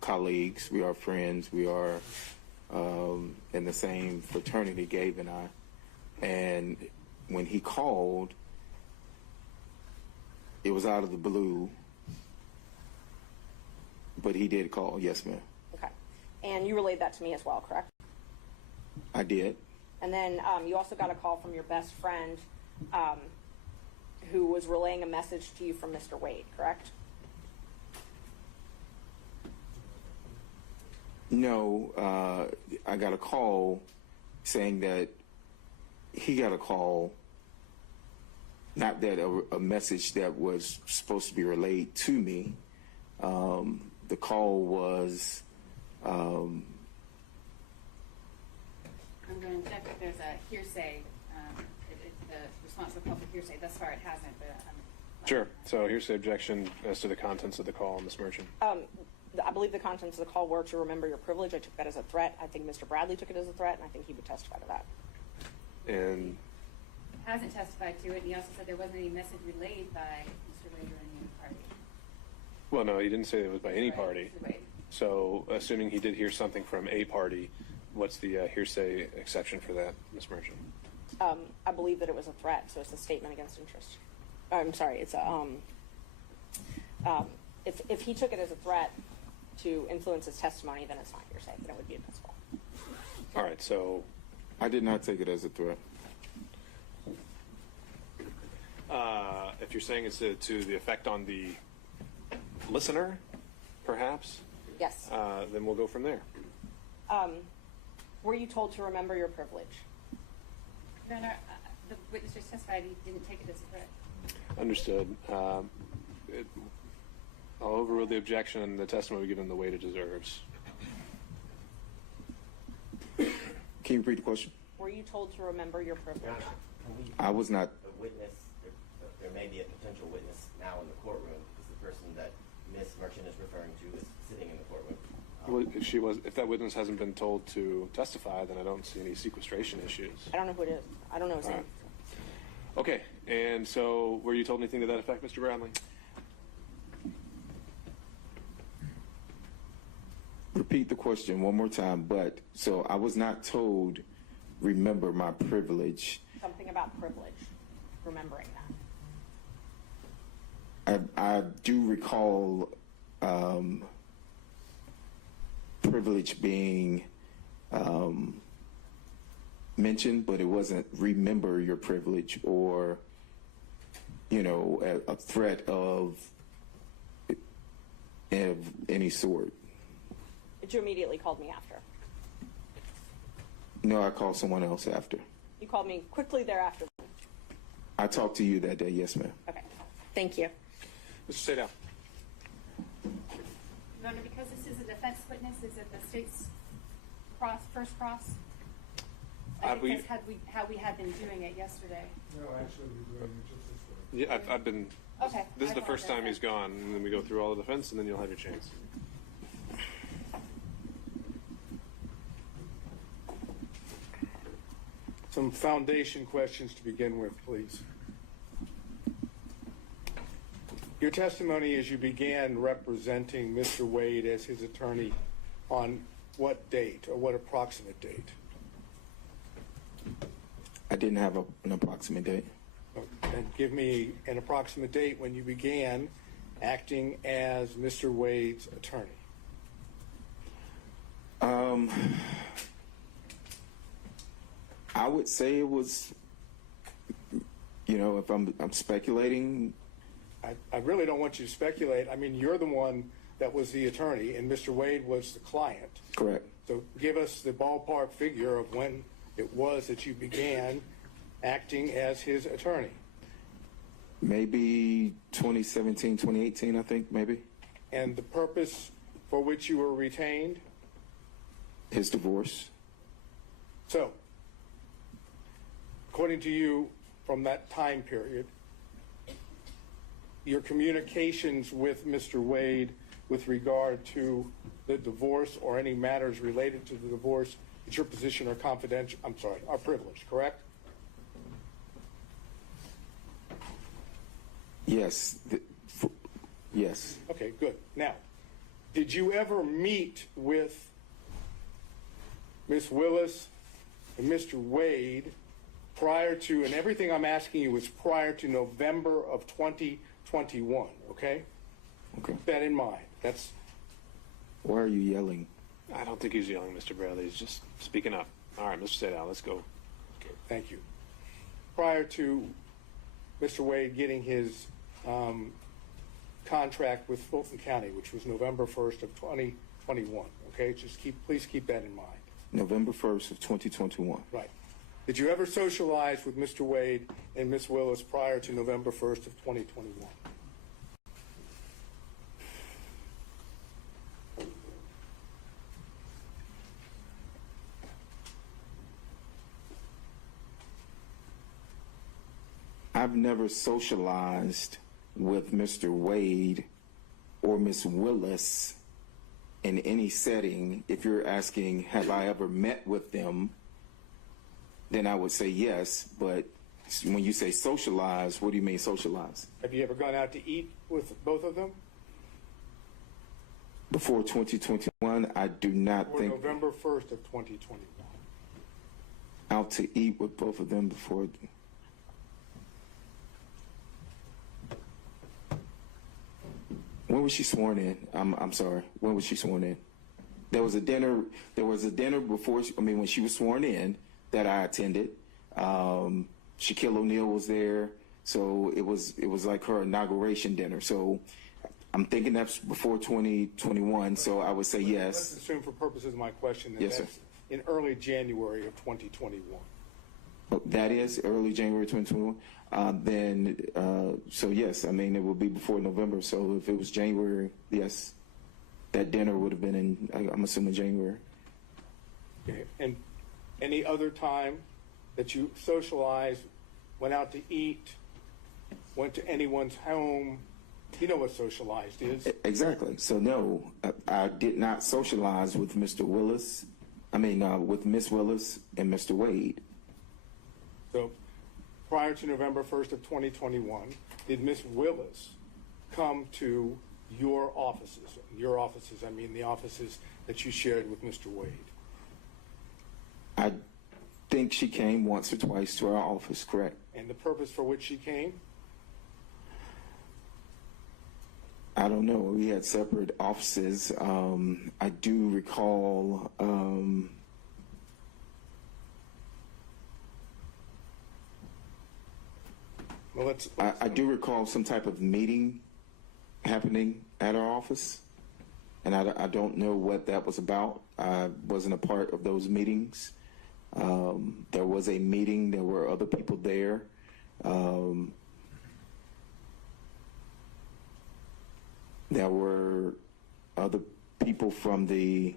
colleagues. We are friends. We are in the same fraternity, Gabe and I. And when he called, it was out of the blue, but he did call. Yes, ma'am. Okay. And you relayed that to me as well, correct? I did. And then you also got a call from your best friend who was relaying a message to you from Mr. Wade, correct? No, I got a call saying that he got a call, not that a message that was supposed to be relayed to me. The call was, I'm going to check if there's a hearsay, the response to the call for hearsay. Thus far it hasn't, but Sure. So here's the objection as to the contents of the call, Ms. Merchant. I believe the contents of the call were to remember your privilege. I took that as a threat. I think Mr. Bradley took it as a threat, and I think he would testify to that. And hasn't testified to it. And he also said there wasn't any message relayed by Mr. Wade or any party. well, no, he didn't say it was by any Right, party. Mr. Wade. So assuming he did hear something from a party, what's the hearsay exception for that, Ms. Merchant? I believe that it was a threat, so it's a statement against interest. I'm sorry, it's a if he took it as a threat to influence his testimony, then it's not hearsay, then it would be admissible. All right, so I did not take it as a threat. if you're saying it's to the effect on the listener, perhaps, Yes. then we'll go from there. Were you told to remember your privilege? No, the witness just testified he didn't take it as a threat. Understood. I'll overrule the objection and the testimony given the weight it deserves. Can you repeat the question? Were you told to remember your privilege? I was not. A witness, there may be a potential witness now in the courtroom, because the person that Ms. Merchant is referring to is sitting in the courtroom. Well, if that witness hasn't been told to testify, then I don't see any sequestration issues. I don't know who it is. I don't know his name. Okay, and so were you told anything to that effect, Mr. Bradley? Repeat the question one more time, but so I was not told, remember my privilege. Something about privilege, remembering that. I do recall privilege being mentioned, but it wasn't remember your privilege or, a threat of any sort. But you immediately called me after. No, I called someone else after. You called me quickly thereafter. I talked to you that day, yes, ma'am. Okay. Thank you. Mr. Sadell. Your Honor, because this is a defense witness, is it the state's first cross? Have we- Because how we had been doing it yesterday. No, actually, we're doing it just this way. Yeah, I've been. Okay. This is I the first time apologize. he's gone, and then we go through all the defense, and then you'll have your chance. Some foundation questions to begin with, please. Your testimony as you began representing Mr. Wade as his attorney on what date or what approximate date? I didn't have an approximate date. And give me an approximate date when you began acting as Mr. Wade's attorney. I would say it was, if I'm speculating. I really don't want you to speculate. I mean, you're the one that was the attorney, and Mr. Wade was the client. Correct. So give us the ballpark figure of when it was that you began acting as his attorney. Maybe 2017, 2018, I think, maybe. And the purpose for which you were retained? His divorce. So, according to you, from that time period, your communications with Mr. Wade with regard to the divorce or any matters related to the divorce, it's your position are confidential, are privileged, correct? Yes. Yes. Okay, good. Now, did you ever meet with Ms. Willis and Mr. Wade prior to, and everything I'm asking you is prior to November of 2021, okay? Okay. Keep that in mind. That's, Why are you yelling? I don't think he's yelling, Mr. Bradley. He's just speaking up. All right, Mr. Sadal, let's go. okay, thank you. Prior to Mr. Wade getting his contract with Fulton County, which was November 1st of 2021, okay? Please keep that in mind. November 1st of 2021. Right. Did you ever socialize with Mr. Wade and Ms. Willis prior to November 1st of 2021? I've never socialized with Mr. Wade or Ms. Willis in any setting. If you're asking, have I ever met with them, then I would say yes. But when you say socialize, what do you mean socialize? Have you ever gone out to eat with both of them? Before 2021, I do not Or think November 1st of 2021? out to eat with both of them before. When was she sworn in? I'm sorry. When was she sworn in? There was a dinner. There was a dinner before. When she was sworn in, that I attended. Shaquille O'Neal was there, so it was like her inauguration dinner. So I'm thinking that's before 2021. So I would say Let's yes. assume for purposes of my question that Yes, sir. that's in early January of 2021. Oh, that is early January 2021. So yes, it will be before November. So if it was January, yes, that dinner would have been in, I'm assuming, January. Okay. And any other time that you socialized, went out to eat, went to anyone's home, you know what socialized is. Exactly. So no, I did not socialize with Mr. Willis. With Miss Willis and Mr. Wade. So prior to November 1st of 2021, did Miss Willis come to your offices? Your offices, the offices that you shared with Mr. Wade. I think she came once or twice to our office, correct? And the purpose for which she came? I don't know. We had separate offices. I do recall. I do recall some type of meeting happening at our office, and I don't know what that was about. I wasn't a part of those meetings. There was a meeting. There were other people there. There were other people from the,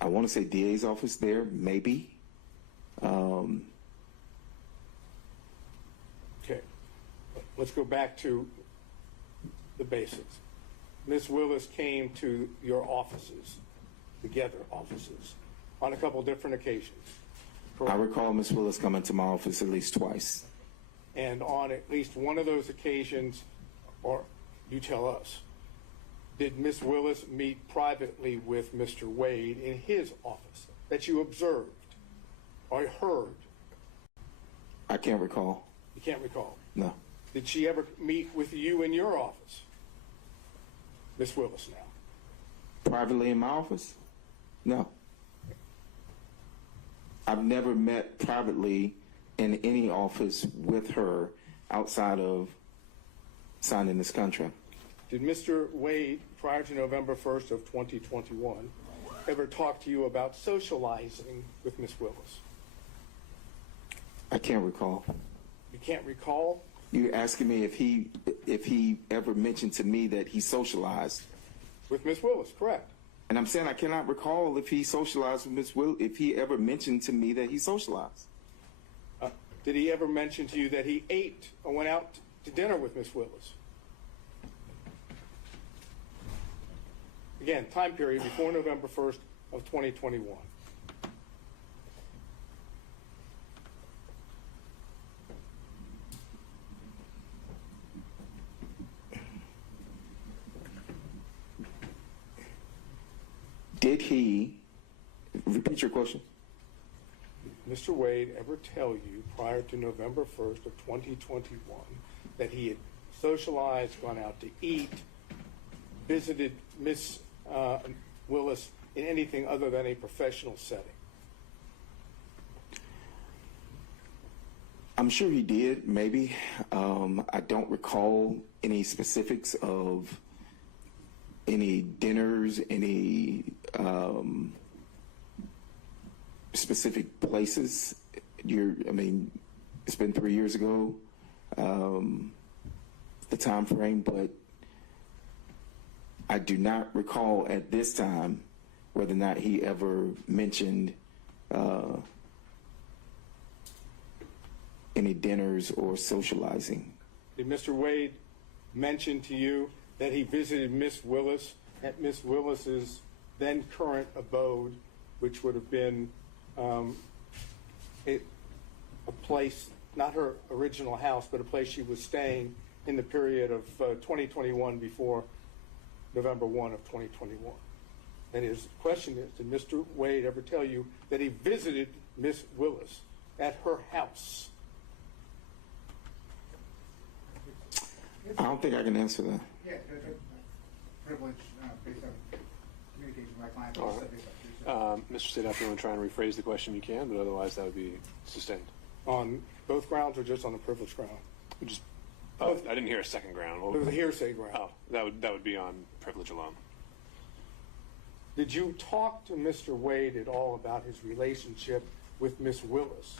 I want to say DA's office there, maybe. Okay. Let's go back to the basics. Ms. Willis came to your offices, together offices, on a couple different occasions. I recall Ms. Willis coming to my office at least twice. And on at least one of those occasions, or you tell us, did Ms. Willis meet privately with Mr. Wade in his office that you observed or heard? I can't recall. You can't recall? No. Did she ever meet with you in your office? Ms. Willis now. Privately in my office? No. I've never met privately in any office with her outside of signing this contract. Did Mr. Wade, prior to November 1st of 2021, ever talk to you about socializing with Ms. Willis? I can't recall. You can't recall? You're asking me if he ever mentioned to me that he socialized with Ms. Willis, correct? And I'm saying I cannot recall if he socialized with Ms. Willis, if he ever mentioned to me that he socialized. Did he ever mention to you that he ate or went out to dinner with Ms. Willis? Again, time period before November 1st of 2021. Did he, repeat your question? Did Mr. Wade ever tell you prior to November 1st of 2021 that he had socialized, gone out to eat, visited Miss Willis in anything other than a professional setting? I'm sure he did, maybe. I don't recall any specifics of any dinners, any specific places. It's been 3 years ago, the time frame, but I do not recall at this time whether or not he ever mentioned any dinners or socializing. Did Mr. Wade mention to you that he visited Miss Willis at Miss Willis's then current abode, which would have been a place, not her original house, but a place she was staying in the period of 2021 before November 1 of 2021? And his question is, did Mr. Wade ever tell you that he visited Miss Willis at her house? I don't think I can answer that. Yeah, privilege based on communication with my client. All right. Mr. State, if you want to try and rephrase the question, you can, but otherwise that would be sustained. On both grounds or just on the privilege ground? Just, I didn't hear a second ground. It was a hearsay ground. Oh, that would be on privilege alone. Did you talk to Mr. Wade at all about his relationship with Miss Willis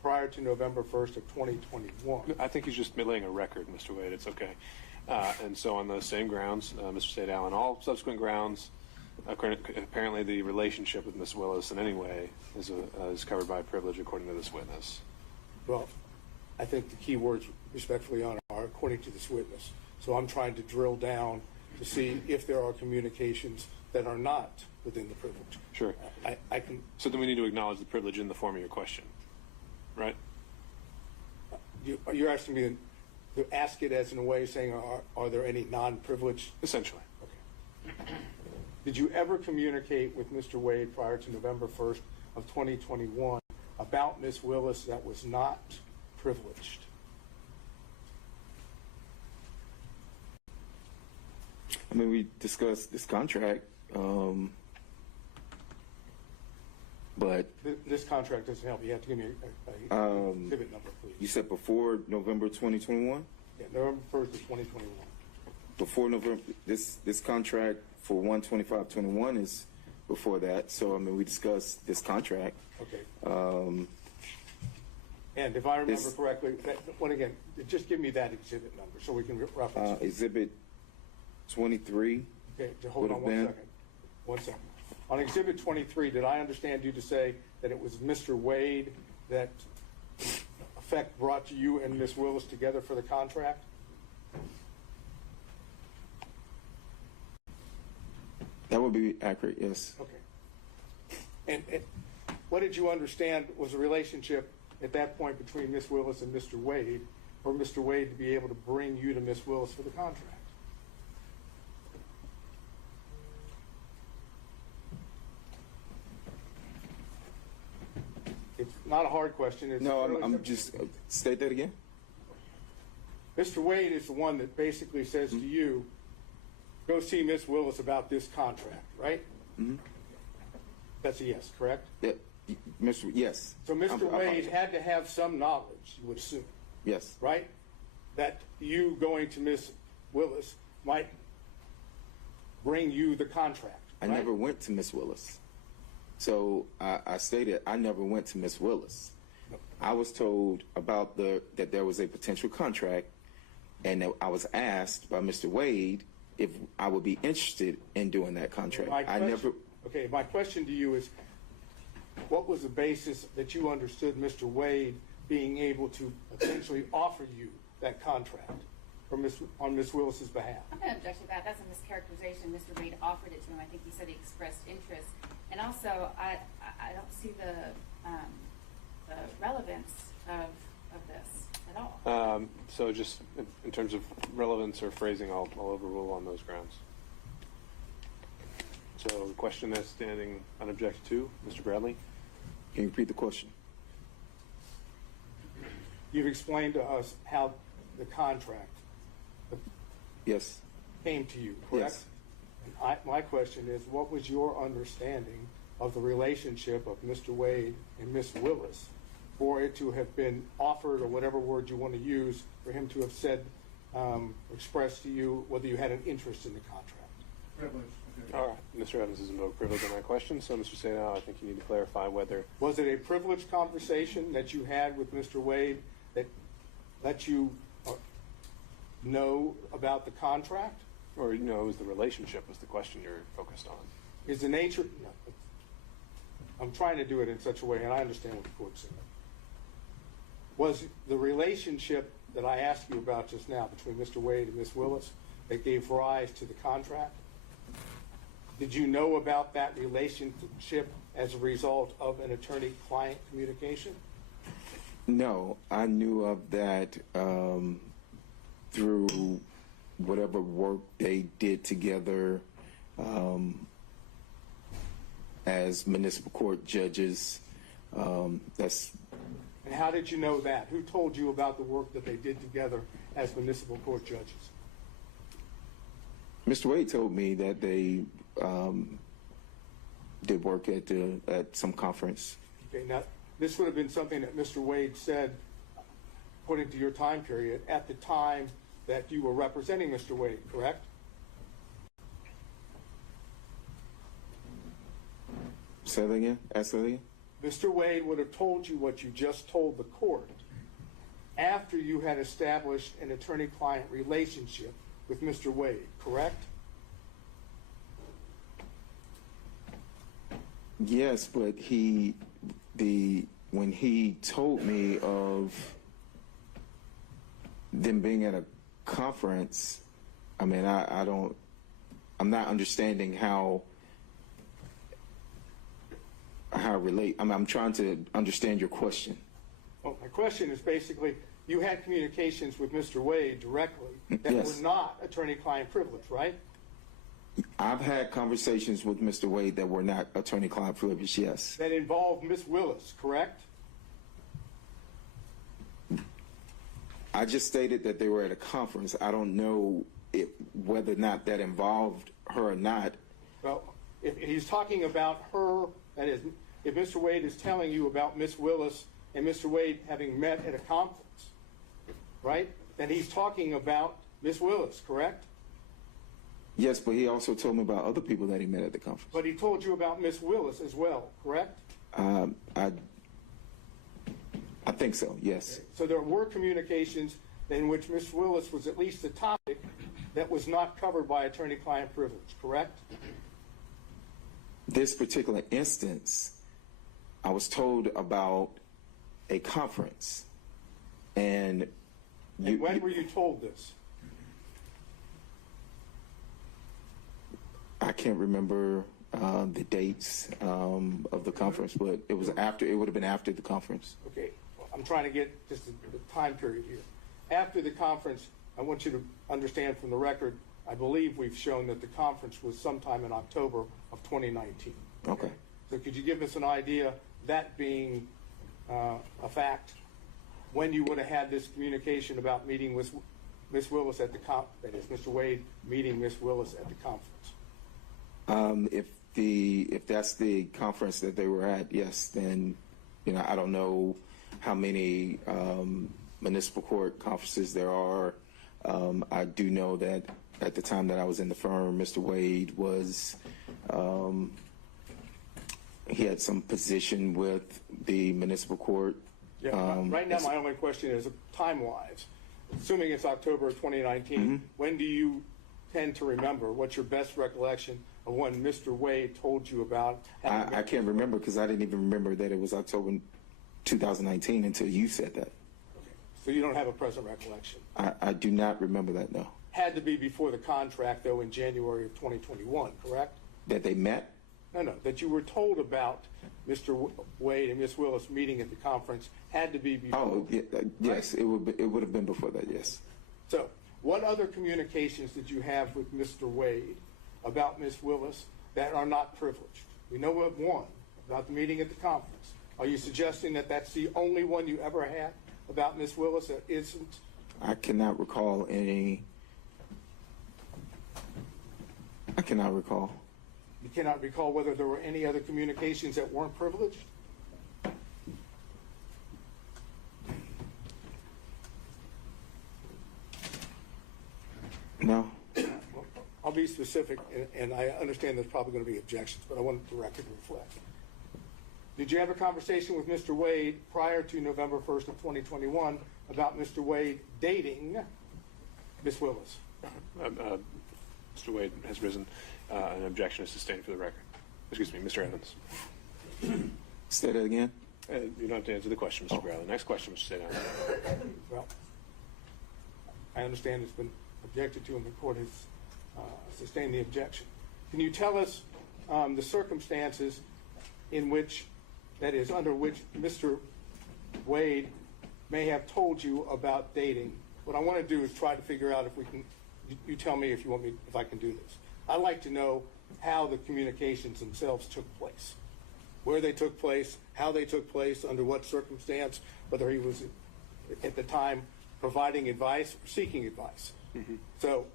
prior to November 1st of 2021? I think he's just laying a record, Mr. Wade. It's okay. And so on those same grounds, Mr. State Allen, all subsequent grounds, apparently the relationship with Miss Willis in any way is covered by privilege according to this witness. Well, I think the key words, respectfully, Your Honor, are according to this witness. So I'm trying to drill down to see if there are communications that are not within the privilege. Sure. I can. So then we need to acknowledge the privilege in the form of your question, right? You're asking me to ask it as in a way saying, are there any non-privileged? Essentially. Okay. Did you ever communicate with Mr. Wade prior to November 1st of 2021 about Miss Willis that was not privileged? I mean, we discussed this contract, but This contract doesn't help. You have to give me a exhibit number, please. you said before November 2021? Yeah, November 1st of 2021. Before November, this contract for 1/25/21 is before that. So I mean, we discussed this contract. Okay. And if I remember correctly, again, just give me that exhibit number so we can reference it. Exhibit 23. Okay, hold on 1 second. 1 second. On Exhibit 23, did I understand you to say that it was Mr. Wade that effect brought you and Miss Willis together for the contract? That would be accurate, yes. Okay. And what did you understand was a relationship at that point between Miss Willis and Mr. Wade, for Mr. Wade to be able to bring you to Miss Willis for the contract? It's not a hard question. No, I'm just, state that again. Mr. Wade is the one that basically says to you, go see Miss Willis about this contract, right? Mm-hmm. That's a yes, correct? Yeah, yes. So Mr. Wade had to have some knowledge, you would assume. Yes. Right? That you going to Miss Willis might bring you the contract. I never went to Miss Willis. So I stated I never went to Miss Willis. I was told about that there was a potential contract, and that I was asked by Mr. Wade if I would be interested in doing that contract. Okay, my question to you is, what was the basis that you understood Mr. Wade being able to potentially offer you that contract on Miss Willis's behalf? I'm going to object to that. That's a mischaracterization. Mr. Wade offered it to him. I think he said he expressed interest. And also, I don't see the relevance of this at all. So just in terms of relevance or phrasing, I'll overrule on those grounds. So the question that's standing unobjected to, Mr. Bradley? Can you repeat the question? You've explained to us how the contract Yes. came to you, correct? Yes. And my question is, what was your understanding of the relationship of Mr. Wade and Miss Willis for it to have been offered, or whatever word you want to use, for him to have said, expressed to you whether you had an interest in the contract? Privilege. Okay. All right. Mr. Evans is invoked privilege on that question, so Mr. Sadao, I think you need to clarify whether... Was it a privileged conversation that you had with Mr. Wade that let you know about the contract? Or, you know, it was the relationship was the question you're focused on. Is the nature... No, I'm trying to do it in such a way, and I understand what the court said. Was the relationship that I asked you about just now between Mr. Wade and Miss Willis that gave rise to the contract? Did you know about that relationship as a result of an attorney-client communication? No, I knew of that through whatever work they did together as municipal court judges. That's. And how did you know that? Who told you about the work that they did together as municipal court judges? Mr. Wade told me that they did work at some conference. Okay, now this would have been something that Mr. Wade said, according to your time period, at the time that you were representing Mr. Wade, correct? Say that again? Ask that again? Mr. Wade would have told you what you just told the court after you had established an attorney-client relationship with Mr. Wade, correct? Yes, but when he told me of them being at a conference, I mean, I'm not understanding how relate. I'm trying to understand your question. Well, my question is basically, you had communications with Mr. Wade directly that Yes. were not attorney-client privilege, right? I've had conversations with Mr. Wade that were not attorney-client privilege, yes. That involved Miss Willis, correct? I just stated that they were at a conference. I don't know whether or not that involved her or not. Well, if he's talking about her, that is, if Mr. Wade is telling you about Miss Willis and Mr. Wade having met at a conference, right, then he's talking about Miss Willis, correct? Yes, but he also told me about other people that he met at the conference. But he told you about Miss Willis as well, correct? I think so, yes. So there were communications in which Miss Willis was at least a topic that was not covered by attorney-client privilege, correct? This particular instance, I was told about a conference. And when were you told this? I can't remember the dates of the conference, but it was after. It would have been after the conference. Okay, well, I'm trying to get just the time period here. After the conference, I want you to understand from the record, I believe we've shown that the conference was sometime in October of 2019. Okay. So could you give us an idea, that being a fact, when you would have had this communication about meeting with Miss Willis at the that is, Mr. Wade meeting Miss Willis at the conference? If that's the conference that they were at, yes, then I don't know how many municipal court conferences there are. I do know that at the time that I was in the firm, Mr. Wade was he had some position with the municipal court. Yeah. Right now, my only question is time-wise. Assuming it's October of 2019, when do you tend to remember? What's your best recollection of when Mr. Wade told you about? I can't remember because I didn't even remember that it was October 2019 until you said that. Okay. So you don't have a present recollection? I do not remember that, no. Had to be before the contract, though, in January of 2021, correct? That they met? No, that you were told about Mr. Wade and Miss Willis meeting at the conference had to be before. Oh, yeah, yes, it would have been before that, yes. So what other communications did you have with Mr. Wade about Miss Willis that are not privileged. We know of one, about the meeting at the conference. Are you suggesting that that's the only one you ever had about Ms. Willis that isn't? I cannot recall any. I cannot recall. You cannot recall whether there were any other communications that weren't privileged? No. I'll be specific, and I understand there's probably going to be objections, but I want the record to reflect. Did you have a conversation with Mr. Wade prior to November 1st of 2021 about Mr. Wade dating Ms. Willis? Mr. Wade has risen. An objection is sustained for the record. Excuse me, Mr. Evans. Say that again. You don't have to answer the question, Mr. Bradley. Next question, Mr. State. Well, I understand it's been objected to and the court has sustained the objection. Can you tell us the circumstances in which, that is, under which Mr. Wade may have told you about dating? What I want to do is try to figure out if we can, you tell me if you want me, if I can do this. I'd like to know how the communications themselves took place, where they took place, how they took place, under what circumstance, whether he was at the time providing advice or seeking advice. Mm-hmm. So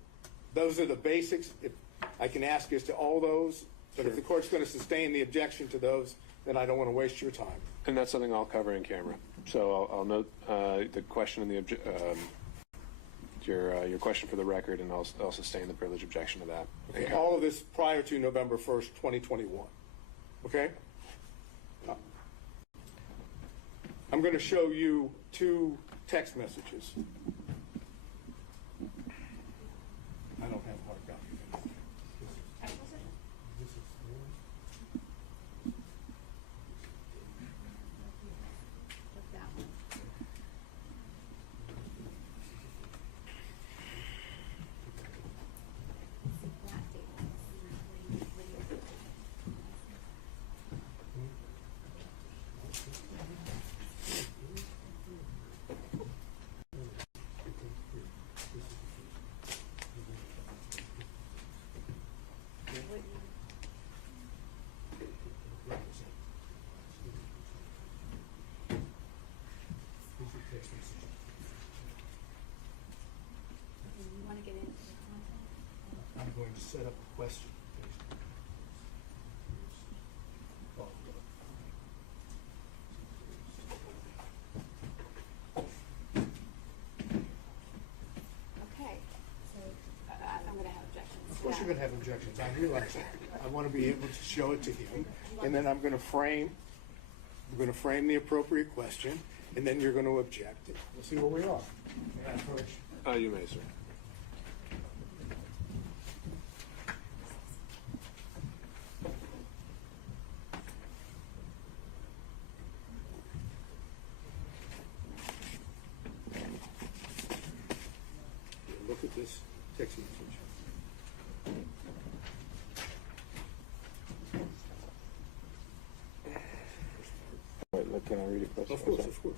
those are the basics. If I can ask as to all those, but if the court's going to sustain the objection to those, then I don't want to waste your time. And that's something I'll cover in camera. So I'll note the question and your question for the record, and I'll sustain the privilege objection to that. Okay. All of this prior to November 1st, 2021. Okay? I'm going to show you two text messages. I don't have a hard copy. I'm going to set up a question. Okay, so I'm going to have objections. Of course you're going to have objections. I realize that. I want to be able to show it to him, and then I'm going to frame the appropriate question, and then you're going to object. We'll see where we are. May I approach? You may, sir. Look at this text message. Wait, can I read it first? Of course, of course.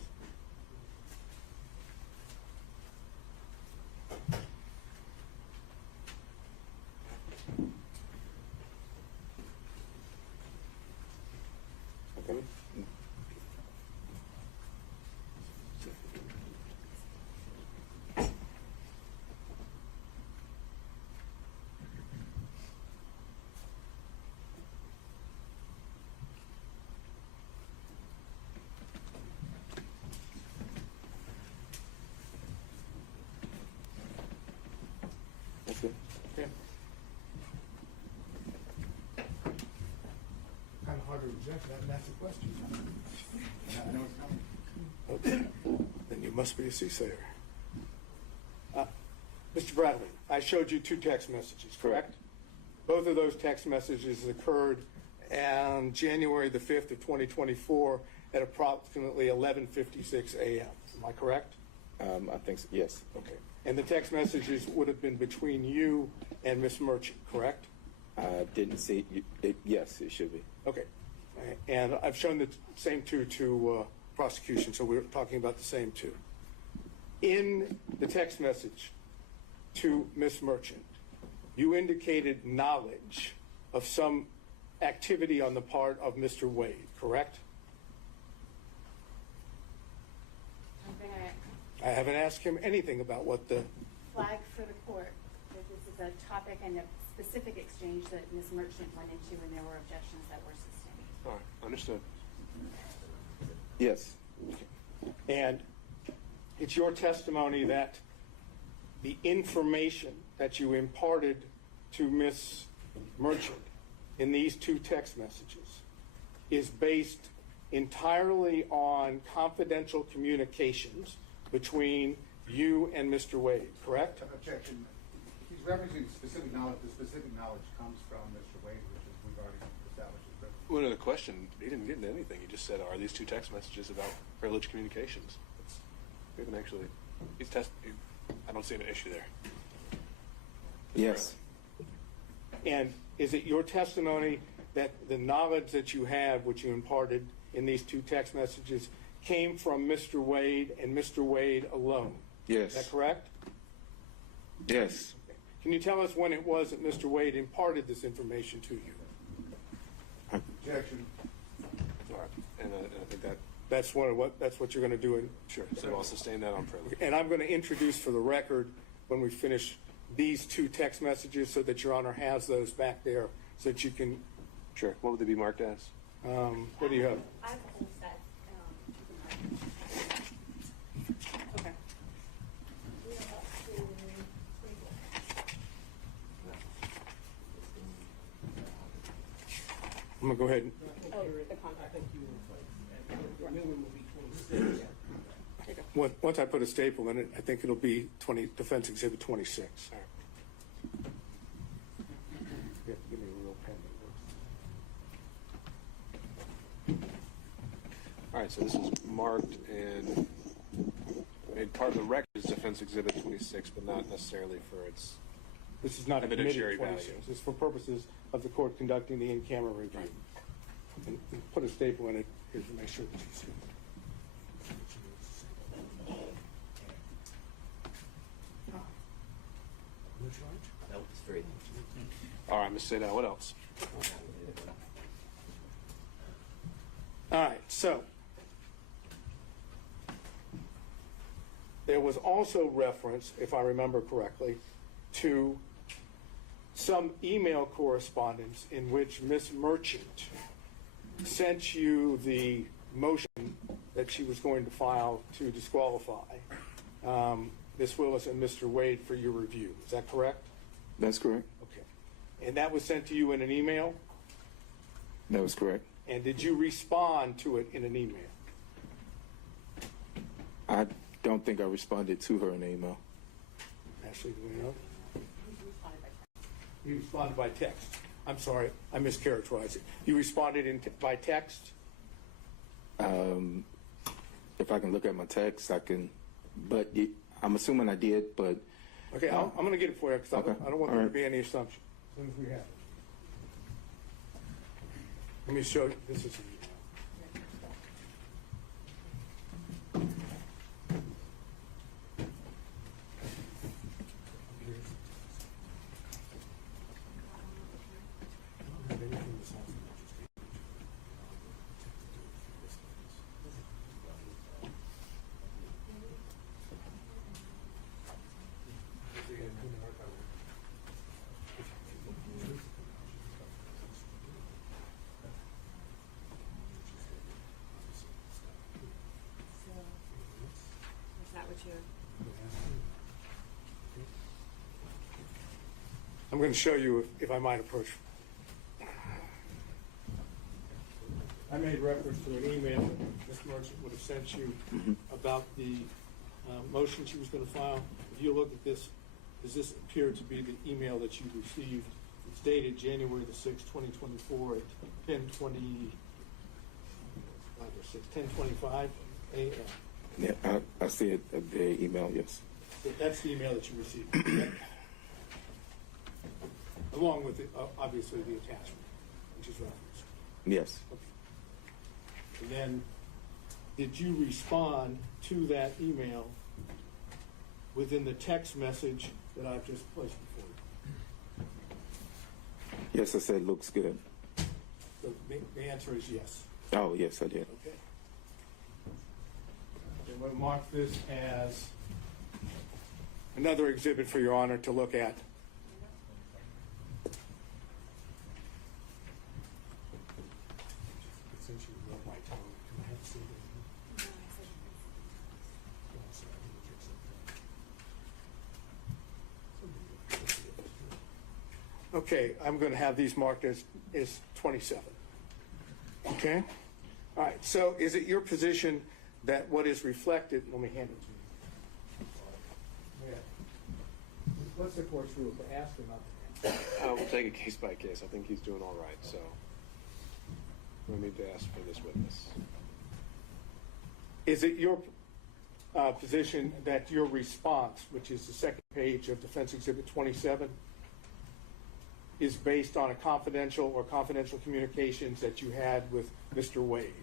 Okay. Okay. Kind of hard to reject that, and that's the question. I know it's coming. Okay. Then you must be a soothsayer. Mr. Bradley, I showed you two text messages, correct? Both of those text messages occurred on January the 5th of 2024 at approximately 11:56 a.m. Am I correct? I think so, yes. Okay. And the text messages would have been between you and Ms. Merchant, correct? I didn't see it. Yes, it should be. Okay. And I've shown the same two to prosecution, so we're talking about the same two. In the text message to Ms. Merchant, you indicated knowledge of some activity on the part of Mr. Wade, correct? I'm going to I haven't asked him anything about what the, flag for the court that this is a topic and a specific exchange that Ms. Merchant went into, and there were objections that were sustained. All right, understood. Yes. and it's your testimony that the information that you imparted to Ms. Merchant in these two text messages is based entirely on confidential communications between you and Mr. Wade, correct? Objection. He's referencing specific knowledge. The specific knowledge comes from Mr. Wade, which is we've already established. Well, the question, he didn't get into anything. He just said, are these two text messages about privileged communications? We haven't actually, I don't see an issue there. Yes. And is it your testimony that the knowledge that you have, which you imparted in these two text messages, came from Mr. Wade and Mr. Wade alone? Yes. Is that correct? Yes. Can you tell us when it was that Mr. Wade imparted this information to you? Objection. All right, and I think that, That's what you're going to do. sure, so I'll sustain that on privilege. And I'm going to introduce for the record, when we finish these two text messages, so that Your Honor has those back there, so that you can. Sure, what would they be marked as? What do you have? I have a whole set. Okay. I'm going to go ahead and. Oh, the contract. The new one will be 26. Once I put a staple in it, I think it'll be Defense Exhibit 26. You have to give me a real pen that works. All right, so this is marked and made part of the record is Defense Exhibit 26, but not necessarily for its This is not a evidentiary committed 26. value. This is for purposes of the court conducting the in-camera review. Right. And put a staple in it here to make sure that you see it. Nope, straight. All right, Ms. Seda, what else? All right, so there was also reference, if I remember correctly, to some email correspondence in which Ms. Merchant sent you the motion that she was going to file to disqualify Ms. Willis and Mr. Wade for your review. Is that correct? That's correct. Okay. And that was sent to you in an email? That was correct. And did you respond to it in an email? I don't think I responded to her in email. Ashley, do we know? You responded by text. I'm sorry, I mischaracterized it. You responded by text? If I can look at my text, I can, but I'm assuming I did, but. Okay, I'm going to get it for you because Okay. I don't want All there to right. be any assumption. As soon as we have it. Let me show you. This is the email. Is that what you're... I'm going to show you if I might approach. I made reference to an email that Ms. Merchant would have sent you about the motion she was going to file. If you look at this, does this appear to be the email that you received? It's dated January the 6th, 2024 at 10:25 a.m. Yeah, I see it, the email, yes. That's the email that you received. Along with, obviously, the attachment, which is referenced. Yes. And then, did you respond to that email within the text message that I've just placed before you? Yes, I said looks good. So the answer is yes. Oh, yes, I did. Okay. And we'll mark this as another exhibit for Your Honor to look at. Since you wrote my tongue, can I have a seat? Okay, I'm going to have these marked as 27. Okay? All right, so is it your position that what is reflected, let me hand it to you. What's the court's rule, to ask or not to ask? We'll take it case by case. I think he's doing all right, so we need to ask for this witness. Is it your position that your response, which is the second page of Defense Exhibit 27, is based on a confidential or confidential communications that you had with Mr. Wade?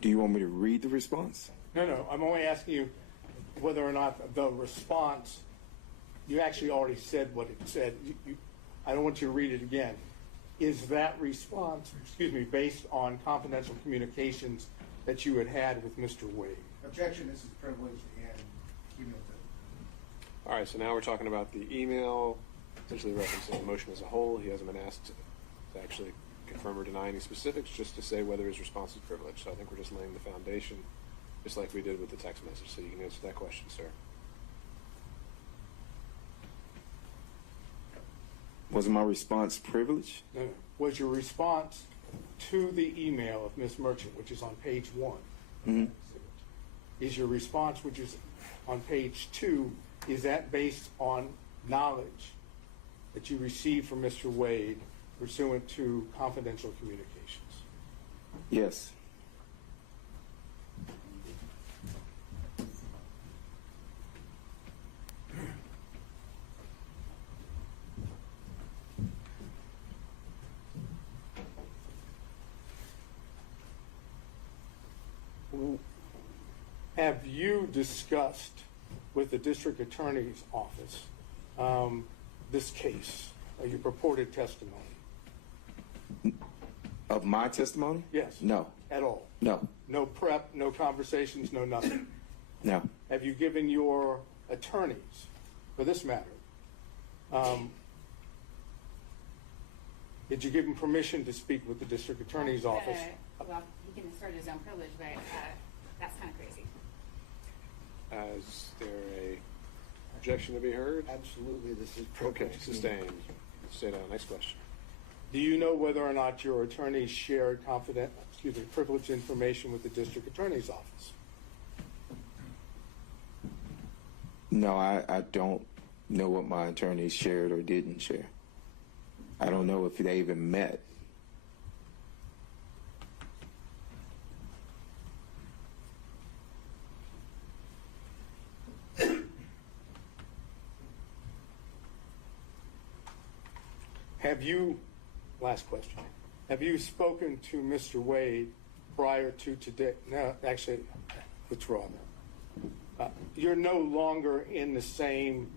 Do you want me to read the response? No, I'm only asking you whether or not the response, you actually already said what it said. I don't want you to read it again. Is that response, based on confidential communications that you had with Mr. Wade? Objection, this is privileged and cumulative. All right, so now we're talking about the email, essentially referencing the motion as a whole. He hasn't been asked to actually confirm or deny any specifics, just to say whether his response is privileged. So I think we're just laying the foundation, just like we did with the text message. So you can answer that question, sir. Was my response privileged? No. Was your response to the email of Ms. Merchant, which is on page 1, Mm-hmm. is your response, which is on page 2, is that based on knowledge that you received from Mr. Wade pursuant to confidential communications? Yes. Have you discussed with the district attorney's office this case, your purported testimony? Of my testimony? Yes. No. At all? No. No prep, no conversations, no nothing? No. Have you given your attorneys, for this matter, did you give them permission to speak with the district attorney's office? Well, he can assert his own privilege, but that's kind of crazy. Is there a objection to be heard? Absolutely, this is Okay, privileged. sustained. Stay down. Next question. Do you know whether or not your attorneys shared privileged information with the district attorney's office? No, I don't know what my attorneys shared or didn't share. I don't know if they even met. Have you, last question, have you spoken to Mr. Wade prior to today? No, actually, withdraw that. You're no longer in the same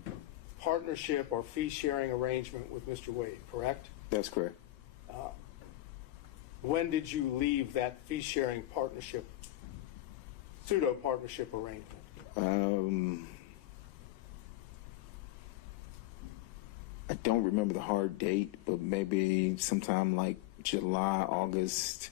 partnership or fee-sharing arrangement with Mr. Wade, correct? That's correct. When did you leave that fee-sharing partnership, pseudo-partnership arrangement? I don't remember the hard date, but maybe sometime like July, August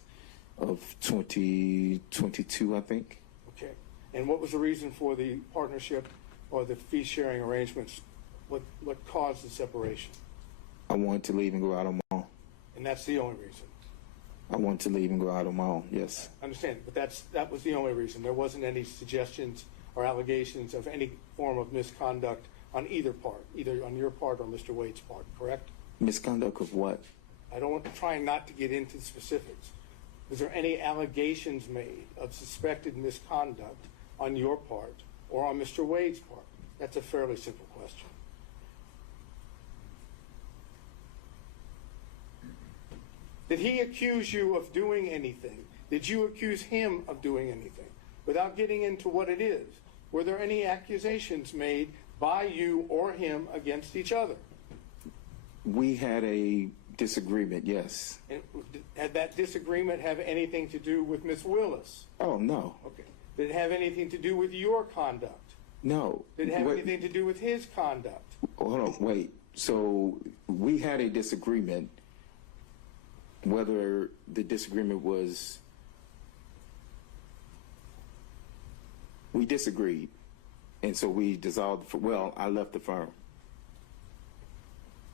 of 2022, I think. Okay. And what was the reason for the partnership or the fee-sharing arrangements? What caused the separation? I wanted to leave and go out on my own. And that's the only reason? I wanted to leave and go out on my own, yes. I understand, but that was the only reason. There wasn't any suggestions or allegations of any form of misconduct on either part, either on your part or Mr. Wade's part, correct? Misconduct of what? I don't want to try not to get into the specifics. Was there any allegations made of suspected misconduct on your part or on Mr. Wade's part? That's a fairly simple question. Did he accuse you of doing anything? Did you accuse him of doing anything? Without getting into what it is, were there any accusations made by you or him against each other? We had a disagreement, yes. And had that disagreement have anything to do with Miss Willis? Oh, no. Okay. Did it have anything to do with your conduct? No. Did it have anything to do with his conduct? Hold on, wait. So we had a disagreement. Whether the disagreement was, we disagreed, and so we dissolved. Well, I left the firm.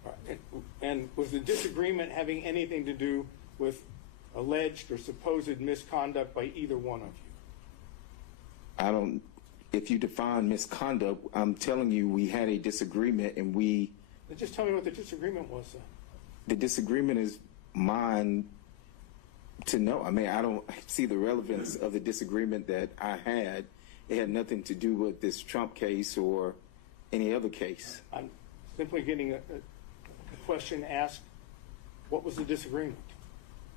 Right. And was the disagreement having anything to do with alleged or supposed misconduct by either one of you? I don't. If you define misconduct, I'm telling you we had a disagreement, and we. Just tell me what the disagreement was, then. The disagreement is mine to know. I mean, I don't see the relevance of the disagreement that I had. It had nothing to do with this Trump case or any other case. I'm simply getting a question asked. What was the disagreement?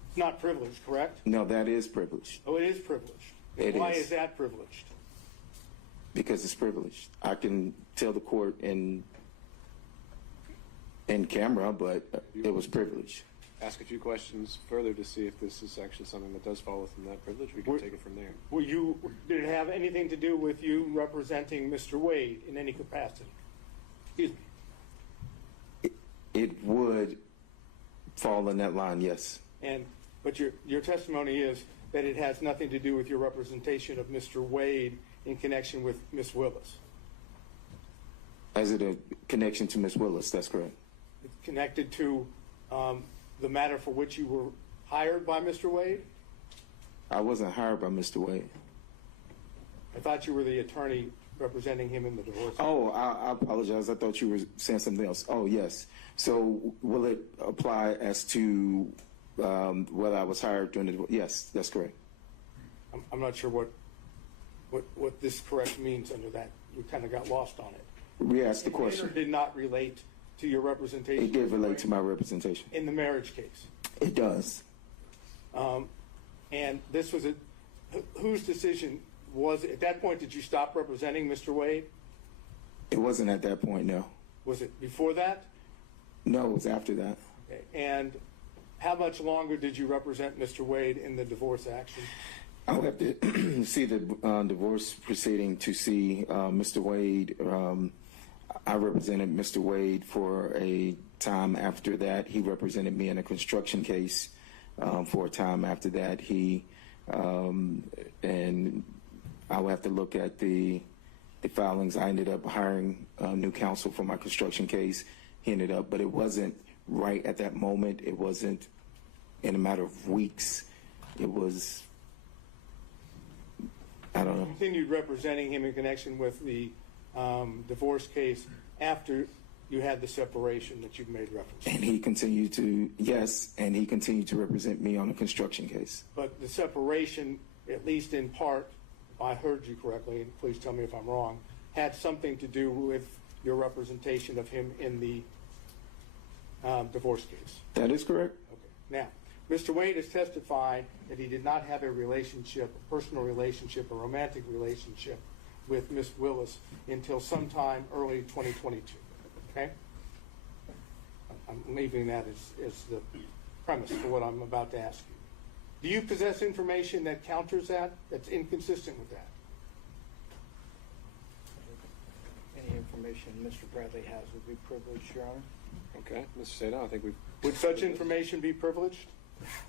It's not privileged, correct? No, that is privileged. Oh, it is privileged. Why is that privileged? Because it's privileged. I can tell the court in camera, but it was privileged. Ask a few questions further to see if this is actually something that does fall within that privilege. We can take it from there. Did it have anything to do with you representing Mr. Wade in any capacity? Excuse me. It would fall in that line, yes. But your testimony is that it has nothing to do with your representation of Mr. Wade in connection with Miss Willis. As it a connection to Miss Willis, that's correct. It's connected to the matter for which you were hired by Mr. Wade? I wasn't hired by Mr. Wade. I thought you were the attorney representing him in the divorce. Oh, I apologize. I thought you were saying something else. Oh, yes. So will it apply as to whether I was hired during the divorce? Yes, that's correct. I'm not sure what this correct means under that. We kind of got lost on it. We asked the question. It did not relate to your representation. It did relate to my representation. In the marriage case. It does. And this was whose decision was it? At that point, did you stop representing Mr. Wade? It wasn't at that point, no. Was it before that? No, it was after that. Okay. And how much longer did you represent Mr. Wade in the divorce action? I would have to see the divorce proceeding to see Mr. Wade. I represented Mr. Wade for a time after that. He represented me in a construction case for a time after that. And I would have to look at the filings. I ended up hiring new counsel for my construction case. He ended up, but it wasn't right at that moment. It wasn't in a matter of weeks. It was, I don't know. You continued representing him in connection with the divorce case after you had the separation that you've made reference to. And he continued to, yes, and he continued to represent me on a construction case. But the separation, at least in part, if I heard you correctly, and please tell me if I'm wrong, had something to do with your representation of him in the divorce case. That is correct. Okay. Now, Mr. Wade has testified that he did not have a relationship, a personal relationship, a romantic relationship with Miss Willis until sometime early 2022. Okay? I'm leaving that as the premise for what I'm about to ask you. Do you possess information that counters that, that's inconsistent with that? Any information Mr. Bradley has would be privileged, Your Honor. Okay, Mr. Sato, I think we've... Would such information be privileged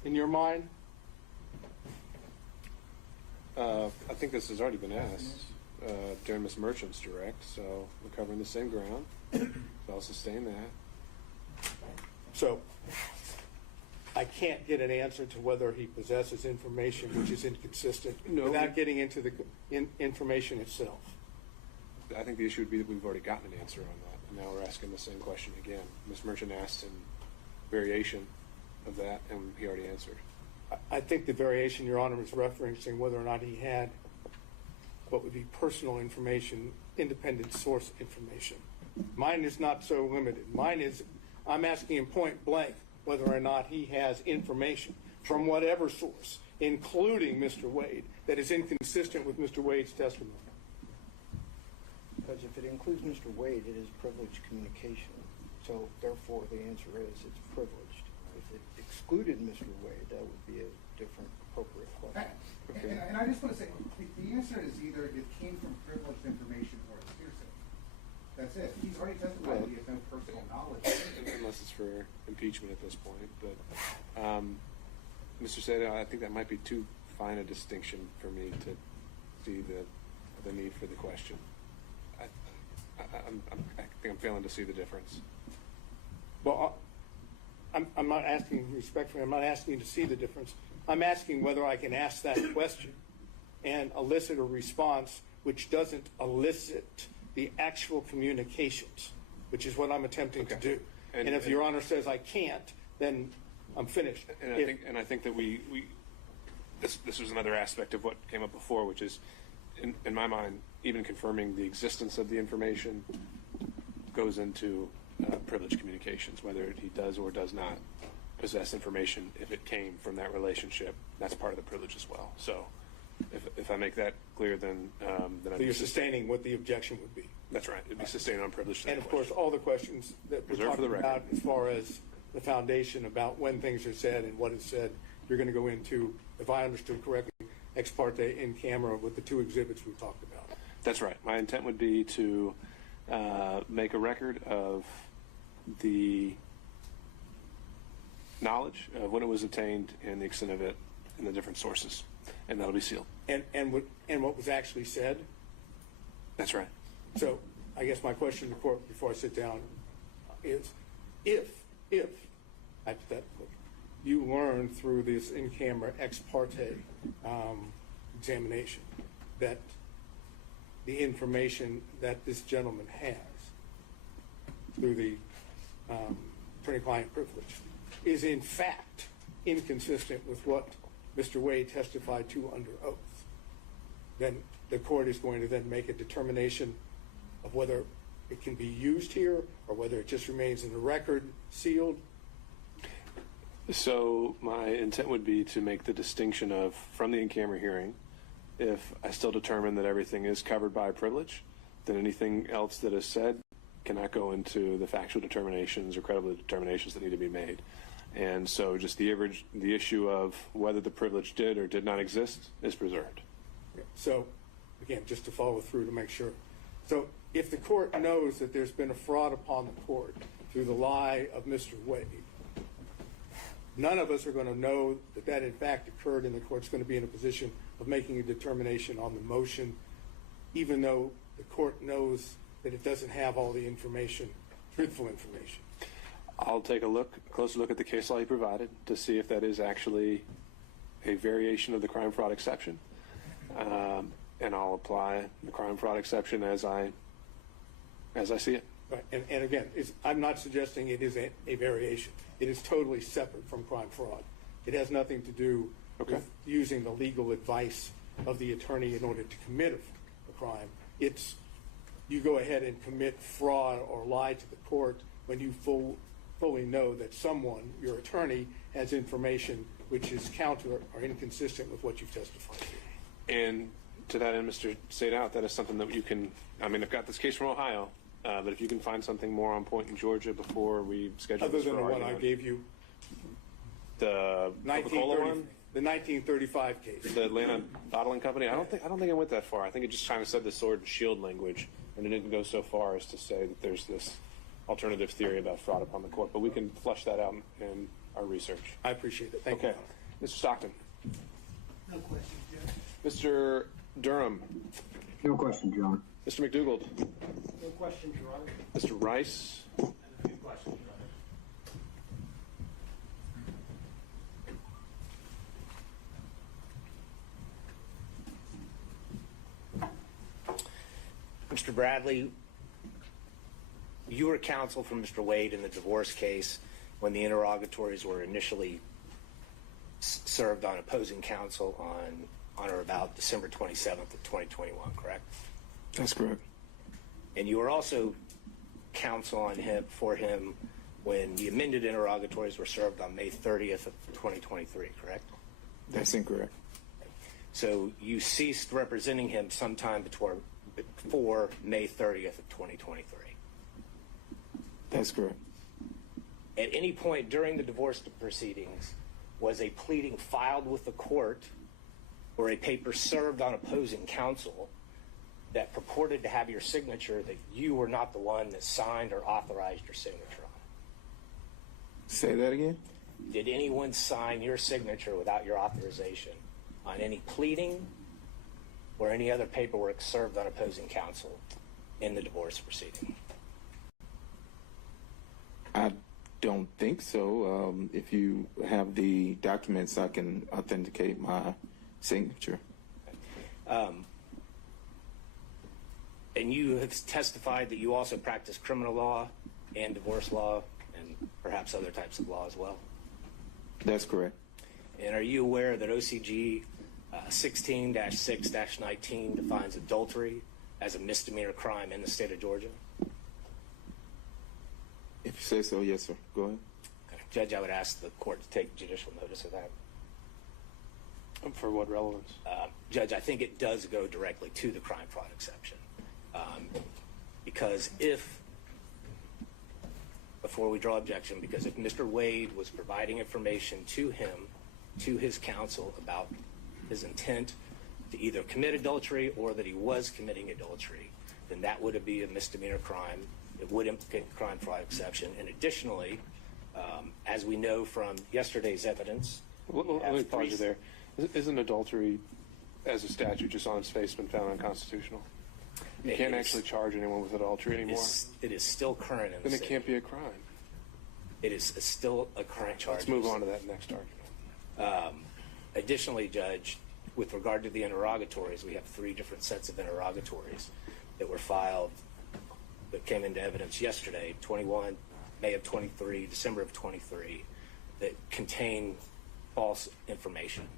in your mind? I think this has already been asked during Ms. Merchant's direct, so we're covering the same ground. So I'll sustain that. So I can't get an answer to whether he possesses information which is inconsistent without getting into the information itself. I think the issue would be that we've already gotten an answer on that, and now we're asking the same question again. Ms. Merchant asked in variation of that, and he already answered. I think the variation, Your Honor, is referencing whether or not he had what would be personal information, independent source information. Mine is not so limited. Mine is, I'm asking him point blank, whether or not he has information from whatever source, including Mr. Wade, that is inconsistent with Mr. Wade's testimony. Because if it includes Mr. Wade, it is privileged communication. So therefore, the answer is it's privileged. If it excluded Mr. Wade, that would be a different appropriate question. And I just want to say, the answer is either it came from privileged information or it's hearsay. That's it. He's already testified that he has no personal knowledge. Unless it's for impeachment at this point. But, Mr. Seda, I think that might be too fine a distinction for me to see the need for the question. I think I'm failing to see the difference. Well, I'm not asking respectfully, I'm not asking you to see the difference. I'm asking whether I can ask that question and elicit a response which doesn't elicit the actual communications, which is what I'm attempting to do. And if Your Honor says I can't, then I'm finished. And I think that this was another aspect of what came up before, which is, in my mind, even confirming the existence of the information goes into privileged communications, whether he does or does not possess information. If it came from that relationship, that's part of the privilege as well. So if I make that clear, then so you're sustaining what the objection would be. That's right. It'd be sustained on privilege. And of course, all the questions that we're talking about as far as the foundation about when things are said and what is said, you're going to go into, if I understood correctly, ex parte in camera with the two exhibits we talked about. That's right. My intent would be to make a record of the knowledge of when it was obtained and the extent of it and the different sources, and that'll be sealed. And what was actually said? That's right. So I guess my question to the court before I sit down is, if hypothetically you learn through this in-camera ex parte examination that the information that this gentleman has through the attorney-client privilege is in fact inconsistent with what Mr. Wade testified to under oath, then the court is going to then make a determination of whether it can be used here or whether it just remains in the record sealed. So my intent would be to make the distinction of, from the in-camera hearing, if I still determine that everything is covered by privilege, then anything else that is said cannot go into the factual determinations or credibility determinations that need to be made. And so just the issue of whether the privilege did or did not exist is preserved. So, again, just to follow through to make sure. So if the court knows that there's been a fraud upon the court through the lie of Mr. Wade, none of us are going to know that that in fact occurred, and the court's going to be in a position of making a determination on the motion, even though the court knows that it doesn't have all the information, truthful information. I'll take a closer look at the case law you provided to see if that is actually a variation of the crime fraud exception, and I'll apply the crime fraud exception as I see it. Right. And again, I'm not suggesting it is a variation. It is totally separate from crime fraud. It has nothing to do with using the legal advice of the attorney in order to commit a crime. It's you go ahead and commit fraud or lie to the court when you fully know that someone, your attorney, has information which is counter or inconsistent with what you've testified to. And to that end, Mr. Sadout, that is something that you can, I mean, I've got this case from Ohio, but if you can find something more on point in Georgia before we schedule this for argument. Other than the one I gave you? The Coca-Cola one? The 1935 case. The Atlanta Bottling Company? I don't think I went that far. I think it just kind of said the sword and shield language, and it didn't go so far as to say that there's this alternative theory about fraud upon the court, but we can flush that out in our research. I appreciate it. Thank you. Mr. Stockton. No questions, Judge. Mr. Durham. No question, John. Mr. McDougald. No questions, Your Honor. Mr. Rice. And a few questions, Your Honor. Mr. Bradley, you were counsel for Mr. Wade in the divorce case when the interrogatories were initially served on opposing counsel on or about December 27th of 2021, correct? That's correct. And you were also counsel for him when the amended interrogatories were served on May 30th of 2023, correct? That's incorrect. So you ceased representing him sometime before May 30th of 2023. That's correct. At any point during the divorce proceedings, was a pleading filed with the court or a paper served on opposing counsel that purported to have your signature that you were not the one that signed or authorized your signature on? Say that again? Did anyone sign your signature without your authorization on any pleading or any other paperwork served on opposing counsel in the divorce proceeding? I don't think so. If you have the documents, I can authenticate my signature. And you have testified that you also practice criminal law and divorce law and perhaps other types of law as well? That's correct. And are you aware that OCG 16-6-19 defines adultery as a misdemeanor crime in the state of Georgia? If you say so, yes, sir. Go ahead. Okay. Judge, I would ask the court to take judicial notice of that. For what relevance? Judge, I think it does go directly to the crime fraud exception. Because before we draw objection, because if Mr. Wade was providing information to him, to his counsel about his intent to either commit adultery or that he was committing adultery, then that would be a misdemeanor crime. It would implicate the crime fraud exception. And additionally, as we know from yesterday's evidence, let me pause you there. Isn't adultery, as a statute, just on its face, been found unconstitutional? You can't actually charge anyone with adultery anymore. It is still current in the Then it state. can't be a crime. It is still a current charge. Let's move on to that next argument. Additionally, Judge, with regard to the interrogatories, we have 3 different sets of interrogatories that were filed that came into evidence yesterday, 21, May of 23, December of 23, that contain false information.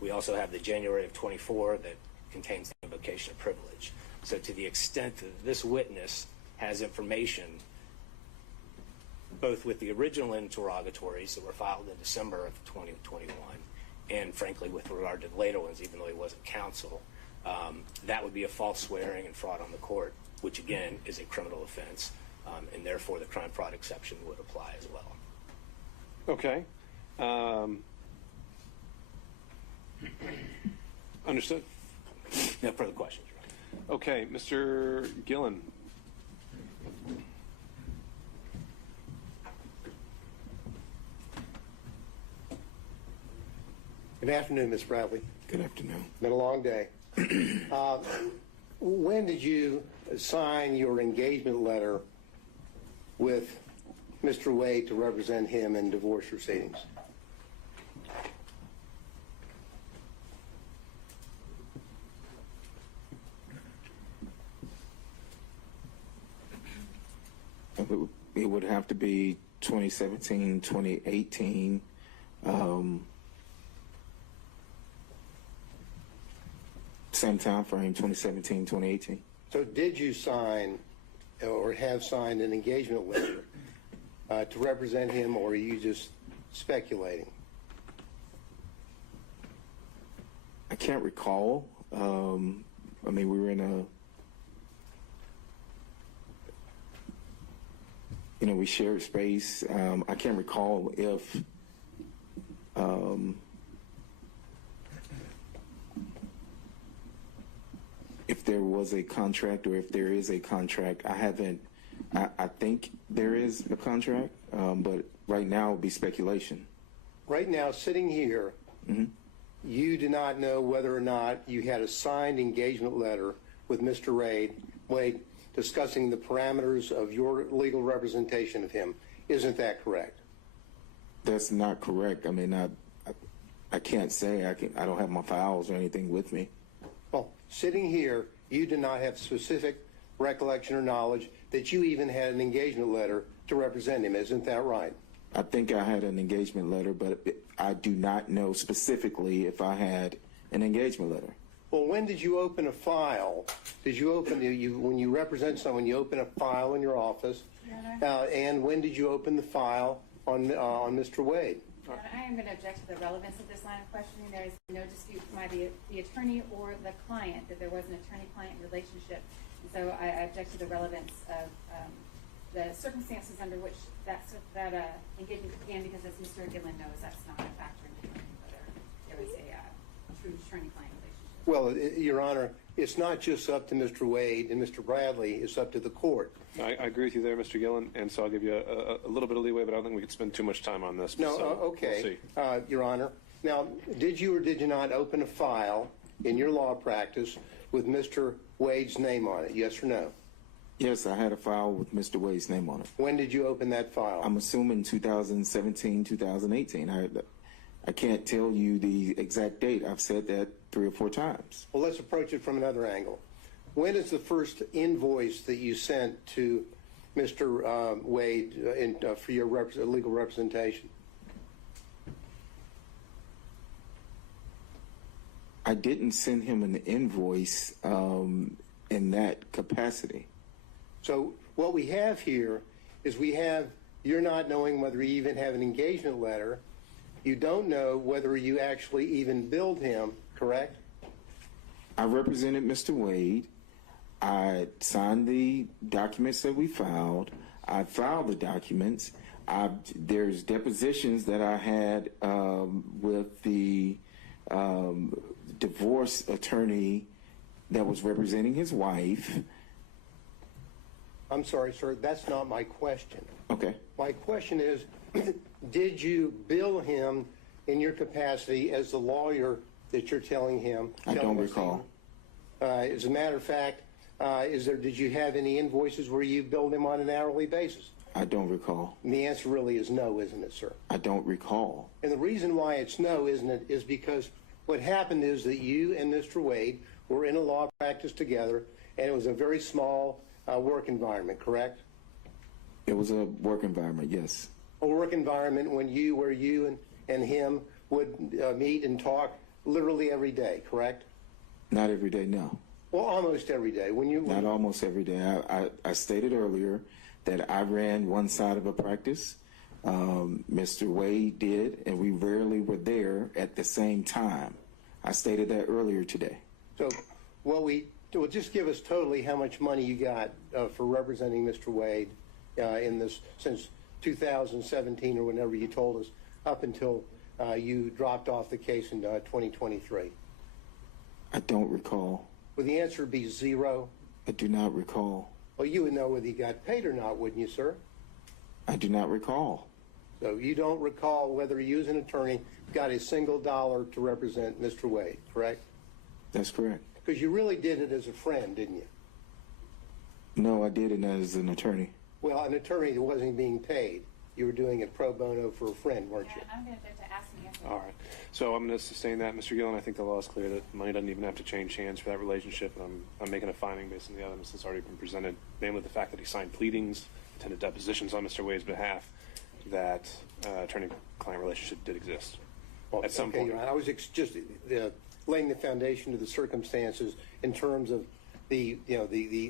We also have the January of 24 that contains the invocation of privilege. So to the extent that this witness has information, both with the original interrogatories that were filed in December of 2021, and frankly with regard to the later ones, even though he wasn't counsel, that would be a false swearing and fraud on the court, which again is a criminal offense, and therefore the crime fraud exception would apply as well. Okay. Understood. No further questions. Okay, Mr. Gillen. Good afternoon, Ms. Bradley. Good afternoon. Been a long day. When did you sign your engagement letter with Mr. Wade to represent him in divorce proceedings? It would have to be 2017, 2018. Same time frame, 2017, 2018. So did you sign or have signed an engagement letter to represent him, or are you just speculating? I can't recall. I mean, we were in a, we shared space. I can't recall if there was a contract or if there is a contract. I think there is a contract, but right now it would be speculation. Right now, sitting here, you do not know whether or not you had a signed engagement letter with Mr. Wade discussing the parameters of your legal representation of him. Isn't that correct? That's not correct. I mean, I can't say. I don't have my files or anything with me. Well, sitting here, you do not have specific recollection or knowledge that you even had an engagement letter to represent him. Isn't that right? I think I had an engagement letter, but I do not know specifically if I had an engagement letter. Well, when did you open a file? Did you open, when you represent someone, you open a file in your office? And when did you open the file on Mr. Wade? I am going to object to the relevance of this line of questioning. There is no dispute by the attorney or the client that there was an attorney-client relationship. And so I object to the relevance of the circumstances under which that engagement began, because as Mr. Gillen knows, that's not a factor in determining whether there was a true attorney-client relationship. Well, Your Honor, it's not just up to Mr. Wade and Mr. Bradley, it's up to the court. I agree with you there, Mr. Gillen, and so I'll give you a little bit of leeway, but I don't think we could spend too much time on this. No, so okay, we'll see. Your Honor. Now, did you or did you not open a file in your law practice with Mr. Wade's name on it, yes or no? Yes, I had a file with Mr. Wade's name on it. When did you open that file? I'm assuming 2017, 2018. I can't tell you the exact date. I've said that 3 or 4 times. Well, let's approach it from another angle. When is the first invoice that you sent to Mr. Wade for your legal representation? I didn't send him an invoice in that capacity. So what we have here is you're not knowing whether you even have an engagement letter. You don't know whether you actually even billed him, correct? I represented Mr. Wade. I signed the documents that we filed. I filed the documents. There's depositions that I had with the divorce attorney that was representing his wife. I'm sorry, sir, that's not my question. Okay. My question is, did you bill him in your capacity as the lawyer that you're telling him? I don't recall. As a matter of fact, did you have any invoices where you billed him on an hourly basis? I don't recall. And the answer really is no, isn't it, sir? I don't recall. And the reason why it's no, isn't it, is because what happened is that you and Mr. Wade were in a law practice together, and it was a very small work environment, correct? It was a work environment, yes. A work environment where you and him would meet and talk literally every day, correct? Not every day, no. Well, almost every day. Not almost every day. I stated earlier that I ran one side of a practice. Mr. Wade did, and we rarely were there at the same time. I stated that earlier today. So, well, just give us totally how much money you got for representing Mr. Wade in this since 2017 or whenever you told us, up until you dropped off the case in 2023. I don't recall. Would the answer be zero? I do not recall. Well, you would know whether he got paid or not, wouldn't you, sir? I do not recall. So you don't recall whether you as an attorney got a single dollar to represent Mr. Wade, correct? That's correct. Because you really did it as a friend, didn't you? No, I did it as an attorney. Well, an attorney that wasn't being paid. You were doing it pro bono for a friend, weren't you? I'm going to have to ask him again. All right. So I'm going to sustain that, Mr. Gillen. I think the law is clear that money doesn't even have to change hands for that relationship, and I'm making a finding based on the evidence that's already been presented, namely the fact that he signed pleadings, attended depositions on Mr. Wade's behalf, that attorney-client relationship did exist at some point. I was just laying the foundation to the circumstances in terms of the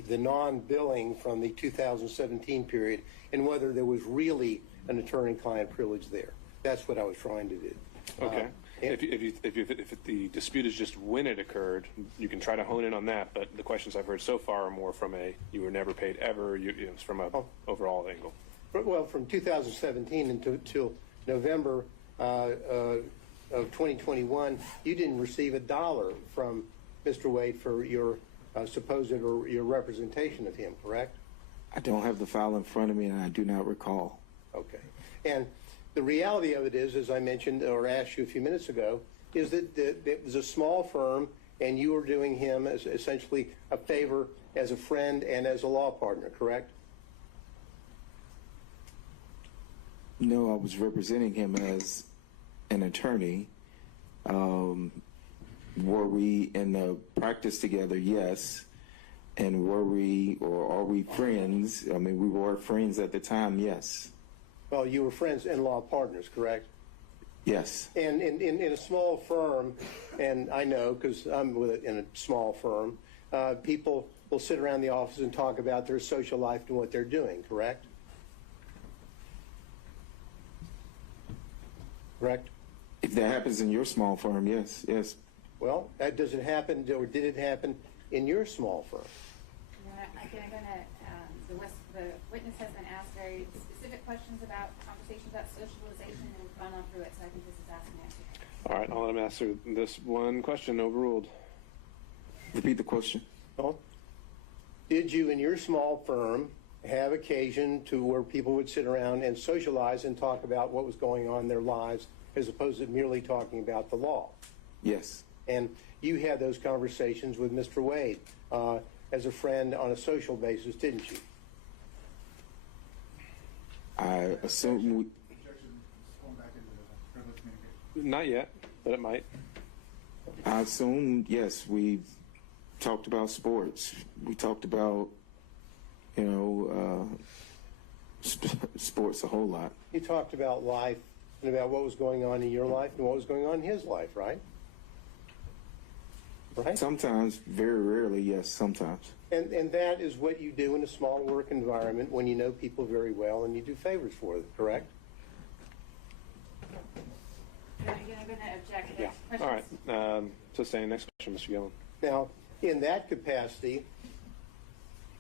non-billing from the 2017 period and whether there was really an attorney-client privilege there. That's what I was trying to do. Okay. If the dispute is just when it occurred, you can try to hone in on that. But the questions I've heard so far are more from you were never paid ever. It's from a overall angle. Well, from 2017 until November of 2021, you didn't receive a dollar from Mr. Wade for your supposed or your representation of him, correct? I don't have the file in front of me, and I do not recall. Okay. And the reality of it is, as I mentioned or asked you a few minutes ago, is that it was a small firm, and you were doing him as essentially a favor as a friend and as a law partner, correct? No, I was representing him as an attorney. Were we in the practice together? Yes. And were we, or are we friends? I mean, we were friends at the time, yes. Well, you were friends and law partners, correct? Yes. And in a small firm, and I know because I'm in a small firm, people will sit around the office and talk about their social life and what they're doing, correct? Correct? If that happens in your small firm, yes, yes. Well, does it happen, or did it happen in your small firm? The witness has been asked very specific questions about conversations about socialization, and we've gone on through it, so I think this is asking answer. All right, I'll let him answer this one question. Overruled. Repeat the question. Well, did you in your small firm have occasion to where people would sit around and socialize and talk about what was going on in their lives as opposed to merely talking about the law? Yes. And you had those conversations with Mr. Wade as a friend on a social basis, didn't you? I assume Not yet, but it might. I assume, yes, we talked about sports. We talked about, sports a whole lot. You talked about life and about what was going on in your life and what was going on in his life, right? Right? Sometimes, very rarely, yes, sometimes. And that is what you do in a small work environment when you know people very well and you do favors for them, correct? Again, I'm going to object. Yeah. All right. Sustained. Next question, Mr. Gillen. Now, in that capacity,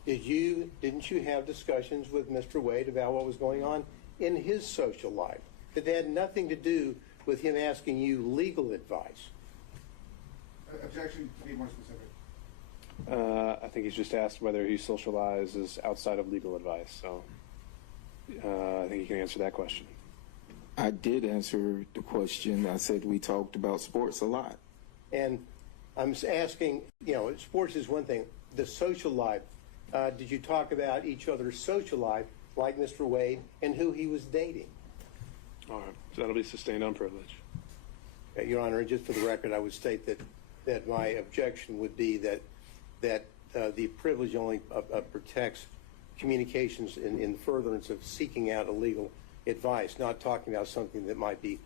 didn't you have discussions with Mr. Wade about what was going on in his social life that had nothing to do with him asking you legal advice? Objection, to be more specific. I think he's just asked whether he socializes outside of legal advice. So I think he can answer that question. I did answer the question. I said we talked about sports a lot. And I'm asking, sports is one thing. The social life, did you talk about each other's social life, like Mr. Wade, and who he was dating? All right. So that'll be sustained on privilege. Your Honor, just for the record, I would state that my objection would be that the privilege only protects communications in furtherance of seeking out illegal advice, not talking about something that might be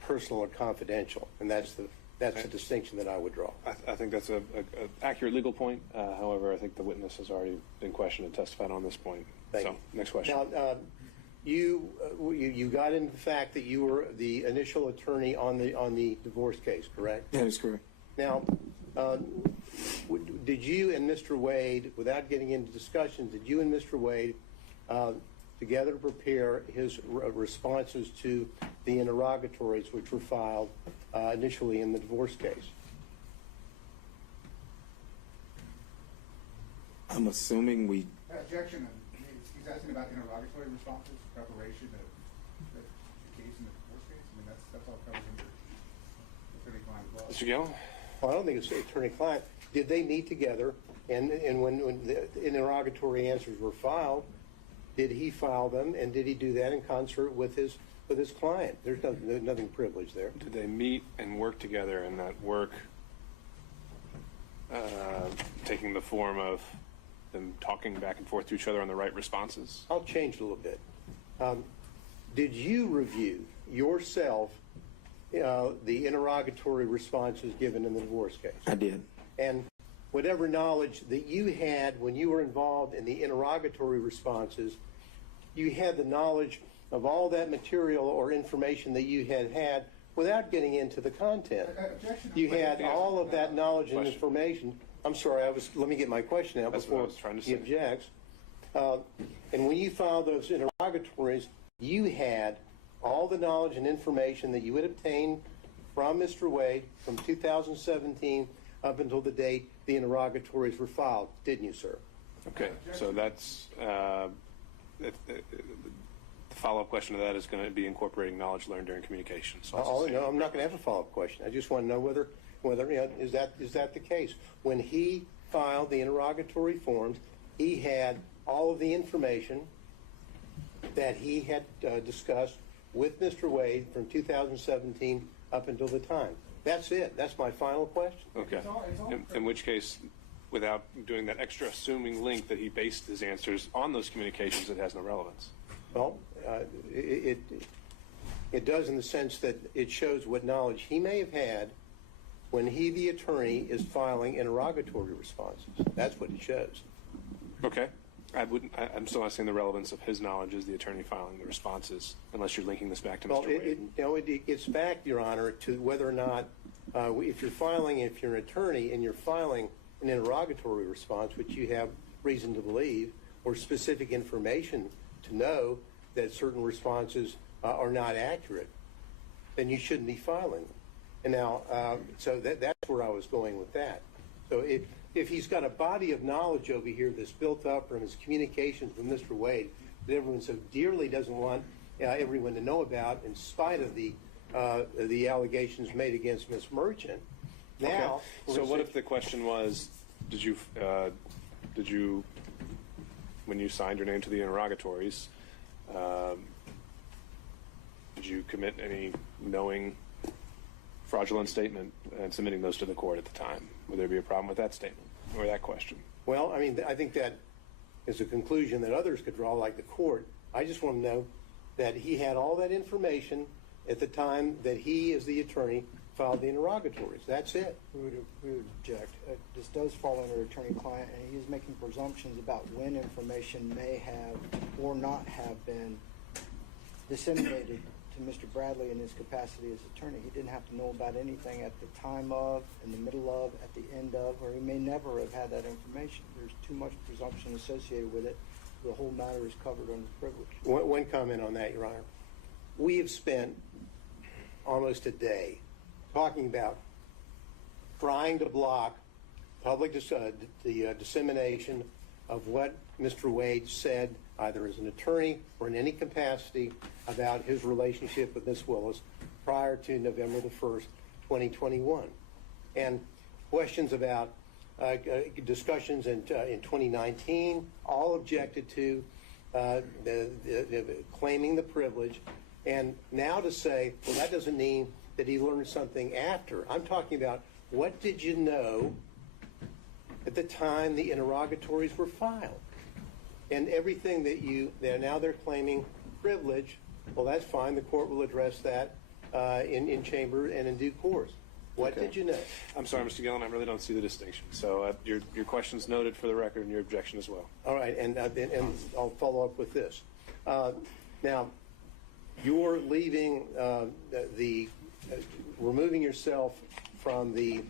personal or confidential, and that's the distinction that I would draw. I think that's an accurate legal point. However, I think the witness has already been questioned and testified on this point. Thank you. Next question. Now, you got into the fact that you were the initial attorney on the divorce case, correct? That is correct. Now, did you and Mr. Wade, without getting into discussions, did you and Mr. Wade together prepare his responses to the interrogatories which were filed initially in the divorce case? I'm assuming we... Objection. He's asking about interrogatory responses, preparation of the case in the divorce case. I mean, that's all covered under attorney-client law. Mr. Gillen? Well, I don't think it's attorney-client. Did they meet together, and when the interrogatory answers were filed, did he file them, and did he do that in concert with his client? There's nothing privileged there. Did they meet and work together, and that work taking the form of them talking back and forth to each other on the right responses? I'll change a little bit. Did you review yourself the interrogatory responses given in the divorce case? I did. And whatever knowledge that you had when you were involved in the interrogatory responses, you had the knowledge of all that material or information that you had without getting into the content. You had all of that knowledge and information. I'm sorry, let me get my question out before he objects. And when you filed those interrogatories, you had all the knowledge and information that you had obtained from Mr. Wade from 2017 up until the date the interrogatories were filed, didn't you, sir? Okay, so that's the follow-up question to that is going to be incorporating knowledge learned during communication. So No, I'm not going to have a follow-up question. I just want to know whether is that the case? When he filed the interrogatory forms, he had all of the information that he had discussed with Mr. Wade from 2017 up until the time. That's it. That's my final question. Okay. In which case, without doing that extra assuming link that he based his answers on those communications, it has no relevance. Well, It does in the sense that it shows what knowledge he may have had when he, the attorney, is filing interrogatory responses. That's what it shows. Okay. I'm still not seeing the relevance of his knowledge as the attorney filing the responses, unless you're linking this back to Mr. Wade. It's back, Your Honor, to whether or not, if you're an attorney and you're filing an interrogatory response, which you have reason to believe, or specific information to know that certain responses are not accurate, then you shouldn't be filing them. And now, so that's where I was going with that. So if he's got a body of knowledge over here that's built up from his communications with Mr. Wade that everyone so dearly doesn't want everyone to know about, in spite of the allegations made against Ms. Merchant, now. Okay. So what if the question was, did you, when you signed your name to the interrogatories, did you commit any knowing fraudulent statement and submitting those to the court at the time? Would there be a problem with that statement or that question? Well, I mean, I think that is a conclusion that others could draw, like the court. I just want to know that he had all that information at the time that he, as the attorney, filed the interrogatories. That's it. We would object. This does fall under attorney-client, and he is making presumptions about when information may have or not have been disseminated to Mr. Bradley in his capacity as attorney. He didn't have to know about anything at the time of, in the middle of, at the end of, or he may never have had that information. There's too much presumption associated with it. The whole matter is covered under privilege. One comment on that, Your Honor. We have spent almost a day talking about trying to block public the dissemination of what Mr. Wade said, either as an attorney or in any capacity, about his relationship with Ms. Willis prior to November the 1st, 2021. And questions about discussions in 2019, all objected to, claiming the privilege. And now to say, well, that doesn't mean that he learned something after. I'm talking about, what did you know at the time the interrogatories were filed? And everything that now they're claiming privilege, well, that's fine. The court will address that in chamber and in due course. What did you know? I'm sorry, Mr. Gillen, I really don't see the distinction. So your question's noted for the record and your objection as well. All right, and I'll follow up with this. Now, you're leaving removing yourself from the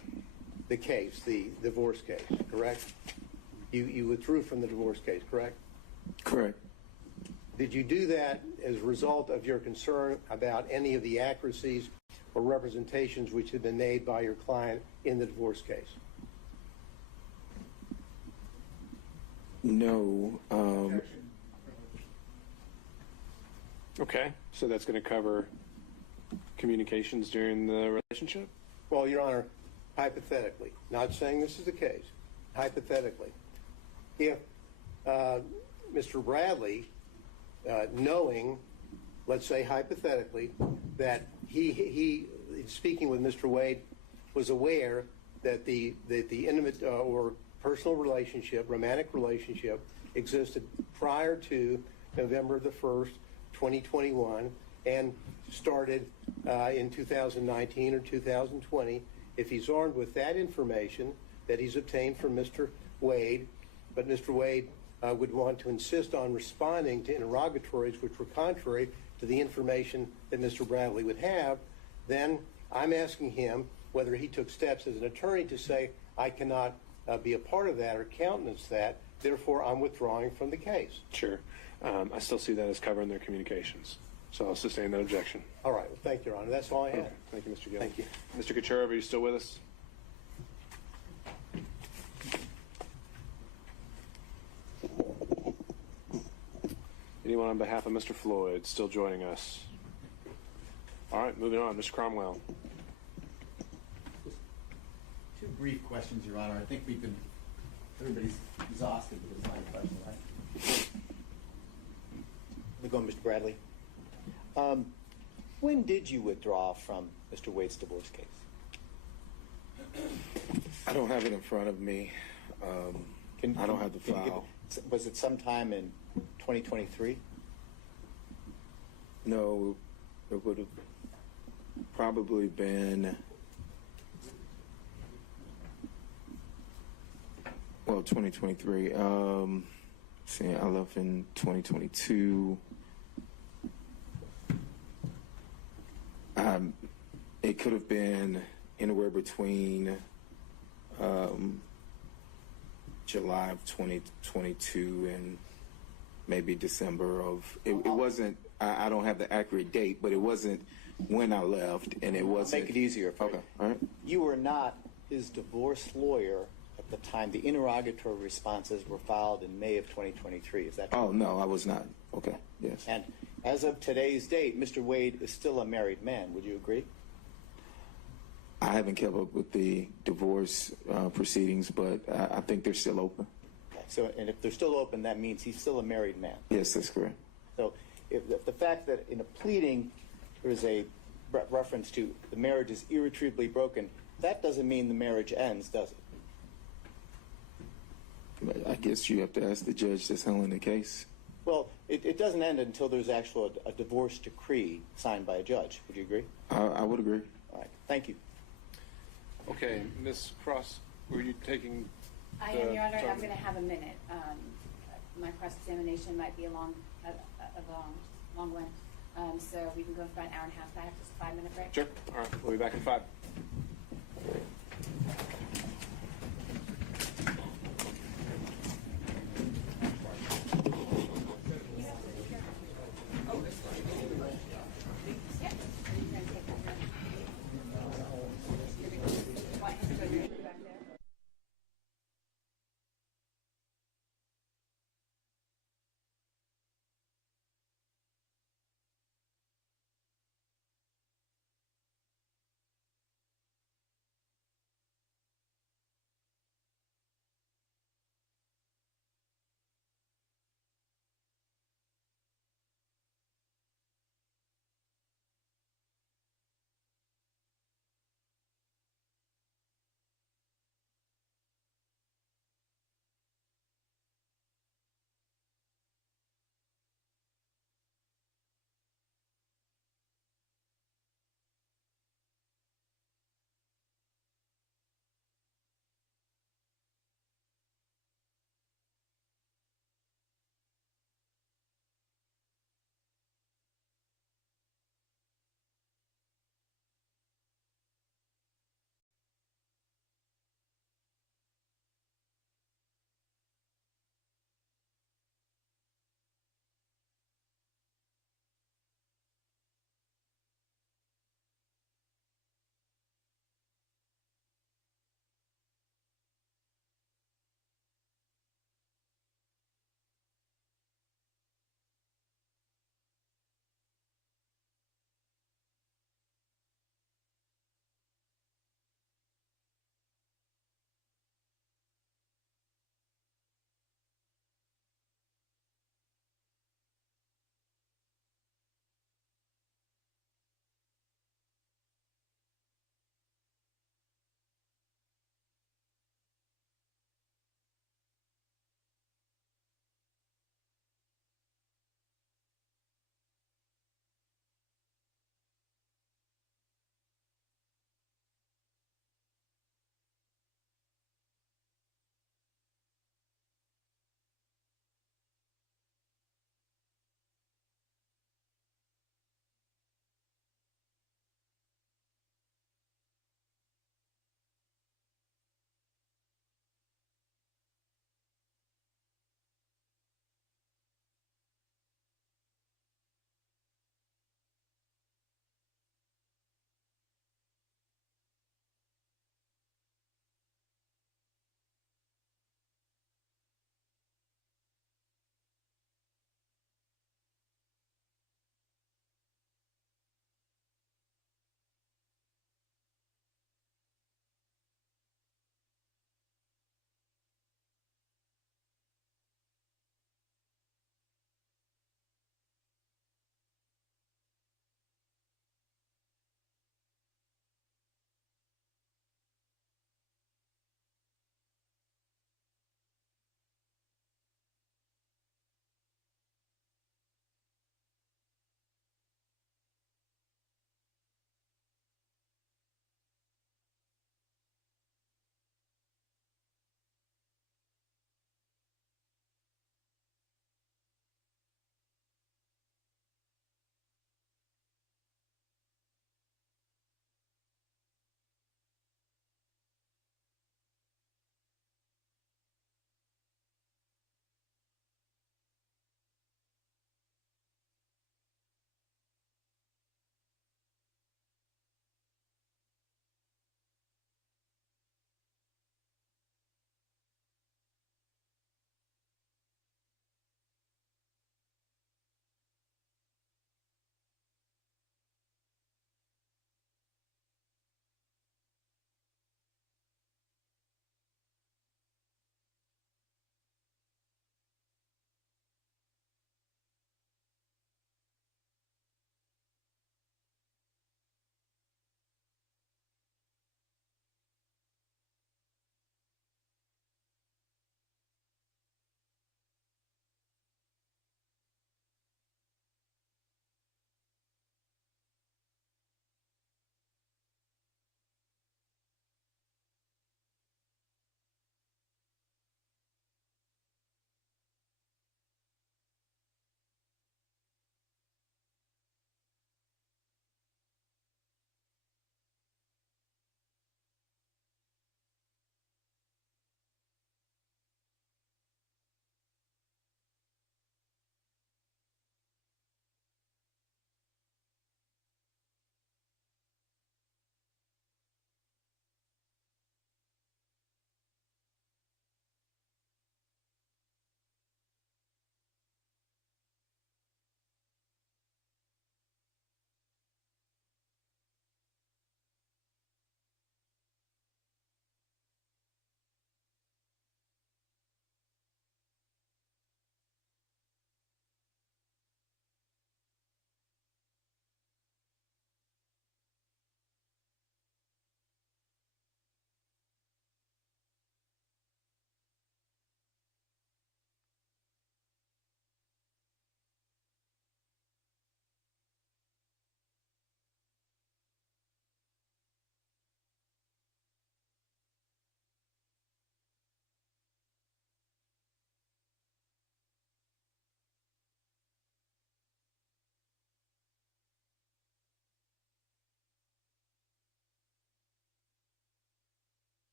case, the divorce case, correct? You withdrew from the divorce case, correct? Correct. Did you do that as a result of your concern about any of the accuracies or representations which had been made by your client in the divorce case? No. Okay, so that's going to cover communications during the relationship? Well, Your Honor, hypothetically, not saying this is the case, hypothetically, if Mr. Bradley, knowing, let's say hypothetically, that he speaking with Mr. Wade, was aware that the intimate or personal relationship, romantic relationship, existed prior to November the 1st, 2021, and started in 2019 or 2020, if he's armed with that information that he's obtained from Mr. Wade, but Mr. Wade would want to insist on responding to interrogatories which were contrary to the information that Mr. Bradley would have, then I'm asking him whether he took steps as an attorney to say, I cannot be a part of that or countenance that, therefore I'm withdrawing from the case. Sure. I still see that as covering their communications. So I'll sustain that objection. All right. Well, thank you, Your Honor. That's all I had. Okay. Thank you, Mr. Gill. Thank you. Mr. Kucherov, are you still with us? Anyone on behalf of Mr. Floyd still joining us? All right, moving on. Mr. Cromwell. Two brief questions, Your Honor. I think everybody's exhausted with this line of question, right? Let me go, Mr. Bradley. When did you withdraw from Mr. Wade's divorce case? I don't have it in front of me. I don't have the file. Was it sometime in 2023? No, It would have probably been, well, 2023. See, I left in 2022. It could have been anywhere between July of 2022 and maybe December of. It wasn't. I don't have the accurate date, but it wasn't when I left, and it wasn't. Make it easier for Okay, you. all right. You were not his divorce lawyer at the time the interrogatory responses were filed in May of 2023. Is that true? Oh no, I was not. Okay, yes. And as of today's date, Mr. Wade is still a married man. Would you agree? I haven't kept up with the divorce proceedings, but I think they're still open. Okay. So, and if they're still open, that means he's still a married man. Yes, that's correct. So, if the fact that in a pleading there is a reference to the marriage is irretrievably broken, that doesn't mean the marriage ends, does it? I guess you have to ask the judge that's handling the case. Well, it doesn't end until there's actually a divorce decree signed by a judge. Would you agree? I would agree. All right. Thank you. Okay, Ms. Cross, were you taking? I am, Your Honor. I'm going to have a minute. My cross-examination might be a long one. So we can go for about an hour and a half. I have just a 5-minute break. Sure. All right, we'll be back in 5.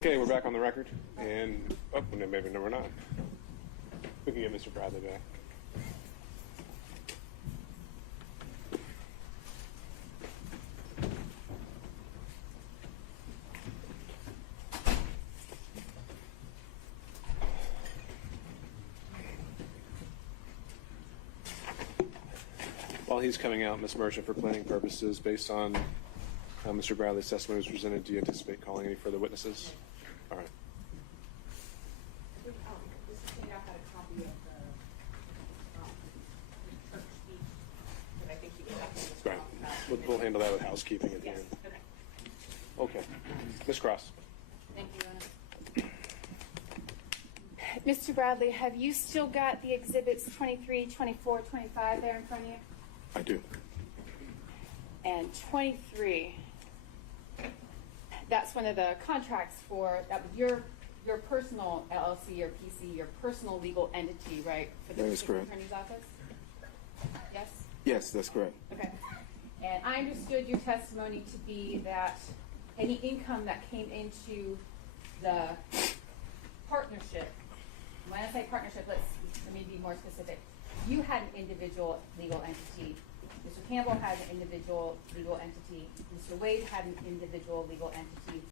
Okay, we're back on the record, and maybe we're not. We can get Mr. Bradley back. While he's coming out, Ms. Merchant, for planning purposes, based on Mr. Bradley's testimony was presented, do you anticipate calling any further witnesses? All right. Mr. Tandow had a copy of the church speech that I think he was asking us to Right. talk about. We'll handle that with housekeeping at the Yes, end. okay. Okay. Ms. Cross. Thank you, Anna. Mr. Bradley, have you still got the exhibits 23, 24, 25 there in front of you? I do. And 23, that's one of the contracts for, that was your personal LLC or PC, your personal legal entity, right? For the That is district correct. attorney's office? Yes? Yes, that's correct. Okay. And I understood your testimony to be that any income that came into the partnership, when I say partnership, let me be more specific. You had an individual legal entity. Mr. Campbell had an individual legal entity. Mr. Wade had an individual legal entity.